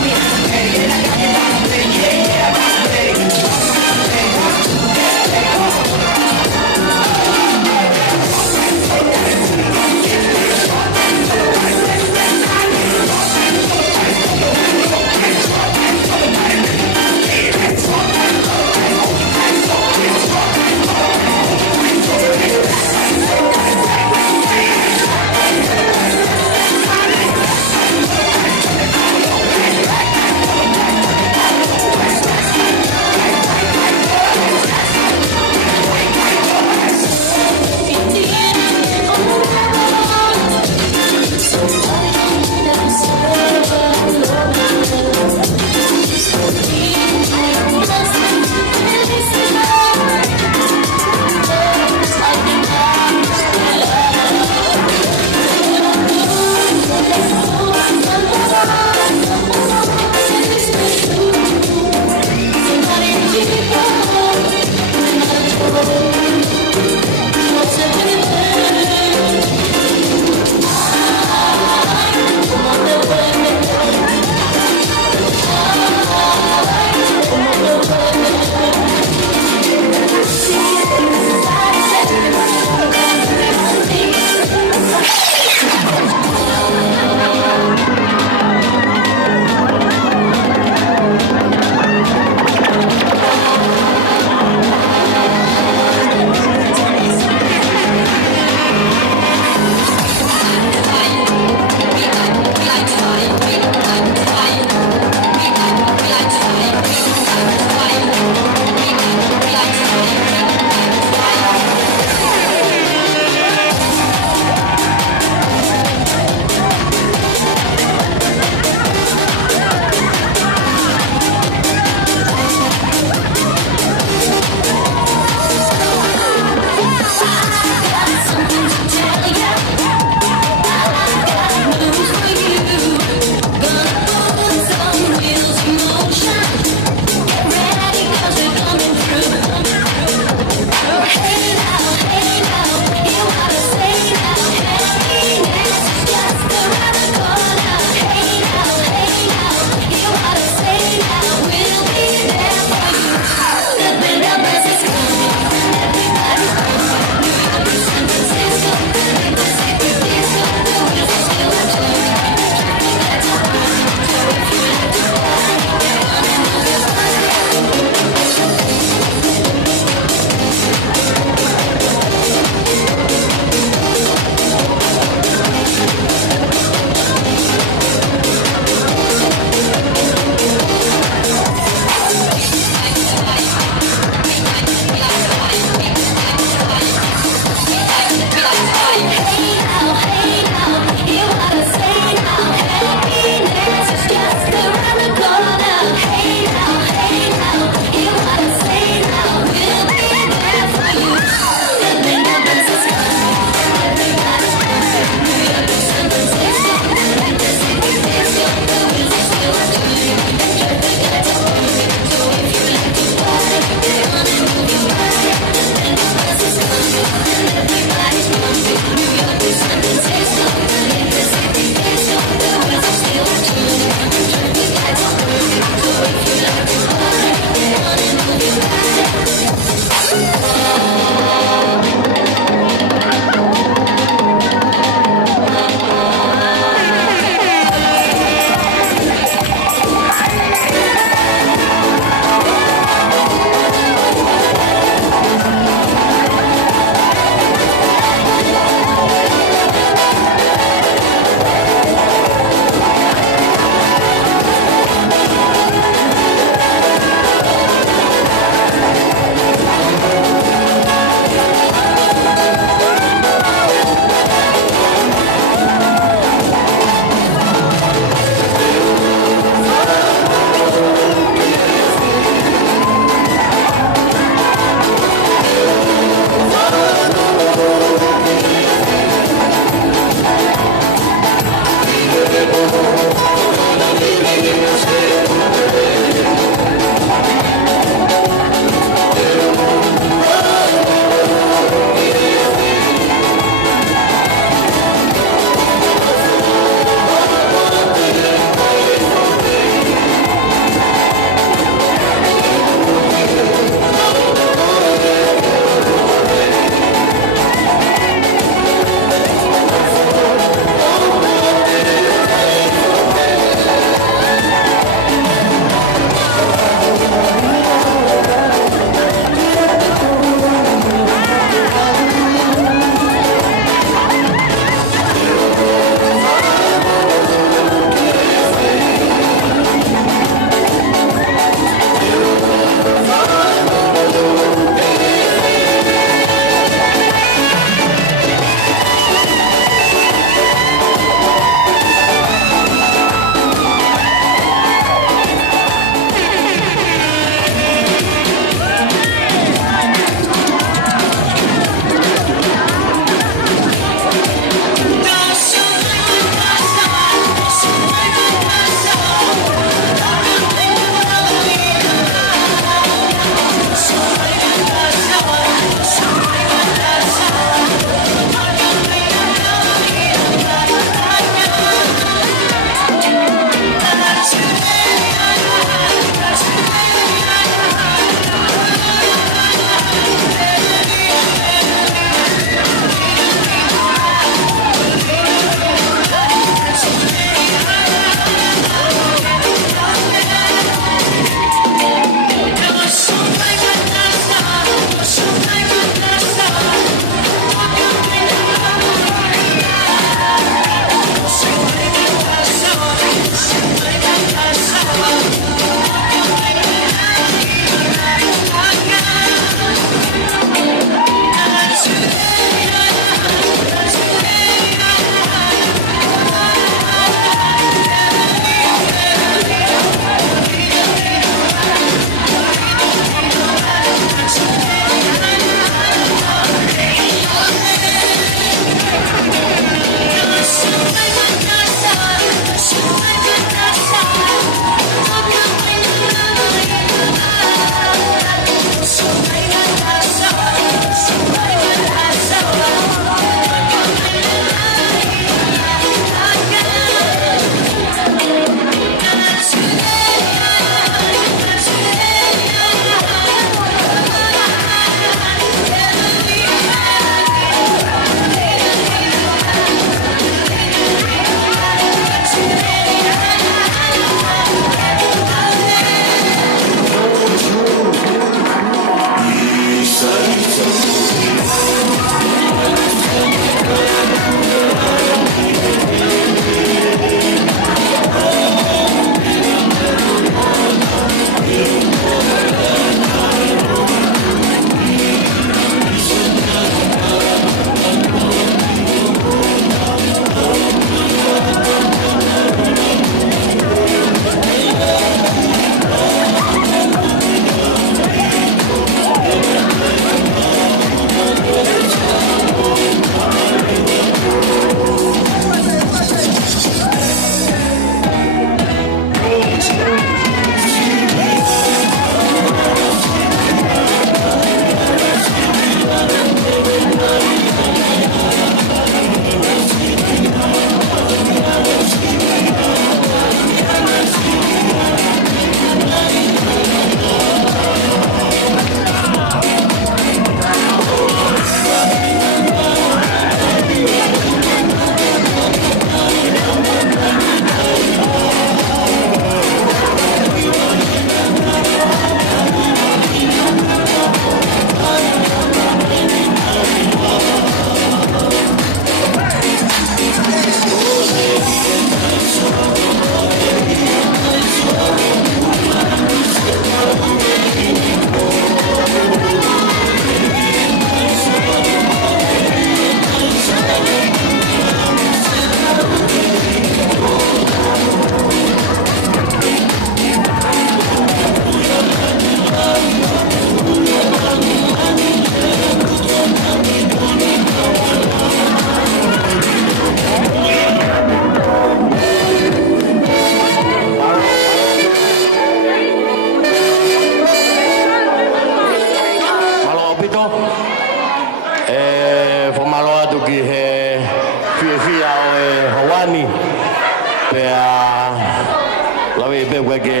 lawe be ke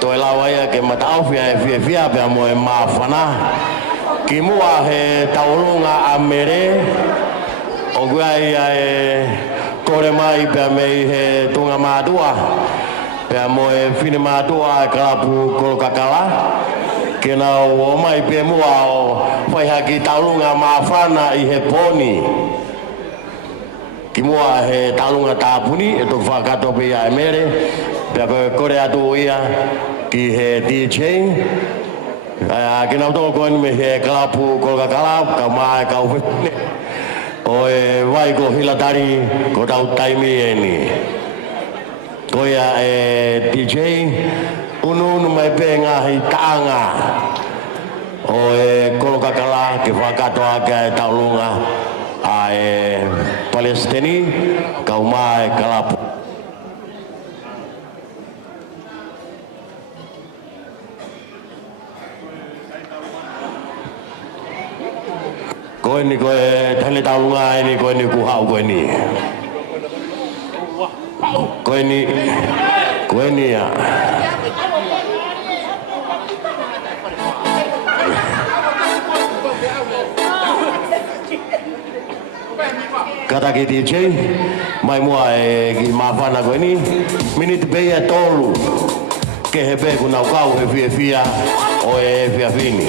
toi lawaya ke matau fia pe mo e mafana ki mua he taulunga amere o guai e kore mai pe me he tunga madua pe mo e fine madua kalapu kol kakala kena o mai pe mua o fai haki taulunga mafana i he poni ki mua he taulunga tapuni e to whakato pe ia emere pe kore atu ia ki he DJ kena to ko me he kalapu kol kakala ka mai ka o e vai ko hilatari ko tau taimi eni ko ia e DJ unu mai penga hi tanga o e kol kakala ki whakato ake taulunga a e Palestini ka mai kalapu koe ni koe tane taulunga ini koe ni kuhau koe ni ya kata ki DJ mai mua e ki mawhana koe ni minute beia tolu ke he pe kuna ukau he fia o e fia fini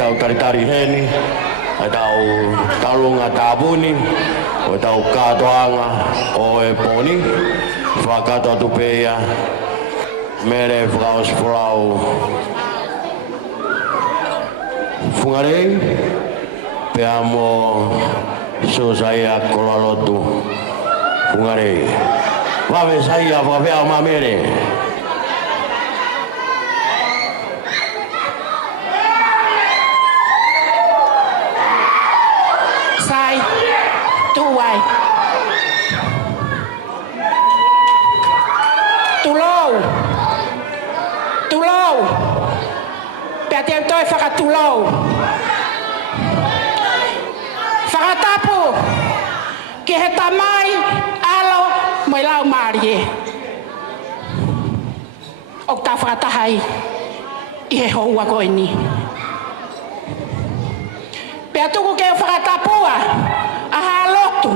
tau taritari heni tau talunga tabuni o tau katoanga o e poni whakato atu peia mere whaos whlau whungarei pea mo sosaia kolalotu whungarei wawe saia whawea ma mere Tulou pea te toi whakatulou whakatapu ki he tamai alo mai lau marie o ta whakatahai i he houa koe ni pea tuku ke whakatapua aha lotu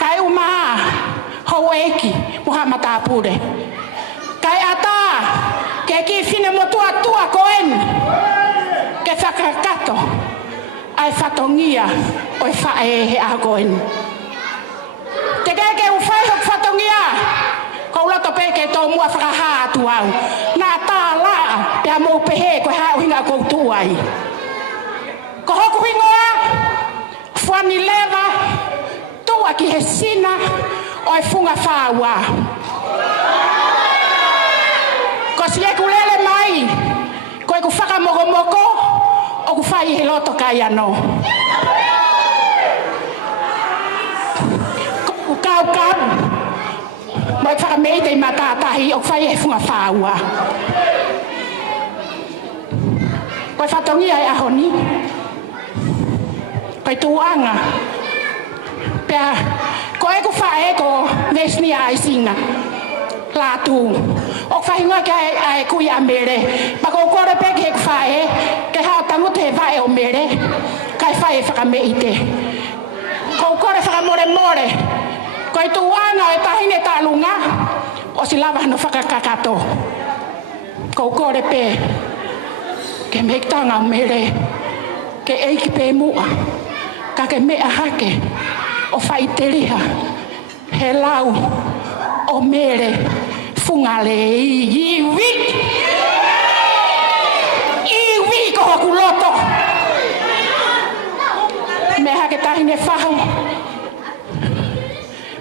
kai umaa hou eki muha matapure fine mo tua koen ke whakakato ai whatongia o e whae he a koen. Te ke u whai hok whatongia ko loto pe ke tō mua whakaha atu au nā tā laa pia mō pehe koe hao hinga koutu ai. Ko hoku hingoa whani lewa tua ki he sina o e whunga whaua. Ko si e kulele mai, ko e ku whakamogomoko, o ku whai he loto kai ano. Ko ku kau, mo e whakamei tei matatahi, o ku whai he whunga whaua. Ko e whatongi ai ahoni, ko e tuanga, pia, ko e ku whae ko vesni ai singa. Latu o whahinga ke ai kui a mere pa ko kore pe ke whae ke hao tangu te whae o mere kai whae whakameite ko kore whakamore ko i tuanga e tahine talunga o si lava no whakakakato ko kore pe ke meitanga o mere ke eiki pe mua ka ke mea hake o whaiteria he lau o mere fungale iwi ko haku loto me hake tahine whahu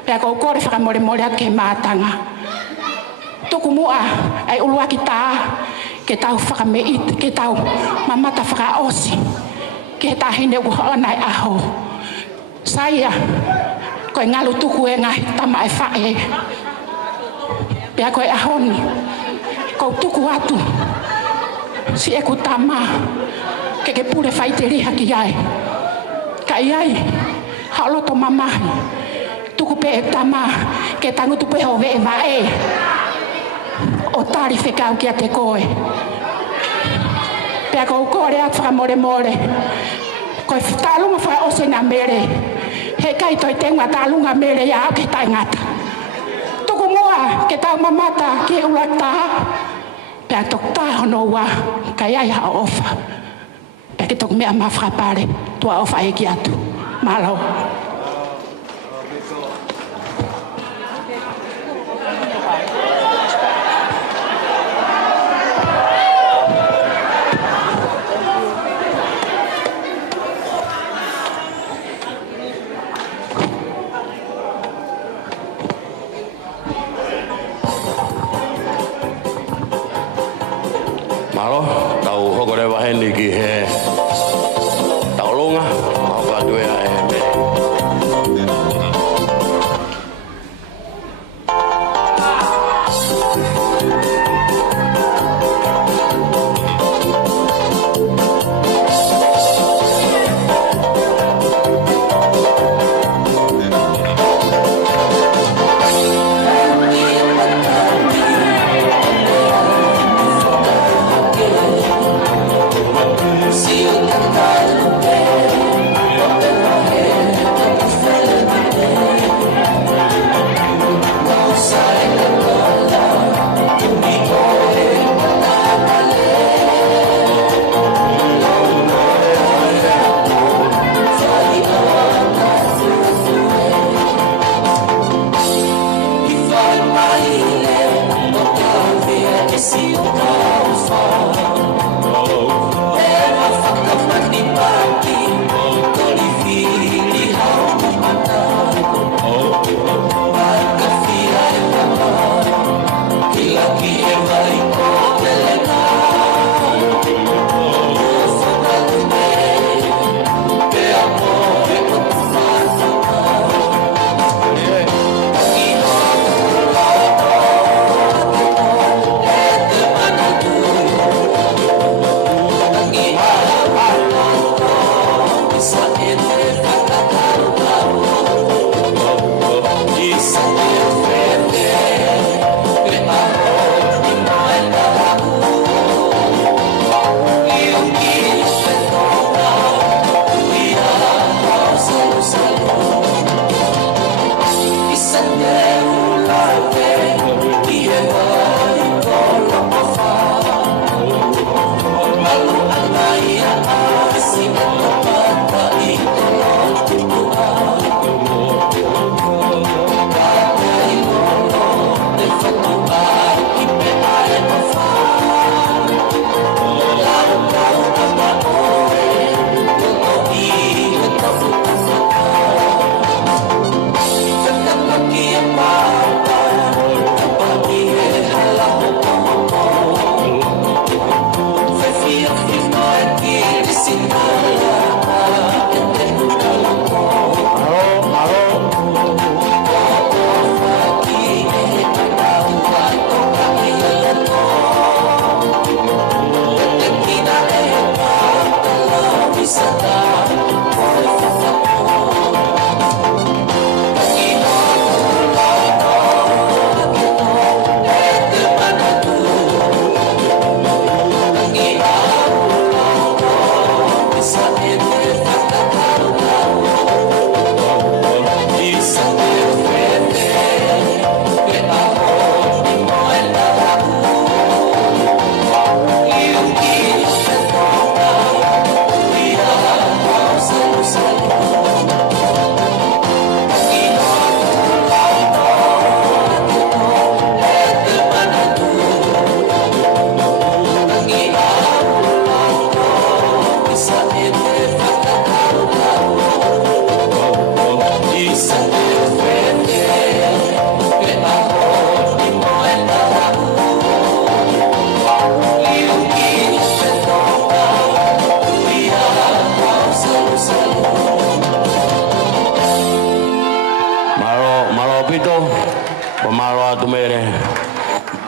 pia ko kore whakamore ake mātanga tuku mua ai ulua ki tā ke tau whakameit ke tau mamata whakaosi ke tahine uhanai aho saya koe ngalu tuku e ngai tama e whae pia koe ahoni kou tuku atu si e ku tama ke pure whaiteri haki ai ka iai haoloto mamahi tuku pe e tama ke tangu tupe ho ve vae o tari whekau kia te koe pia kou kore atu whakamore koe talunga whaka ose na mere he kai toi tenga talunga mere ya ke taingata tuku mua ke tau mamata ke ulata pia tok tahono wa kai ai ha ofa pia ke tok mea mawhakapare tua ofa e ki atu malo Malo tau hokore waheni ki he tau longa hoko adue a e me See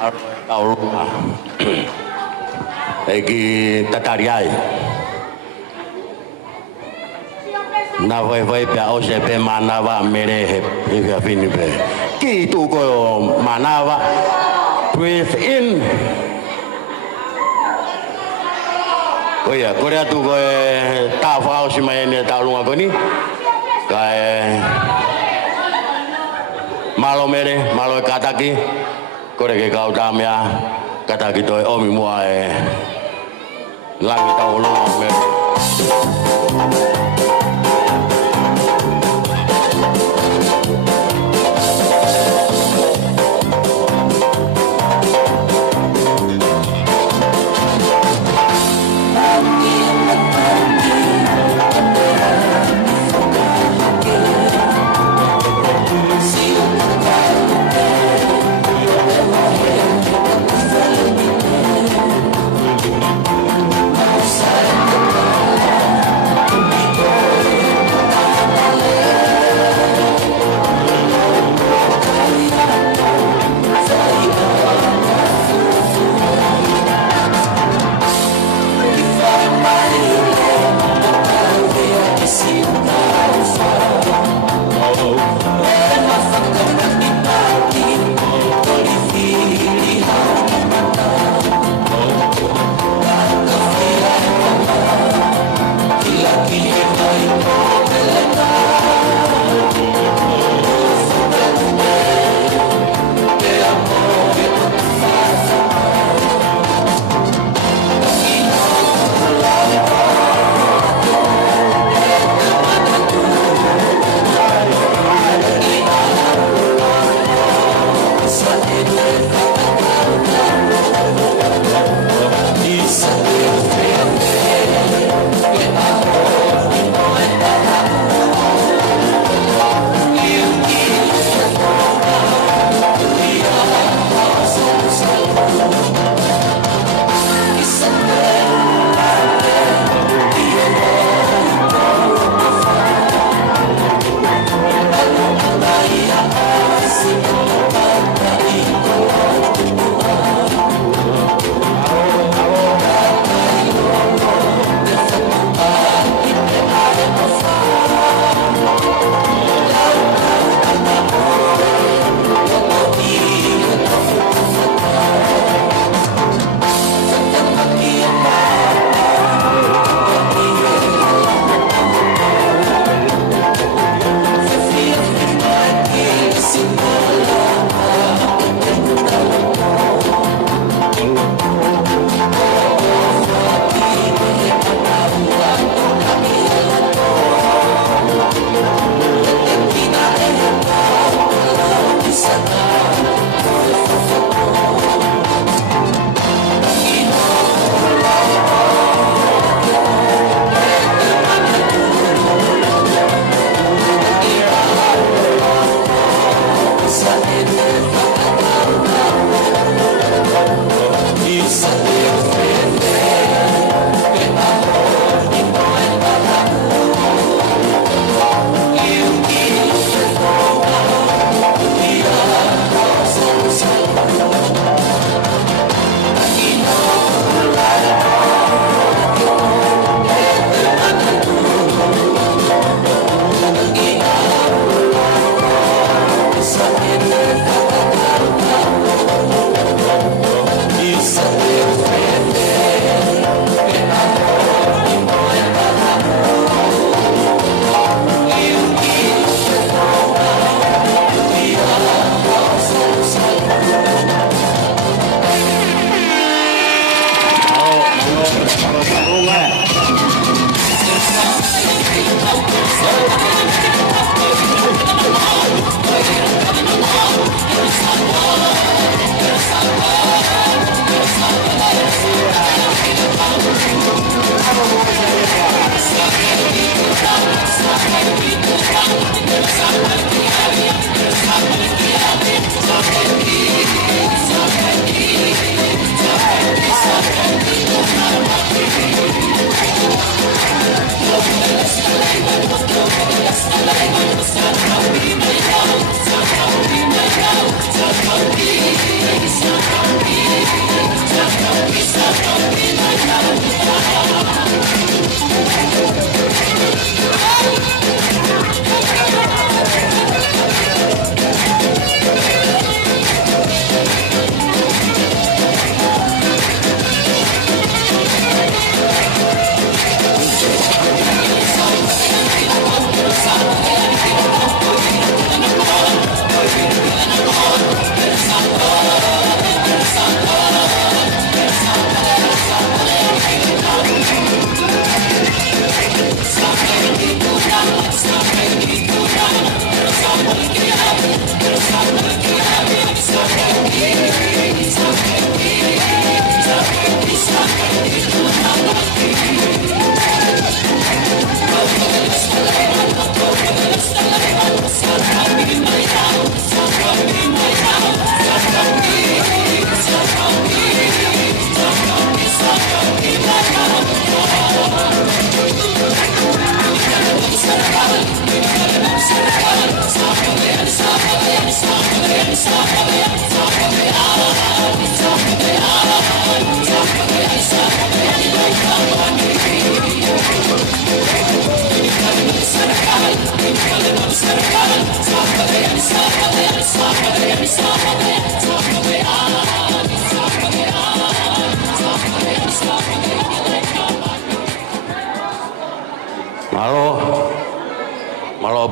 Taulunga. Eki tatariai. Na vai pe o se pe manava mere he fini pe. Ki tu ko manava. Breathe in. Oh ya, Korea tu ko ta fa o si mai ne Taulunga ko ni. Ka malo mere, malo kataki. Kore ke kau tamia kataki toi omi mua langi Taulunga mere.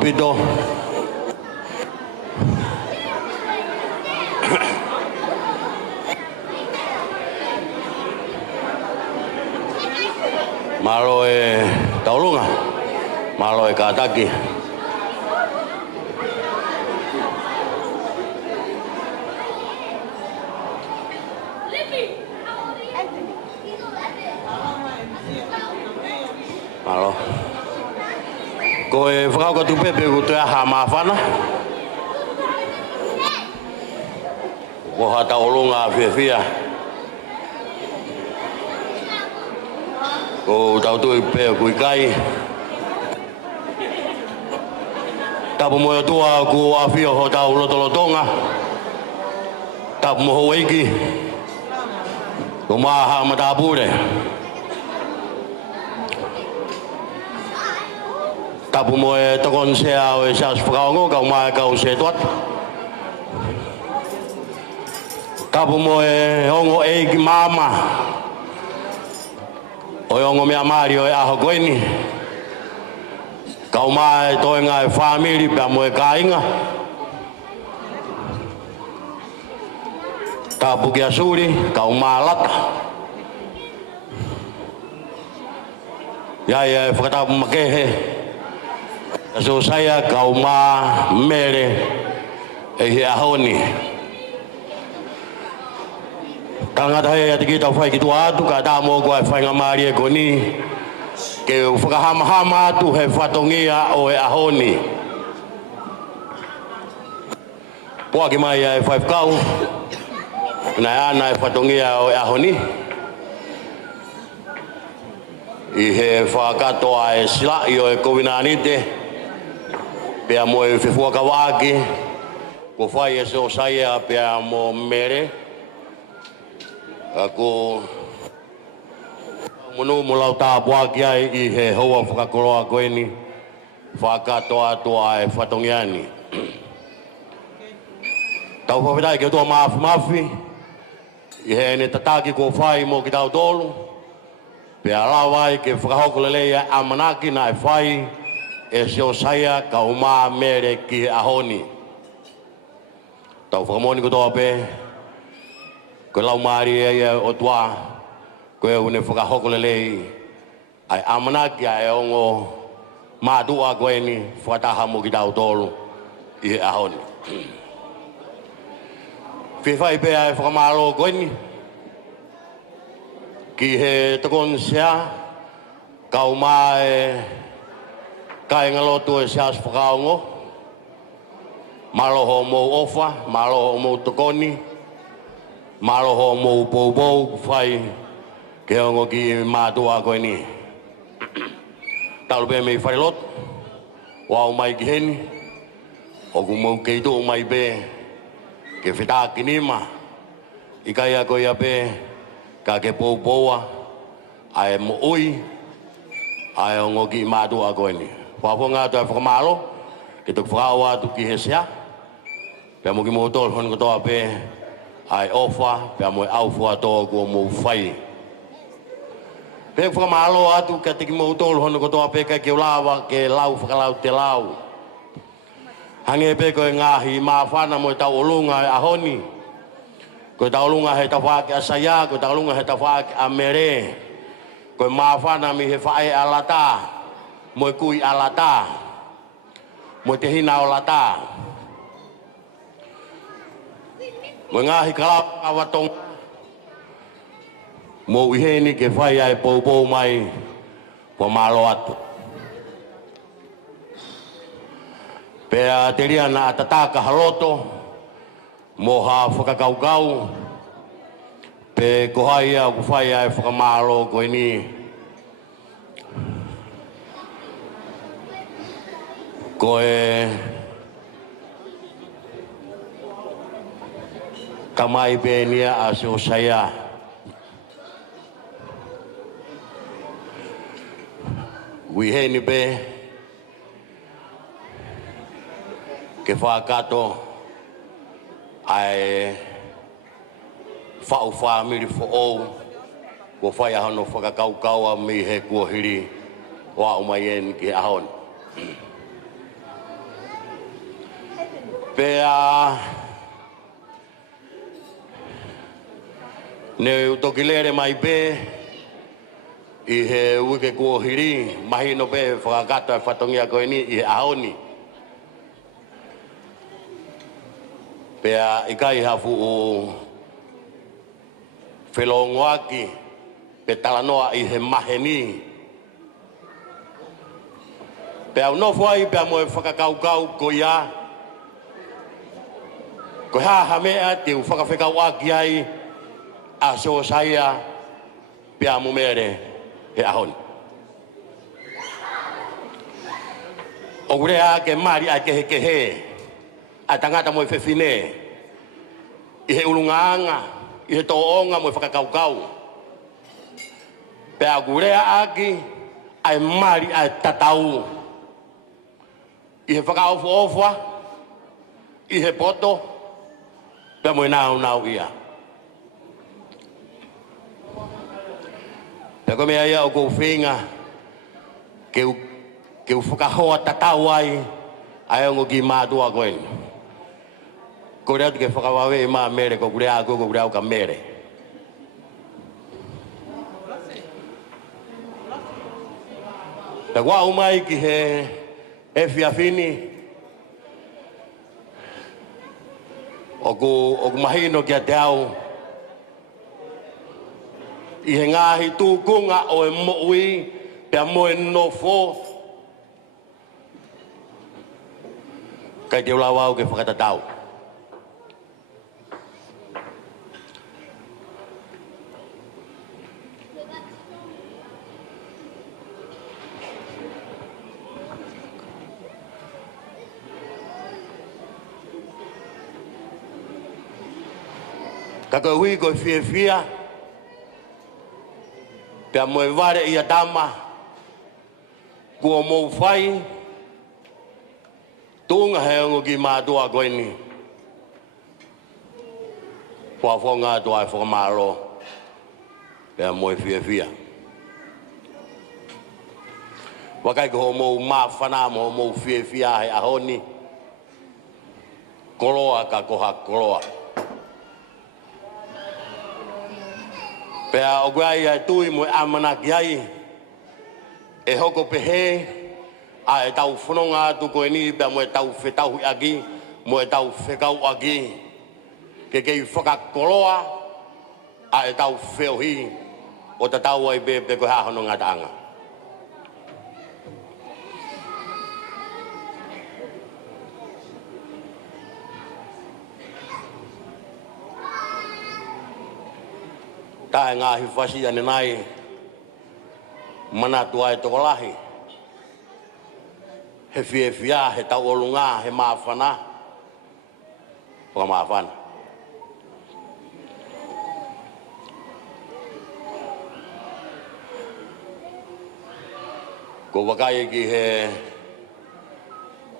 pito. Malo taulunga. Malo kataki. Malo. Ko whakau ka tupepe ko te aha mawhana. Ko hata olunga whiawhia. Ko tautui peo kui kai. Tapu moe tua ku awhio ho tau lotolotonga. Tapu moho weiki. Ko maha matapure. Tapu moe tokon sea o sias whakaongo kau mai kau se tuat. Tapu moe ongo eiki mama. O ongo mea mari o aho koini. Kau mai toi ngai family pia moe kainga. Tapu kia suri kau malata. Ia whakatapu makehe. So saya kau ma mere he ahoni. Tangata he ati kita fai kitu atu ka ta mo ko fai ngamari e koni. Ke whakahama atu he whatongia o e ahoni. Poa ki mai e whai whakau. Na ana e whatongia o e ahoni. I he whakatoa e sila i o e kovinanite. Pea mo e whiwhua kawaki. Ko whai e so saia pea mo mere. Ako munu mo lau tāpuaki ai i he hoa whakakoroa koeni. Whakatoa toa e whatongiani. Tau whawhitai ke toa mafi. I he ne tataki ko whai mo ki tau tolu. Pea lawai ke whakahokulelea amanaki na e whai. E seo saia ka uma mere ki ahoni. Tau whakamoni ko toa pe. Ko lau maari e o tua. Ko e une whakahokulelei. Ai amanaki ai ongo mātua koe ni whataha mo ki tau tolu i ahoni. Whiwhai pe ai whakamalo koe ni. Ki he takon sea. Ka uma kai ngalotu e sias whakaongo. Maloho mou ofa, maloho mou tokoni. Maloho mou poupou, whai ke ongo ki mātua koe ni. Talu pe mei wharilot, wau mai ki heni. Oku mou keitu o mai pe, ke whitaki nima. I kai a koe a pe, ka ke poupoua, ai mo ui, ai ongo ki mātua koe ni. Whawhonga atu e whakamalo, ke tuk whakao atu ki he sea. Pea mo ki mo tol hon kotoa pe, ai ofa, pea mo e aufua toa kua mo whai. Pea whakamalo atu ka tiki mo tol hon kotoa pe kai ke ulawa ke lau whakalau te lau. Hange pe koe ngahi mawhana mo e tau olunga e ahoni. Koe tau olunga he tau whaake a saya, koe tau olunga he tau whaake a mere. Koe mawhana mi he whae alata. Moe kui alata, moe te hina o lata. Moe ngahi kalapa awatong. Mo uheni ke whai ai poupou mai, po malo atu. Pea te ria na atataka haloto, mo ha whakakaukau. Pe kohai au ku whai ai whakamalo koe ni. Koe kamai pe nia a seo saya. Wiheni pe ke whakato ai whau whamiri fo ou ko whai ahano whakakaukaua mi he kua hiri wa umai en ki ahon. Pea ne utokilere mai pe I he uke kua hiri mahino pe whakakata e whatongia koe ni I he ahoni. Pea I kai hafu o whelongoaki pe talanoa I he maheni. Pea unofo ai pea moe whakakaukau ko ia. Ko ha mea te u whakawhekauaki ai a so saia pea mo mere he ahoni. O gurea ke mari a ke he a tangata mo whewhine I he ulungaanga I he toonga mo whakakaukau. Pea gurea aki ai mari a tatau I he whakaofo-ofoa I he poto pea mo nau ia. Pea ko mea ia o kou whinga ke u whakahoa tatau ai ai ongo ki mātua koen. Ko rea tu ke whakawawe mā mere ko kurea ko kurea o ka mere. Pea kua umai ki he whiawhini o ku mahino kia te au I he ngahi tūkunga o e moui pea moe nofo kai te ulau au ke whakatatau. Ka koe hui koe whia pea moe ware I a dama kua mou whai tūnga he ongo ki mātua koe ni kua whonga tua e whakamaro pea moe whia wakai ko ho mou mawhana mo ho mou whia he ahoni koroa ka koha koroa. Pea o guai ai tui mo amanaki ai e hoko pehe a e tau whanonga atu koe ni pea mo e tau whetau aki mo e tau whekau aki ke kei whakakoroa a e tau wheohi o ta tau ai pe koe hahono ngā taanga. Tae ngahi whasi ane nai manatu ai toko lahi. He whia he tau olunga he mawhana. Wha mawhana. Ko wakai ki he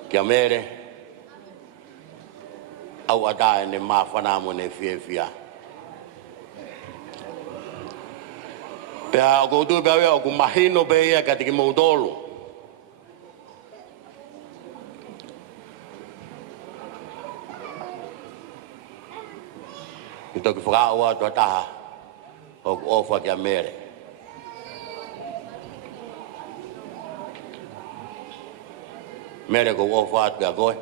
kia mere au atae ne mawhana mo ne whia. Pea o koutu pea wea o ku mahino pe ia ka tiki mautolu. I toki whakaua tua taha o ku ofua kia mere. Mere ko ofua atu kia koe.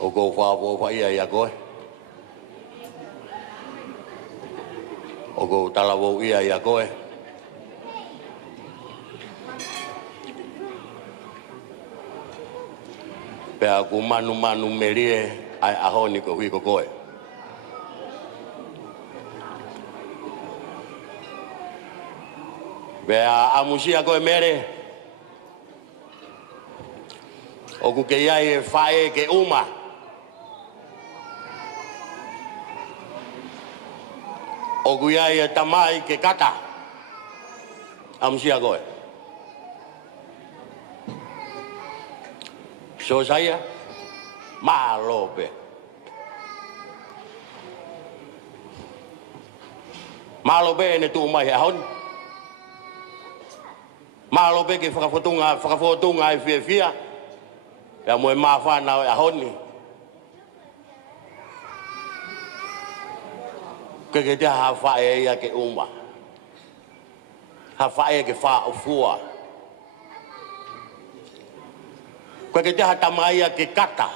O ko ofua ia koe. O ko talawo ia koe. Pea ku manu merie ai ahoni ko hui ko koe. Pea amusia koe mere. O ku ke iai e whae ke uma. O guiai e tamai ke kata. Amusia koe. So saya malope. Malope ne tu mai ahon. Malope ke whakafotunga e whia. Pea moe mawhana o ahoni. Ke te hawhae ia ke uma. Hawhae ke wha o fua. Ke te hatamaia ke kata.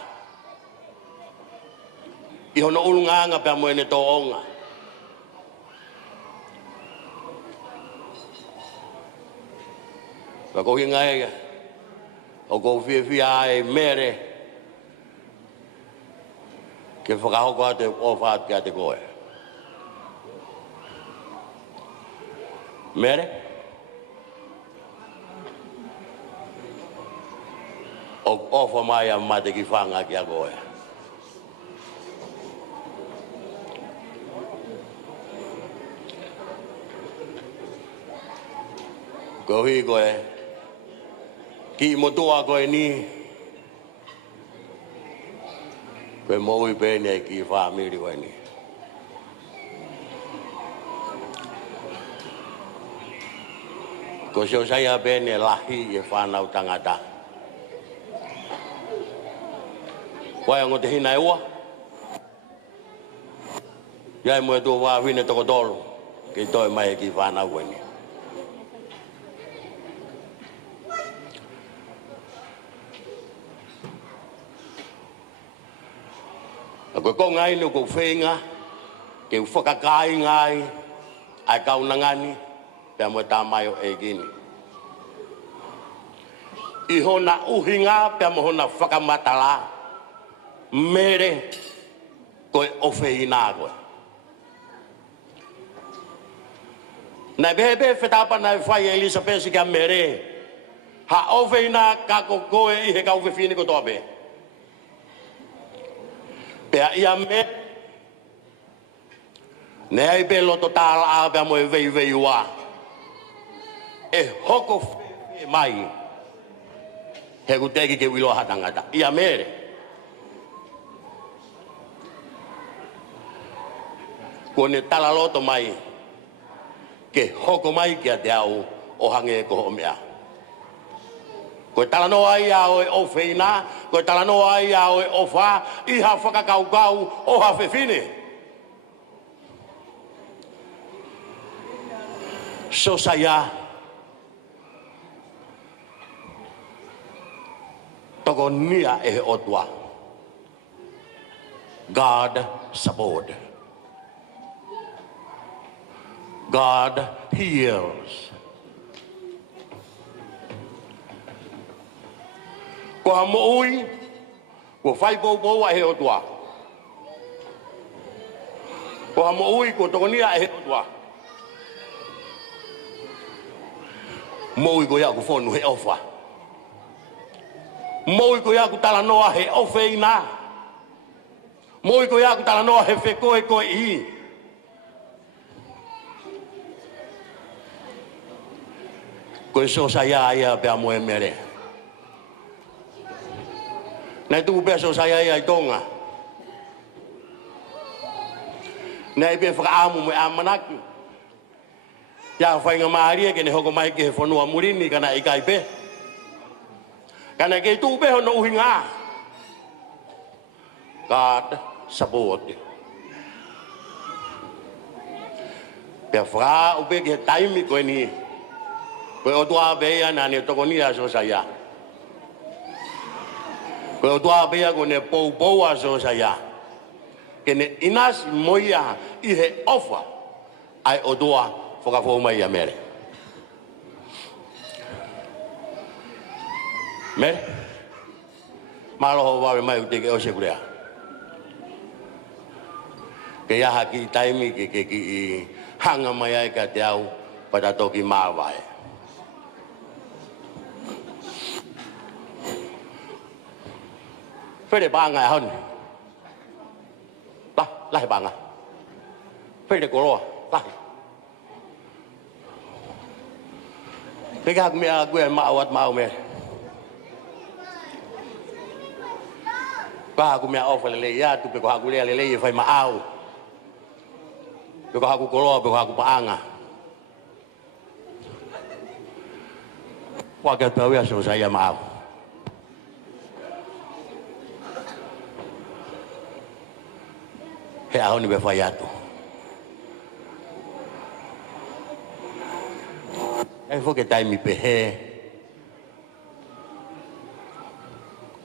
I hono ulunganga pea moe ne toonga. Ka ko hinga ega. O ko fia e mere. Ke whakahoko ate o whaat ki ate koe. Mere? O ofa mai a mate ki whanga ki a koe. Ko hui koe. Ki motua koe ni. Koe moui pene ki whamiri koe ni. Ko seo saya pene lahi e whanau tangata. Koe ango te hina e ua. Iai moe tō wāwine toko tolu. Kei toi mai ki whanau koe ni. Koe ko ngai no ko whenga, ke whakakai ngai, ai kaunangani, pia mo tamai o e gini. I hona uhinga, pia mo hona whakamatala, mere, koe ofeina koe. Nai bebe whetapa nai whai Elizabeth kia mere, ha ofeina kako koe i he kau whewhini ko tope. Pea ia me ne ai pe loto tala a pea mo e vei ua e hoko whewhe mai he kuteki ke wilo hatangata ia mere ko ne tala loto mai ke hoko mai ki a te au o hange ko ho mea koe tala noa ia o e ofeina, koe tala noa ia o e ofa, i ha whakakaukau o ha whewhine. So saya, toko nia e he otua. God support. God heals. Ko ha mo ui, ko whai pou a he o tua. Ko ha mo ui, ko tokonia a he o tua. Mo ui ko ia ku whonu he ofa. Mo ui ko ia ku tala noa he ofe ina. Mo ui ko ia ku tala noa he whekoe koe i. Ko e so sa ia pia mo e mere. Nai tuku peso saya ia i tonga. Nai pe whakaamu mo e amanaki. Ia whainga maaria ke ne hoko mai ke he whanua murini kana i kai pe. Kana ke tuku pe hono uhinga. God support. Pe whaka upe ke he taimi koe ni. Koe o tua beia na ne toko ni aso saya. Koe o tua bea ko ne pou a so saya. Ke ne inas moia i he ofa ai o tua whakafou mai a mere. Mere? Maloho wawe mai ute ke o se kurea. Ke iaha ki taimi ke ki hanga mai ai ka te au pada toki mawai. Fede banga ya hon. Lah banga. Fede koroa. Lah. Kaya kami gue maawat mau me. Kaya kami offer lele ya tu peko aku lele fai maau. Peko aku koroa peko aku paanga. Wagat bawa so saya maau. he ahoni be fai atu. E fo ke taimi pe he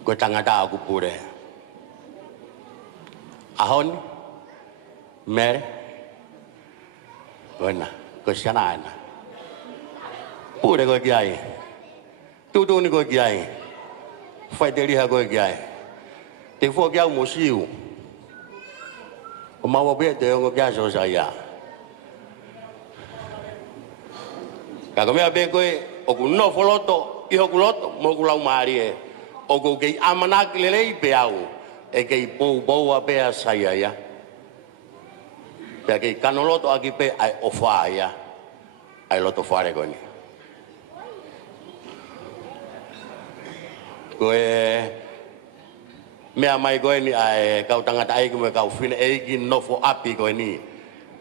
ko tangata aku pure. Ahoni mere Buena, ko siana ana. Pure ko kiai. Tu ni ko kiai. Fai deli ha ko kiai. Te fo kiau mo siu. O mau be te ko kiai so saya. Ka ko me be ko o ku no foloto, i ho ku loto mo ku lau mari e. O ko ke amana lelei pe au. E ke po a pe saya ya. Porque canoloto aquí pe ai ofaya ai loto fare goni koe me amai goni ai kau tangata ai me kau fine ai no fo api goni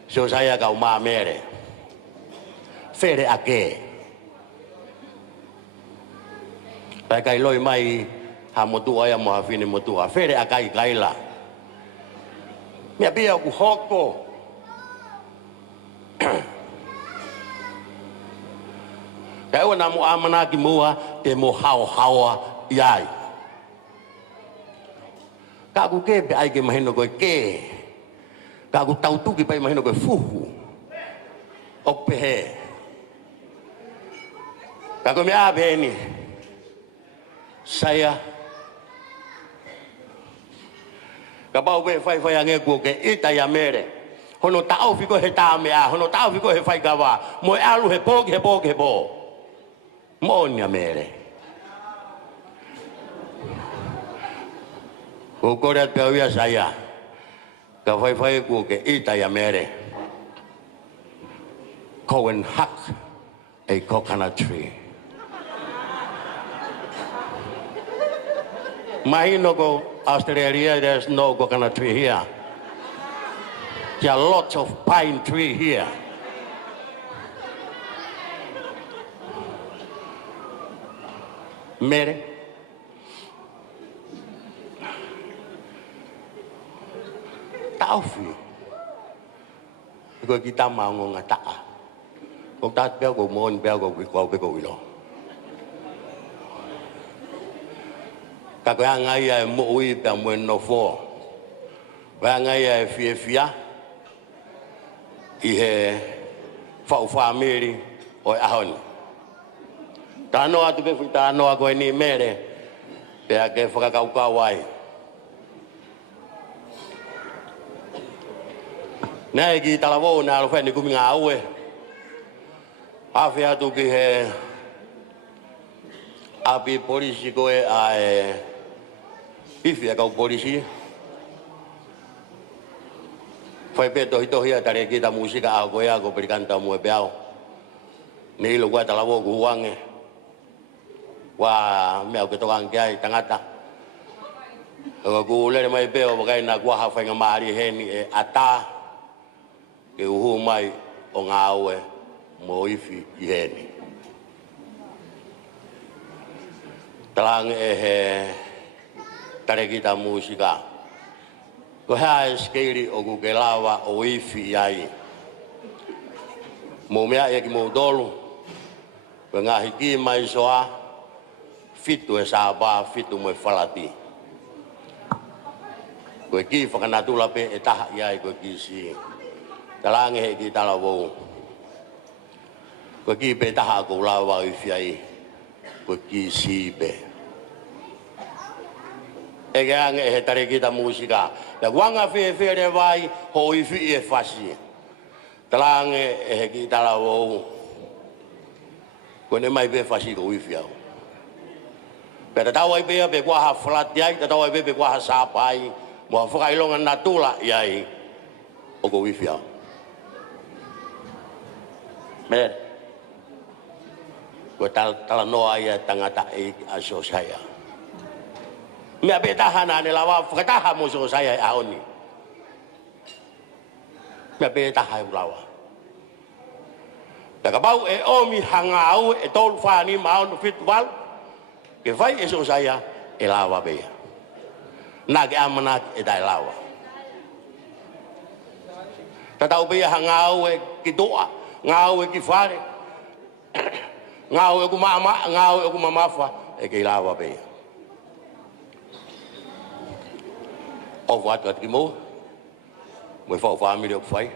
so saya kau ma mere fere ake pai kai loi mai ha motu ai mo fine motu fere akai kaila me bia ku hoko kaya wana mo amana ki mua te mo hawa iai. Kaku ke pe ai ke mahino koe ke. Kaku tautu ki pai mahino koe fuhu. Ope he. Kaku me abe ni. Saya kabau be fai ange ku ke ita ya mere. Hono tau fiko he ta mea, hono tau fiko he fai kawa. Mo alu he po. Monia mere. Ko korat pewia saya. Ka fai ku ke ita ya mere. Go and hack a coconut tree. Mahino go Australia, there's no coconut tree here. There are lots of pine tree here. Mere taufi ko kita mau ngata ko tat bel ko mon bel ko ko ilo ka ko ngai ai mo ui pe mo no fo wa ngai ai fia i he fa family o ahon tano atu ke tano ako ni mere pe ake foka kawai na gi talavo na ro fe ni kuminga awe afi atu ki he api polisi ko e ai ifi ka polisi fai peto hito hia tare kita musika ako ya ko perikanta mo beao ni lo gua talavo guange wa me au ke toang kai tangata ko le mai beo bagai na gua ha fa ngamari he ni ata ke uhu mai o ngawe mo ifi iheni talang he tare kita musika ko ha skeli o ku ke lava o ifi ai mo mea e ki mo dolu ko ngahi ki mai soa fitu e saba fitu mo falati ko ki fakanatula pe etah iai ko ki si talang he ki talawo ko ki pe taha ko lawa ifi ai ko ki si pe egang he tare kita musika la wanga fe re vai ho ifi e fasi talang he ki talawo ko ne mai be fasi ko ifi au pero tahu ibe be gua ha flat dia tahu ibe be gua ha sapai mo fa ilongan natula yai o go wifi au mer ko tal no aya tangata e aso saya me abe tahana ne lawa fa taha mo so saya aoni me abe taha lawa daga bau e omi hangau e tol fani maun fitwal ke vai eso saya elawa be na ke amana e dai lawa Tatau pe ha ngau e ki doa, ngau e ki fare. Ngau e ku mama, ngau e ku mamafa e ke lava pe. O wat wat ki mo. Mo fa family of five.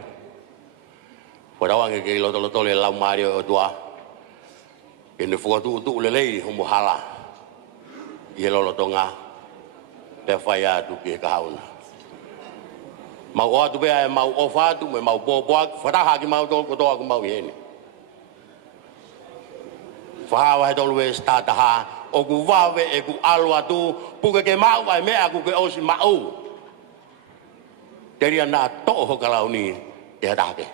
Padahal ang ke loto le lau Mario tua. Ini foto tu lelei homo hala. Ia lo tonga. Te faya tu ke kauna. Mau o tu be mau o fa tu me mau bo fata ha ki mau to ko to ko mau yeni. Fa wa to we sta ta ha o ku va ve e ku alwa tu pu ke mau ai me aku ke o si mau. Dari na to ho kalau ni ya ta ke.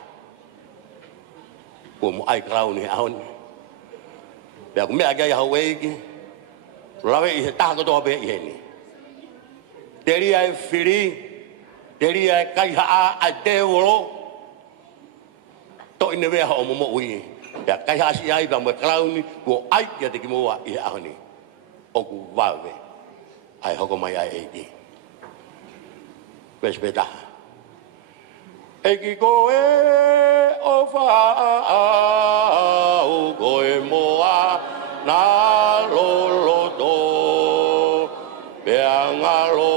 Ko mo ai kalau ni aun. Be ku me aga ya ho we ki. Lawe i ta ko to be yeni. Dari ai firi Dari kai ha a te wolo to ine ve ha mo ui ya kai ha si ai ba mo klauni ko ai ya te ki mo wa i a ni o ku va ve ai ho ko mai ai di respeta e ki ko e o fa o ko e mo a na lo lo to be angalo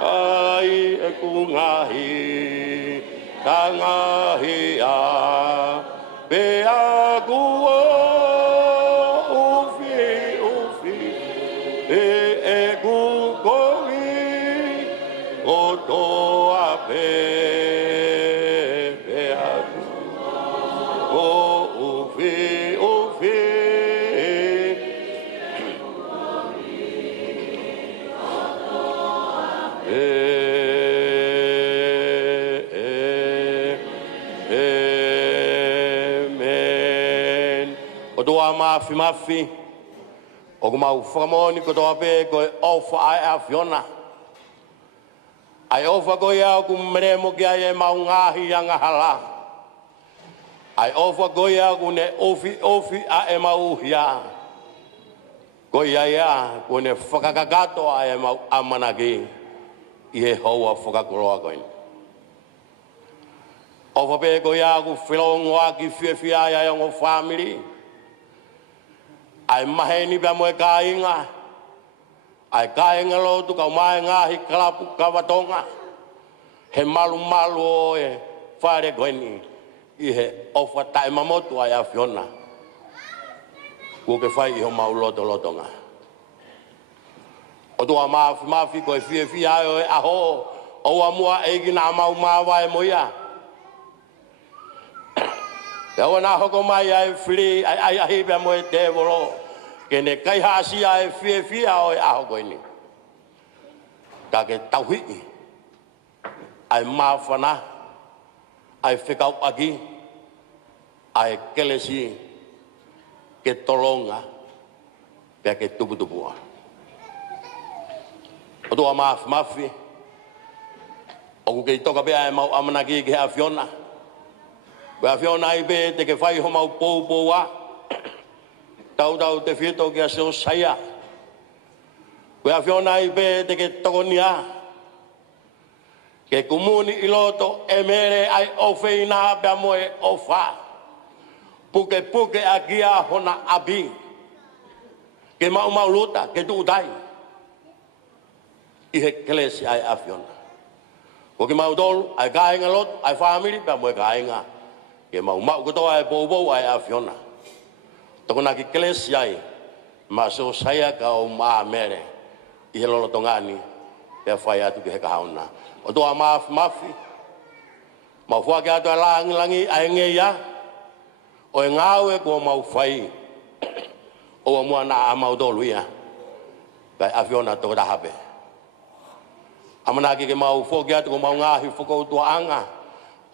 ai e ku ngahi tangahi a pe a ku ufi e ku kogi o to a pe a ku ufi mafi o mau famoni ko to ape ko ofa ai afiona ai ofa ko ya ku mremo ki ai mau ngahi anga hala ai ofa ko ya ku ne ofi a mau ya ko ya ku ne fakagato ai mau amanagi ie hoa fakakoroa ko ofa pe ko ya ku filongwa ki fia ya ngo family ai maheni ba mo kainga ai kainga lo tu ka mai nga hi klapu kawatonga he malu e fare goni i he ofa tai mamotu ai afiona ko ke fai ho mau loto nga o tu ma fi ko fia e aho o amua e gina mau wa e moia ya wana hoko mai ai free ai be mo te volo kene kai hasi ai fia o a hoko ini ka ke tauhi ai mafana ai fikau agi ai kelesi ke tolonga pe ke tubu o do mafi o ke toka be ai mau amana ki ke afiona Wa fiona ibe te ke fai ho mau pou wa tau te fito ke aso saya wa fiona ibe te ke tokonia ke komuni iloto emere ai ofeina ba moe ofa puke agia hona abi ke mau luta ke tu dai i he klesi ai afiona ko ke mau dol ai gainga lot ai family ba moe gainga ke mau ko to ai bobo ai afiona to na ki kles ai maso saya ka o ma mere i lo tongani e fai atu ke ka hauna o to mafi ma fua ke atu langi ai nge ya o ngawe ko mau fai o mo na mau do luia ka afiona to da habe amana ke mau fo ke atu ko mau ngahi fo ko to anga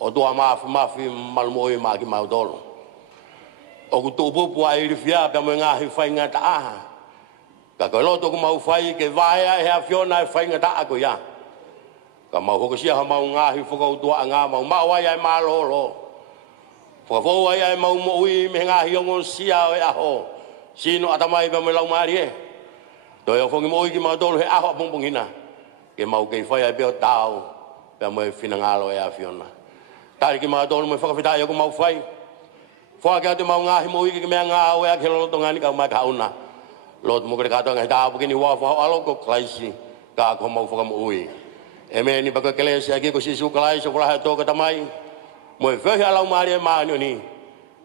o doa mafi malmoi ma ki mau dolo o ku tupu ai rifia pe mo ngahi fai ngata aha ka ko lo to ku mau fai ke vai ai ha fiona fai ngata ko ya ka mau ko sia mau ngahi fo ko doa nga mau ai ma lo fo ai mau mo ui me ngahi ngon sia e aho sino atamai pe mo lau mari e to yo fo ki mo ki mau dolo he aho pung hina ke mau ke fai ai pe tao pe mo finangalo e afiona tari ki ma tolu mo whakawhita i ko mau whai whaka te mau ngahi mo iki ki mea ngā oe a ke lolo tongani ka mai kauna lot mo kore katoa ngai tāpu ki ni wāwha alo ko klaisi ka ko mau whakamu ui e me ni baka kelesi aki ko sisu kalai so kuraha tōka tamai mo e whehi alau maari e maani o ni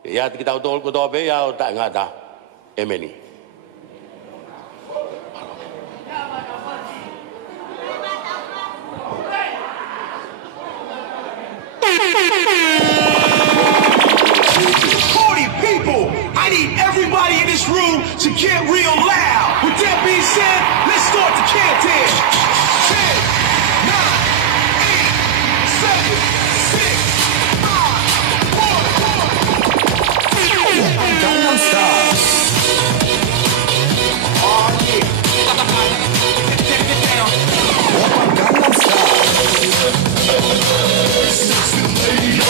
e ati ki tau tolu ko tō pe ia o ta ngata e me ni I need everybody in this room to get real loud. With that being said, let's start the countdown. 10, 9, 8, 7, 6, 5, 4, 3, 2, 1. Gangnam Style. Oh yeah. Take it down. Gangnam Style. Sexy lady,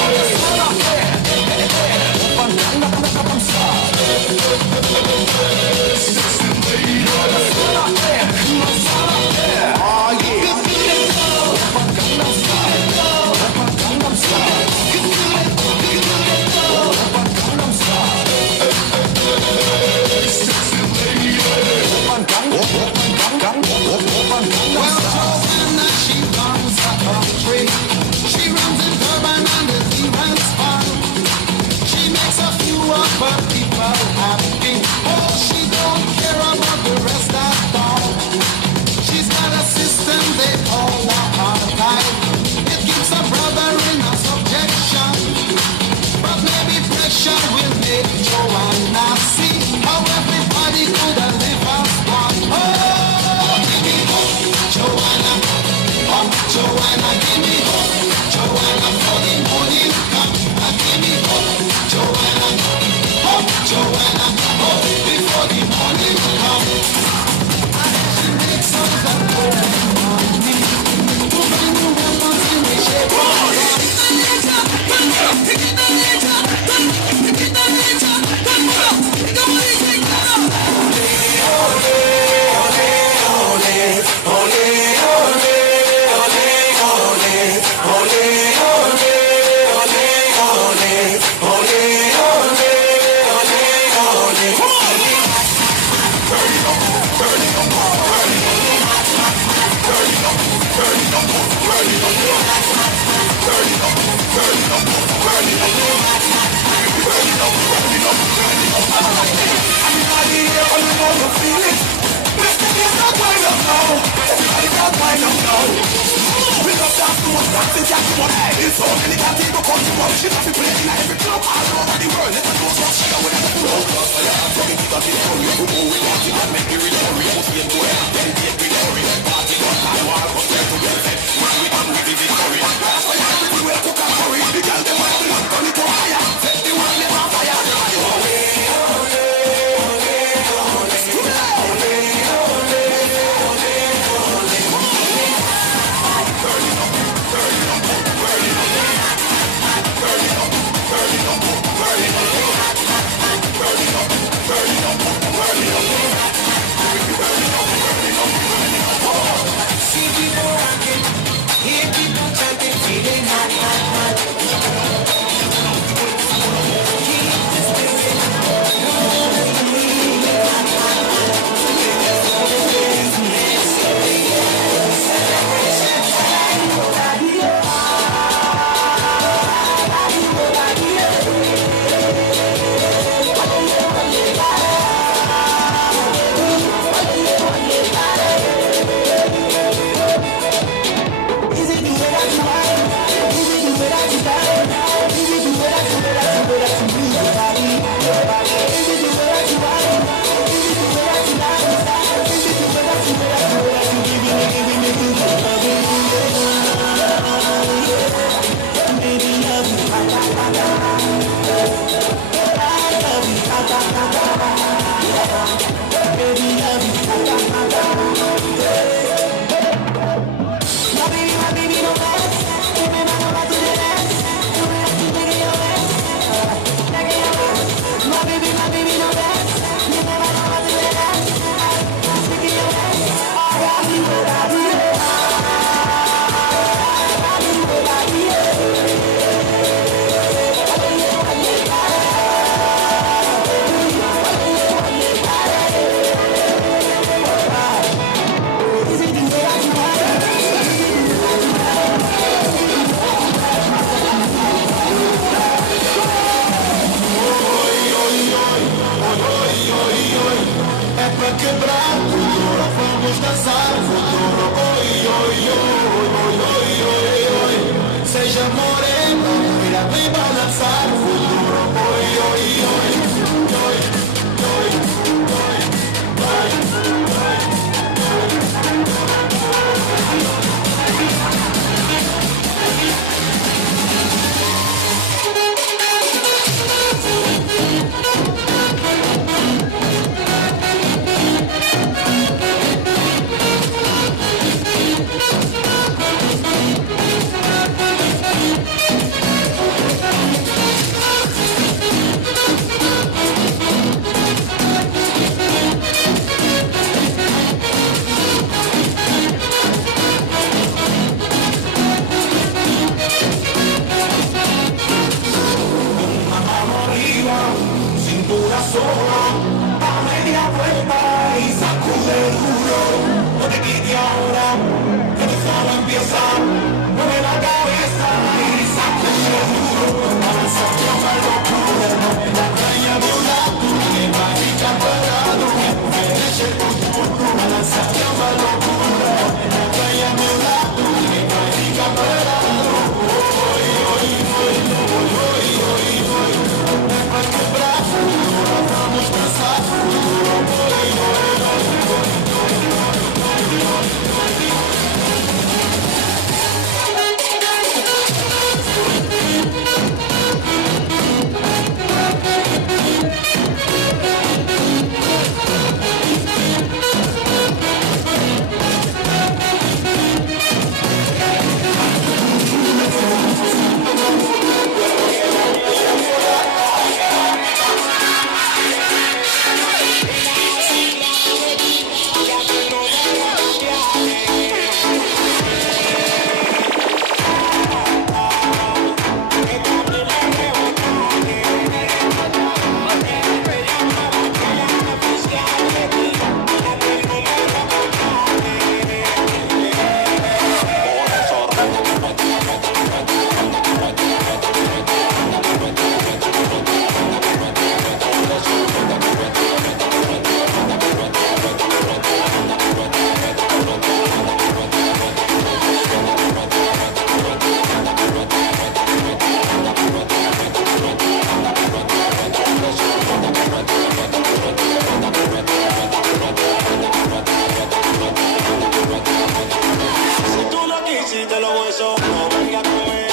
si te lo hueso, no venga a comer,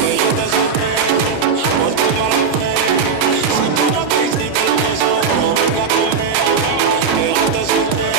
que yo te solté, porque yo lo sé. Si tú no te hiciste lo hueso, no venga a comer, que yo te solté,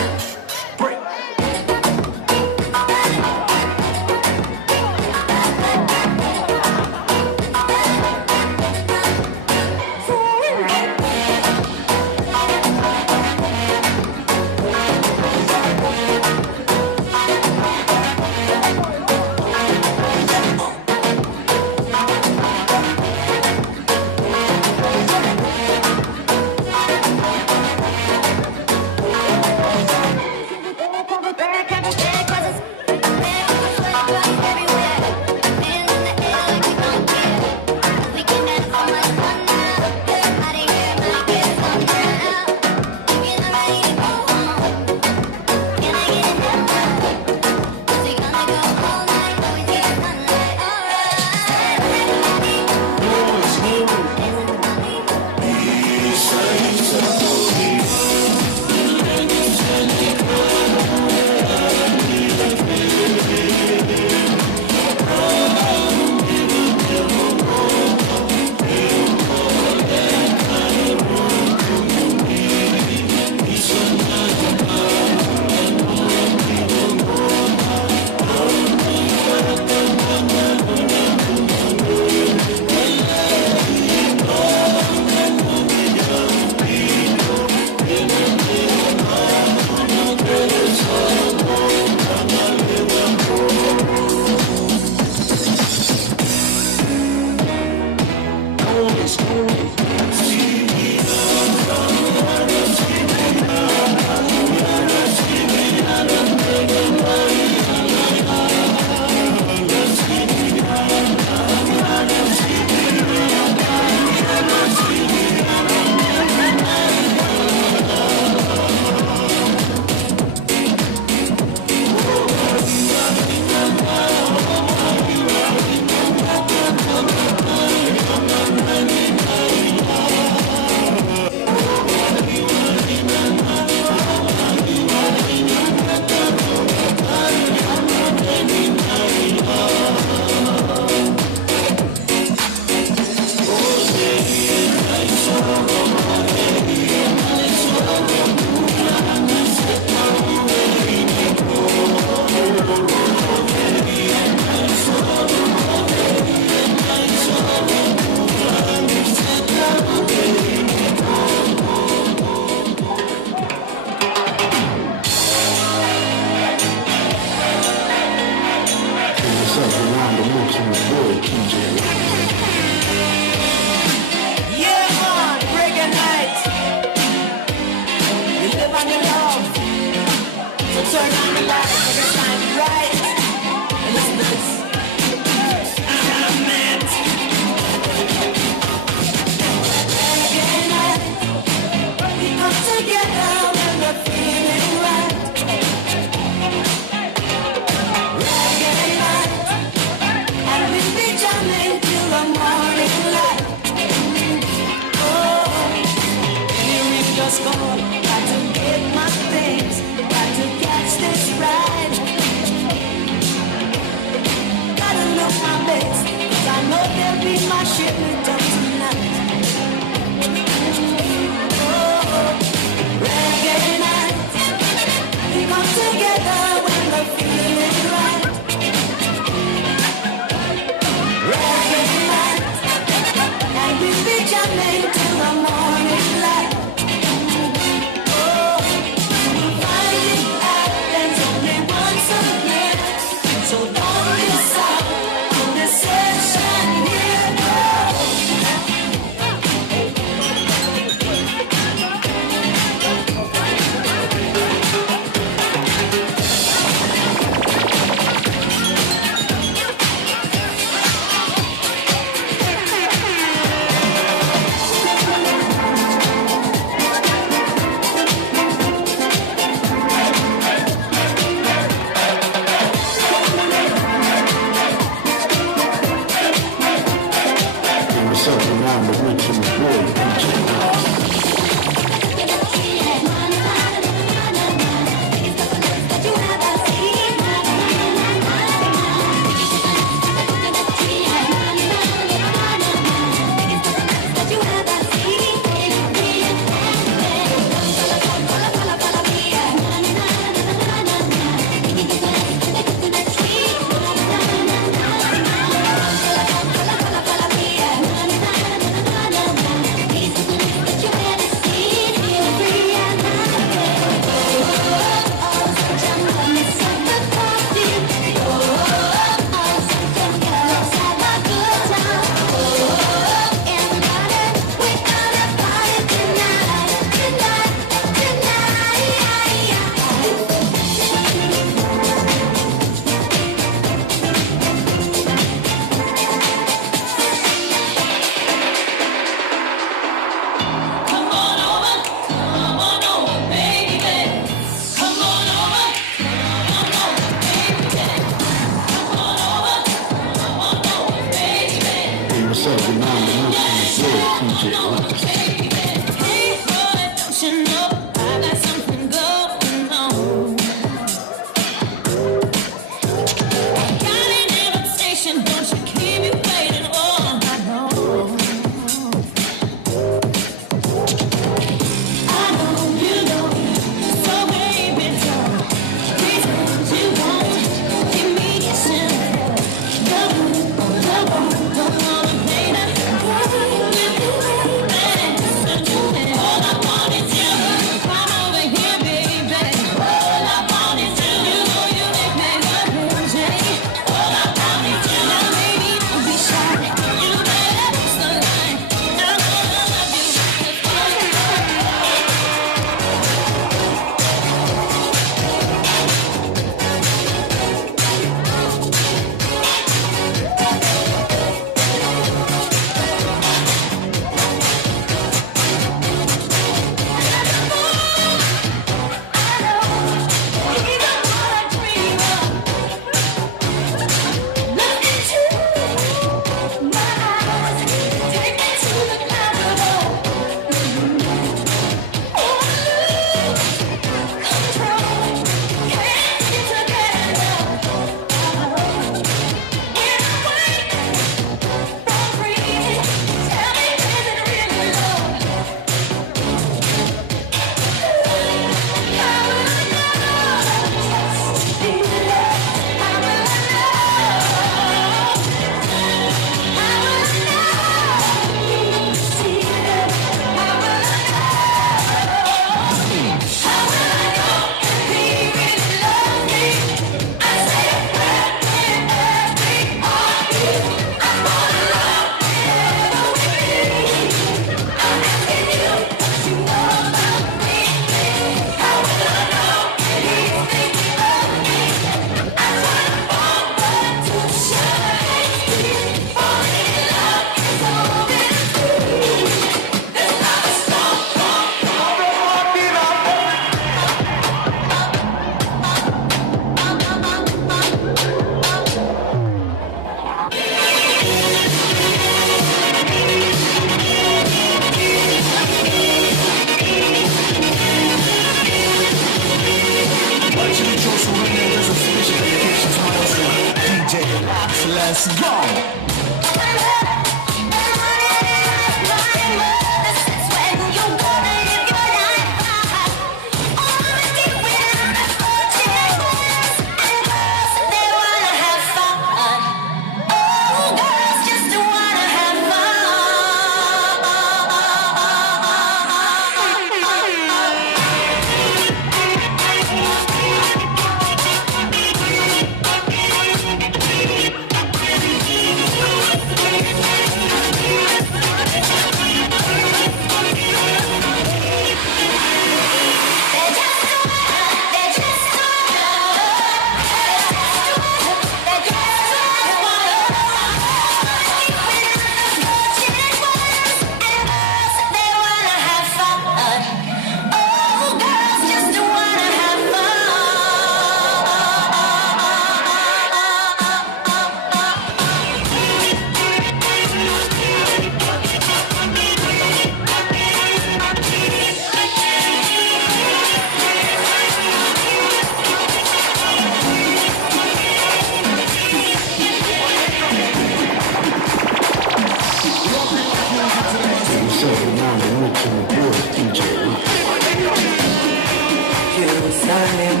Jerusalem,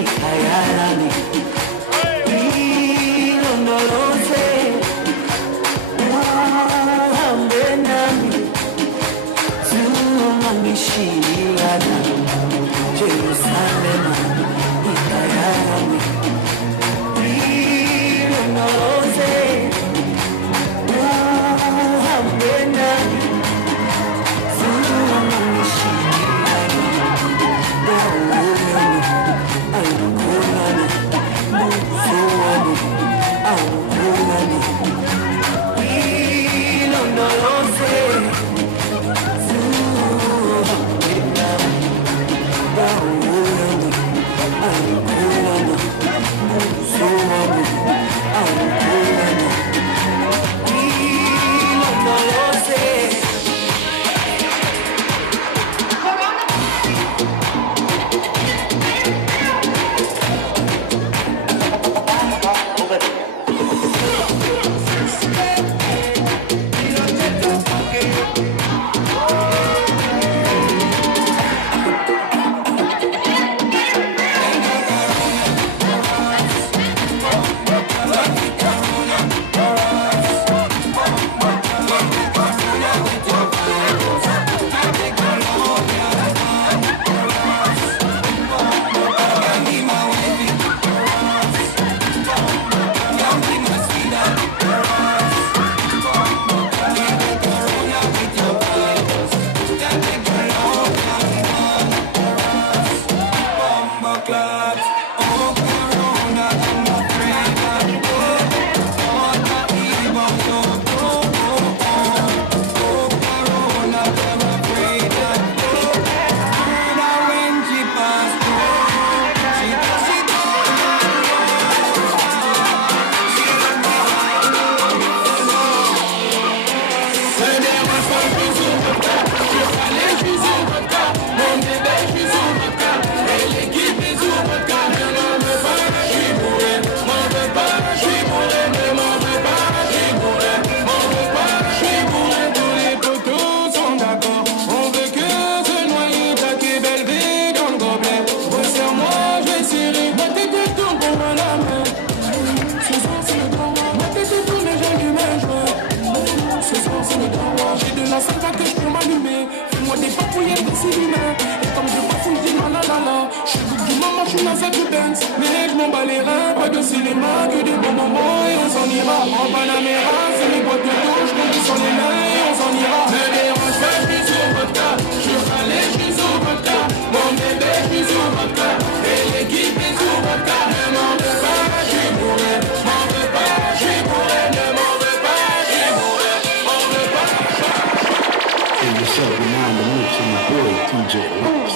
ikayalami, ilondoloze, uhambe nami, tunganishiana. Jerusalem, ikayalami, ilondoloze, uhambe nami, Mais je m'en bats les reins, pas de cinéma, que des bons moments et on s'en ira. En Panamera, c'est les boîtes de douche, qu'on dit sur les mains et on s'en ira. Me dérange pas, je suis sur vodka, je suis râlé, je suis sur vodka. Mon bébé, je suis sur vodka, et l'équipe est sur vodka. Ne m'en veux pas, je suis bourré, m'en veux pas, je suis bourré. Ne m'en veux pas, je suis bourré, m'en veux pas. Hey, what's up? You're now in the mix with my boy, DJ Rex.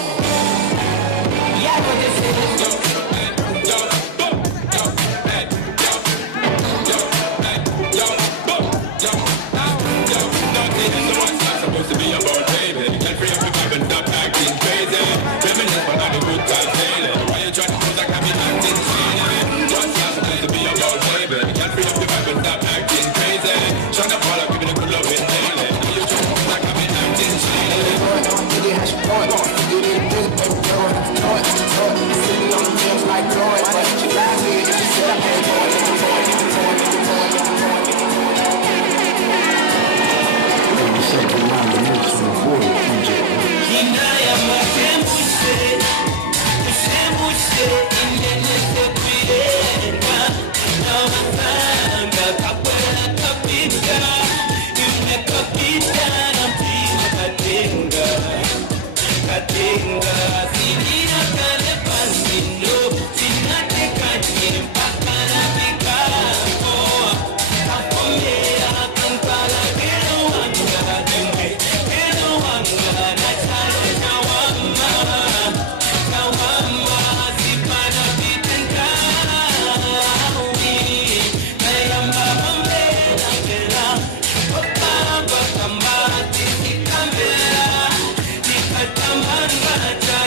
Come on,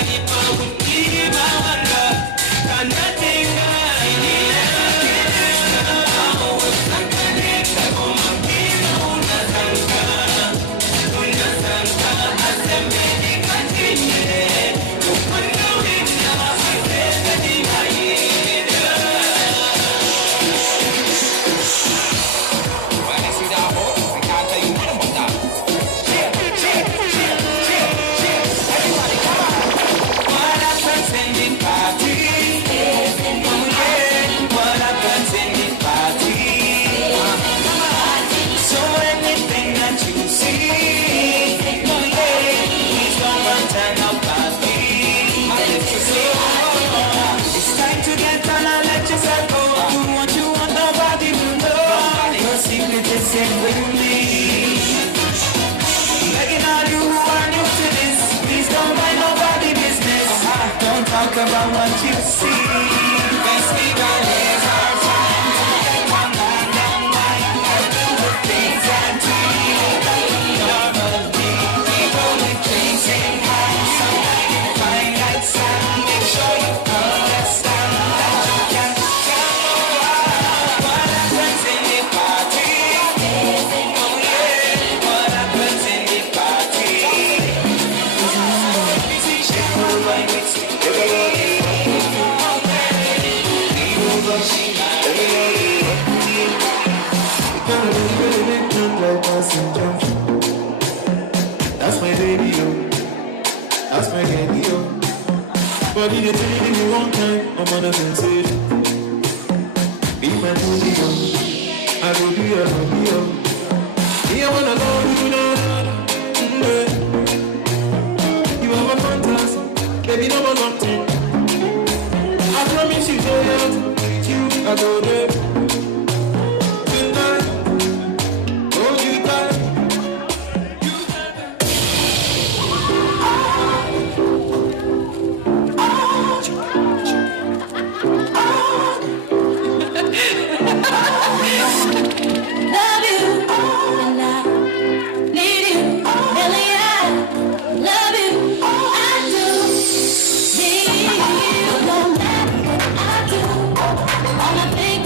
talk about what you see. Festival is our time to get one and wine and do the things that we normally. People with chasing high, sometimes you find that sound. Make sure you understand that you can tell what happens in the party. Oh yeah, what happens in the party. Shake the right with that's my baby, yo. That's my baby, yo. But you didn't take me one time, I'm on a sensation. Be my baby, yo. I go be your baby, yo. Me, I wanna go do that. You have a fantasy, baby, no more nothing. I promise you, go out with you, I go there. Tonight, hold you tight. Love you, and I need you, really I love you, I do need you, no matter what I do, all I think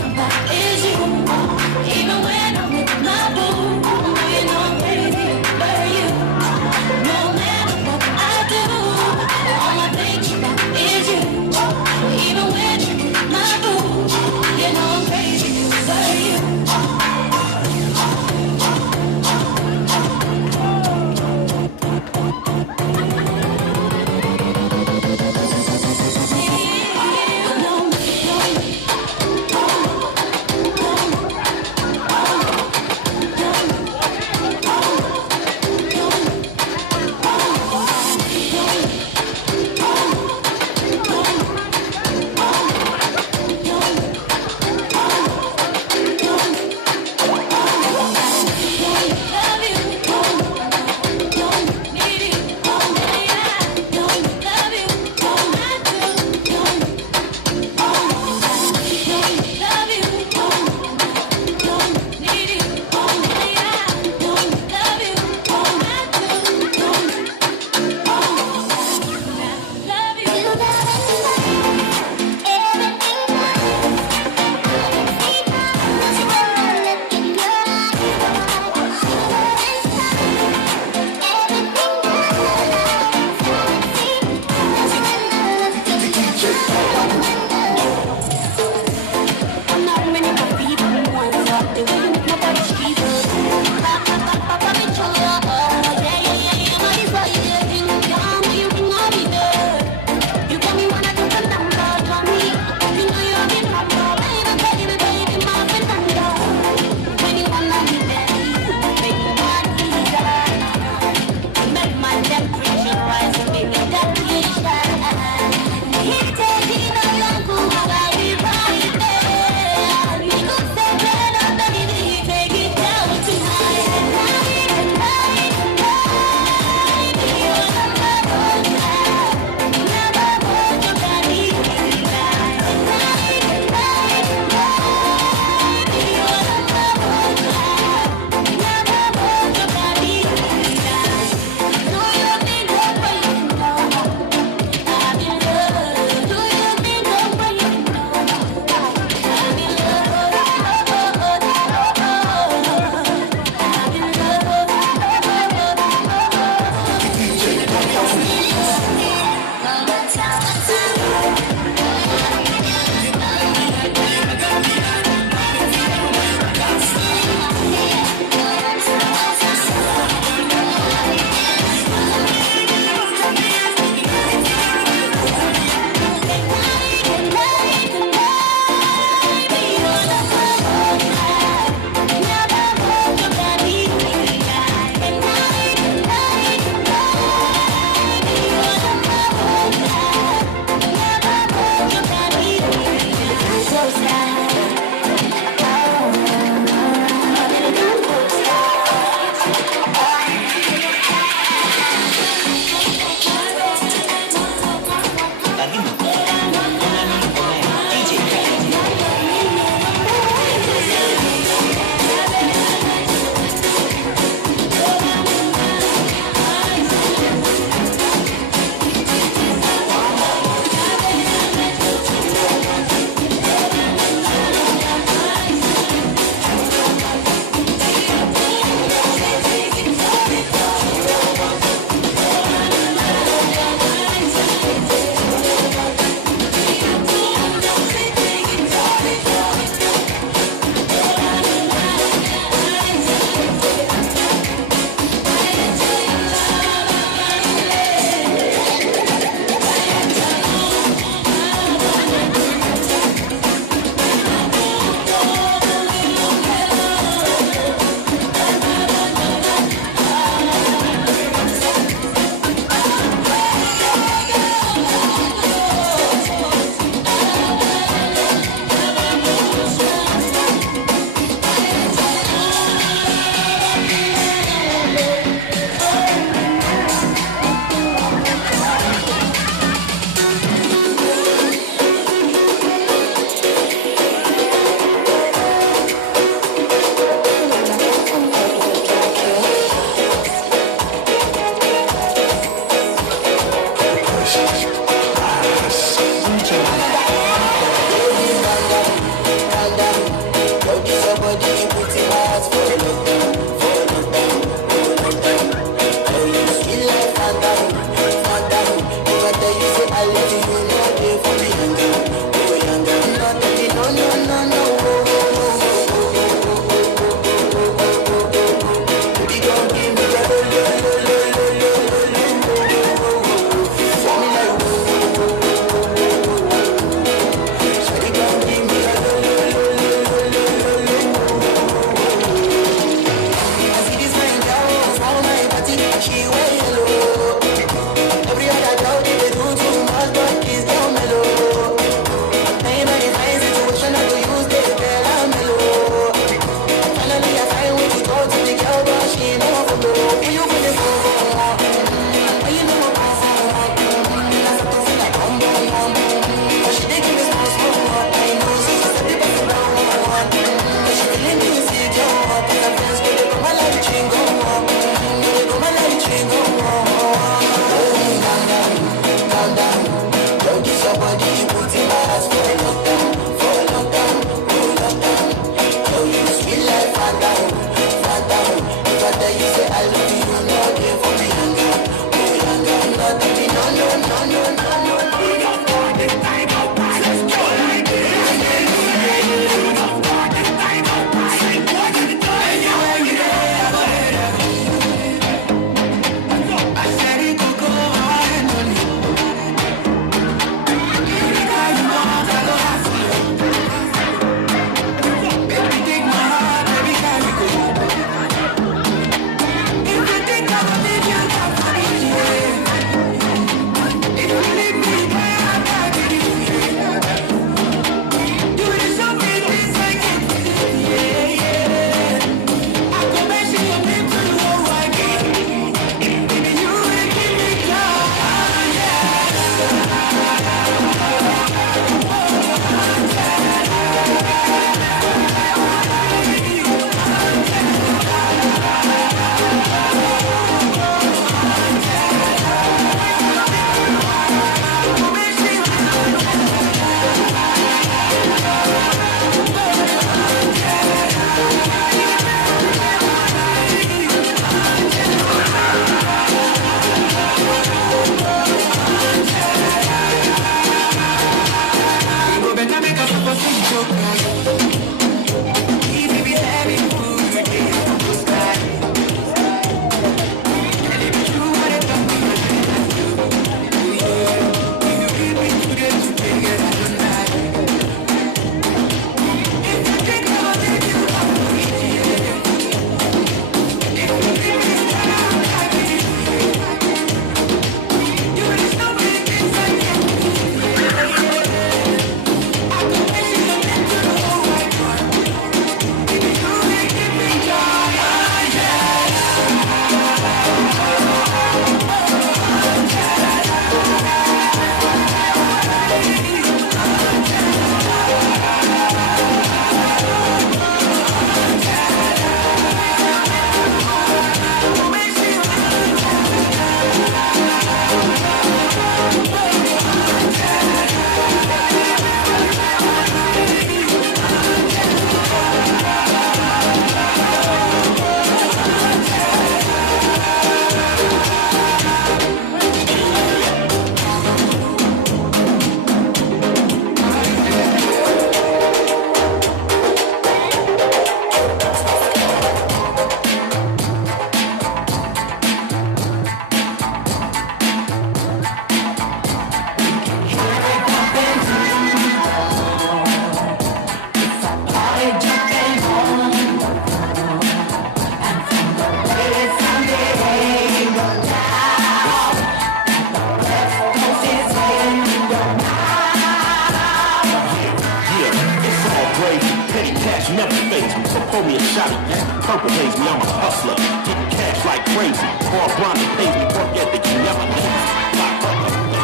pour me a shot of that. Purple haze me, I'm a hustler. Getting cash like crazy. Bar Bronny pays me, work ethic, you never lazy.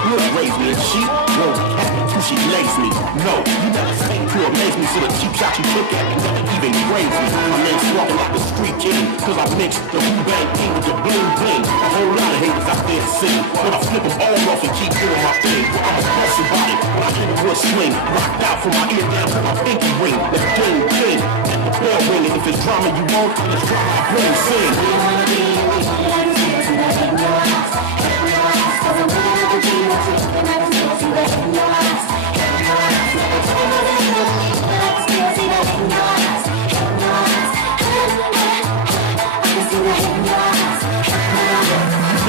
Look, raise me, and she won't happy till she lays me. No, you never think to amaze me, so the cheap shot you took at me never even grazed me. My name's walking like a street king, cause I mix the Wu-Bang King with the bling bling. A whole lot of haters out there sing, but I flip them all off and keep doing my thing. I'm a bustin' body, when I hit a wood swing, rocked out from my ear down to my pinky ring. The ding ding, and the bell ringing. If it's drama you want, it's drama I bring. Sing.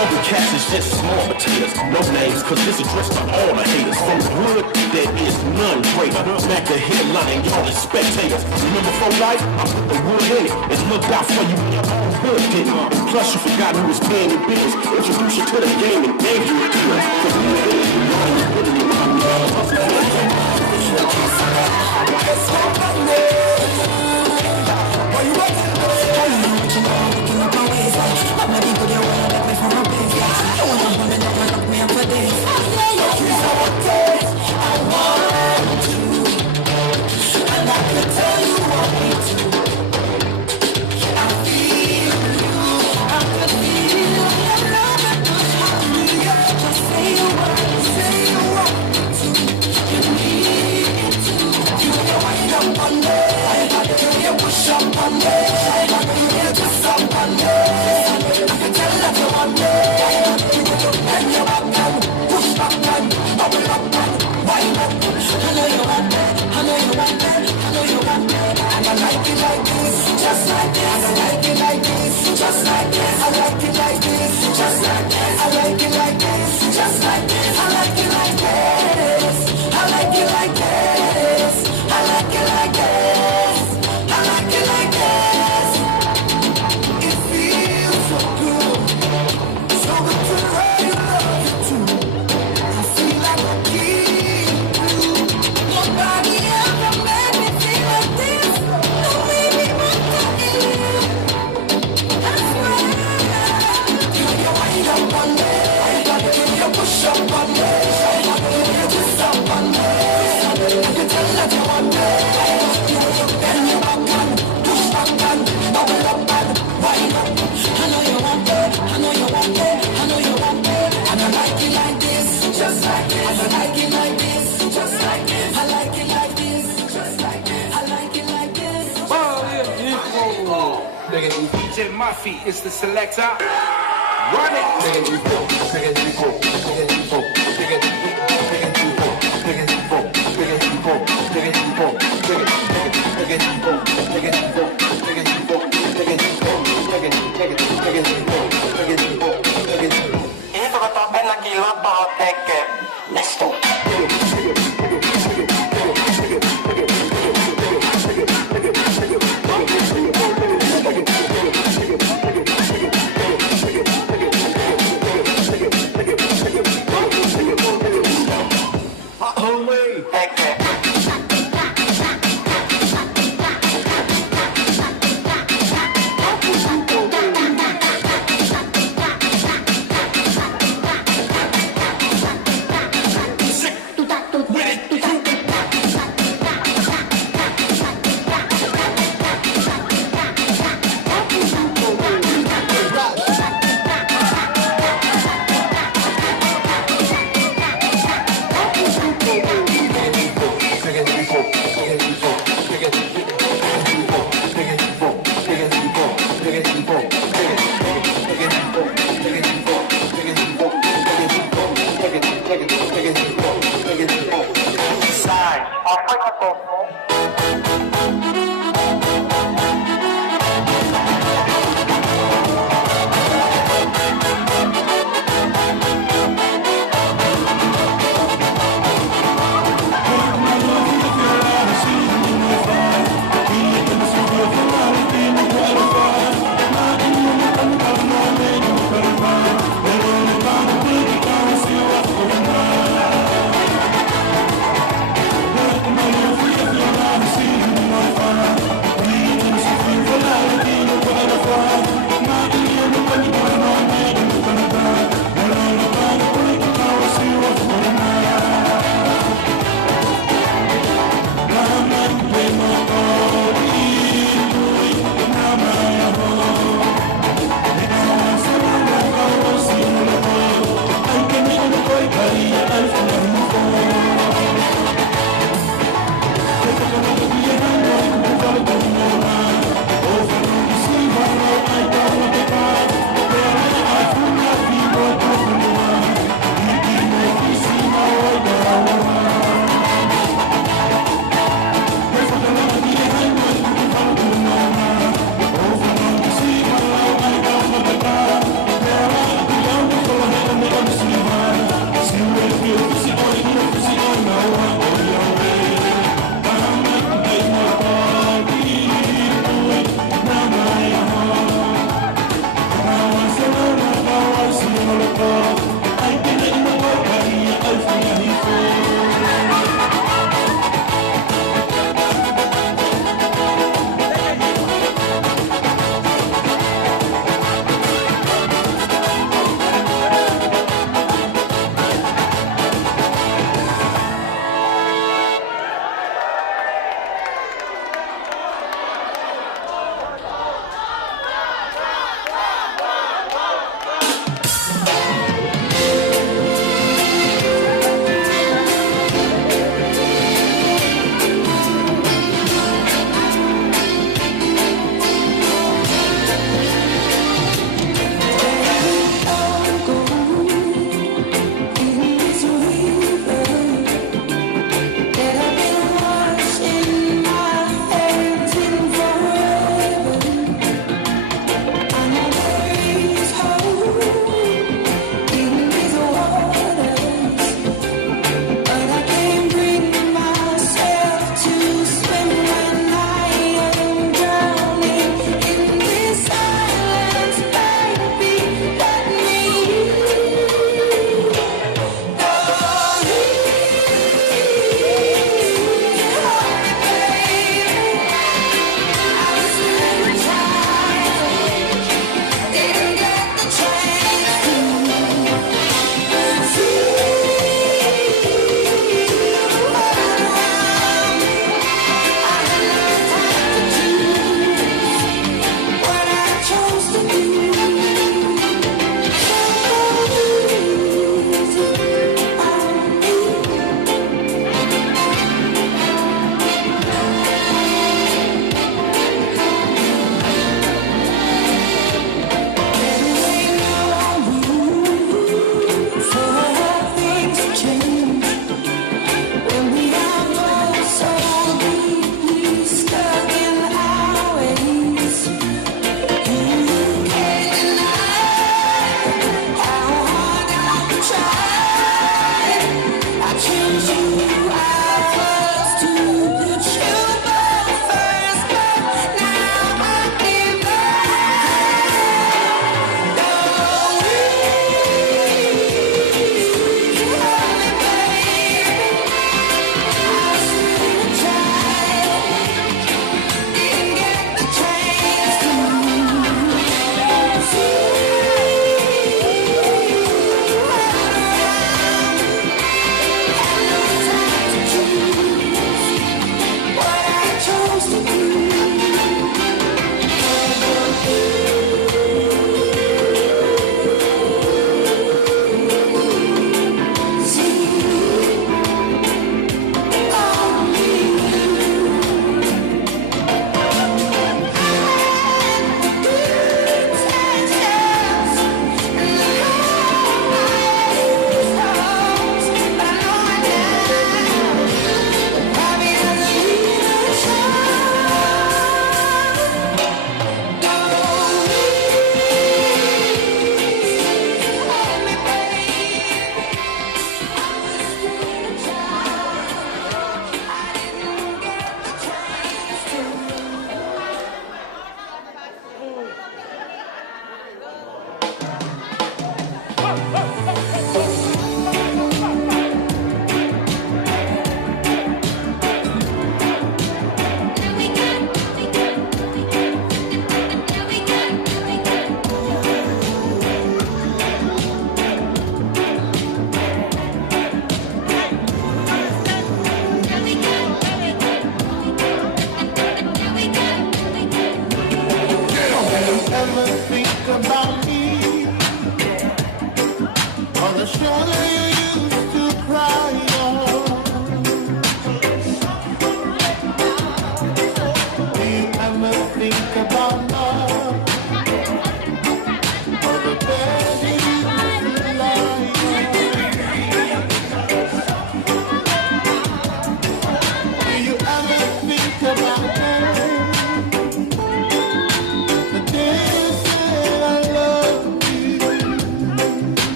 Global cats is just small potatoes, no names, cause this addressed to all the haters. From the hood, there is none greater. Smack the headline, y'all as spectators. Remember for life, I put the wood in it and looked out for you when your own hood didn't. And plus you forgot who was paying your bills. Introduced you to the game and gave you a deal. Cause we did it, you know you put it in my DJ Murphy is the selector. Run Let's go.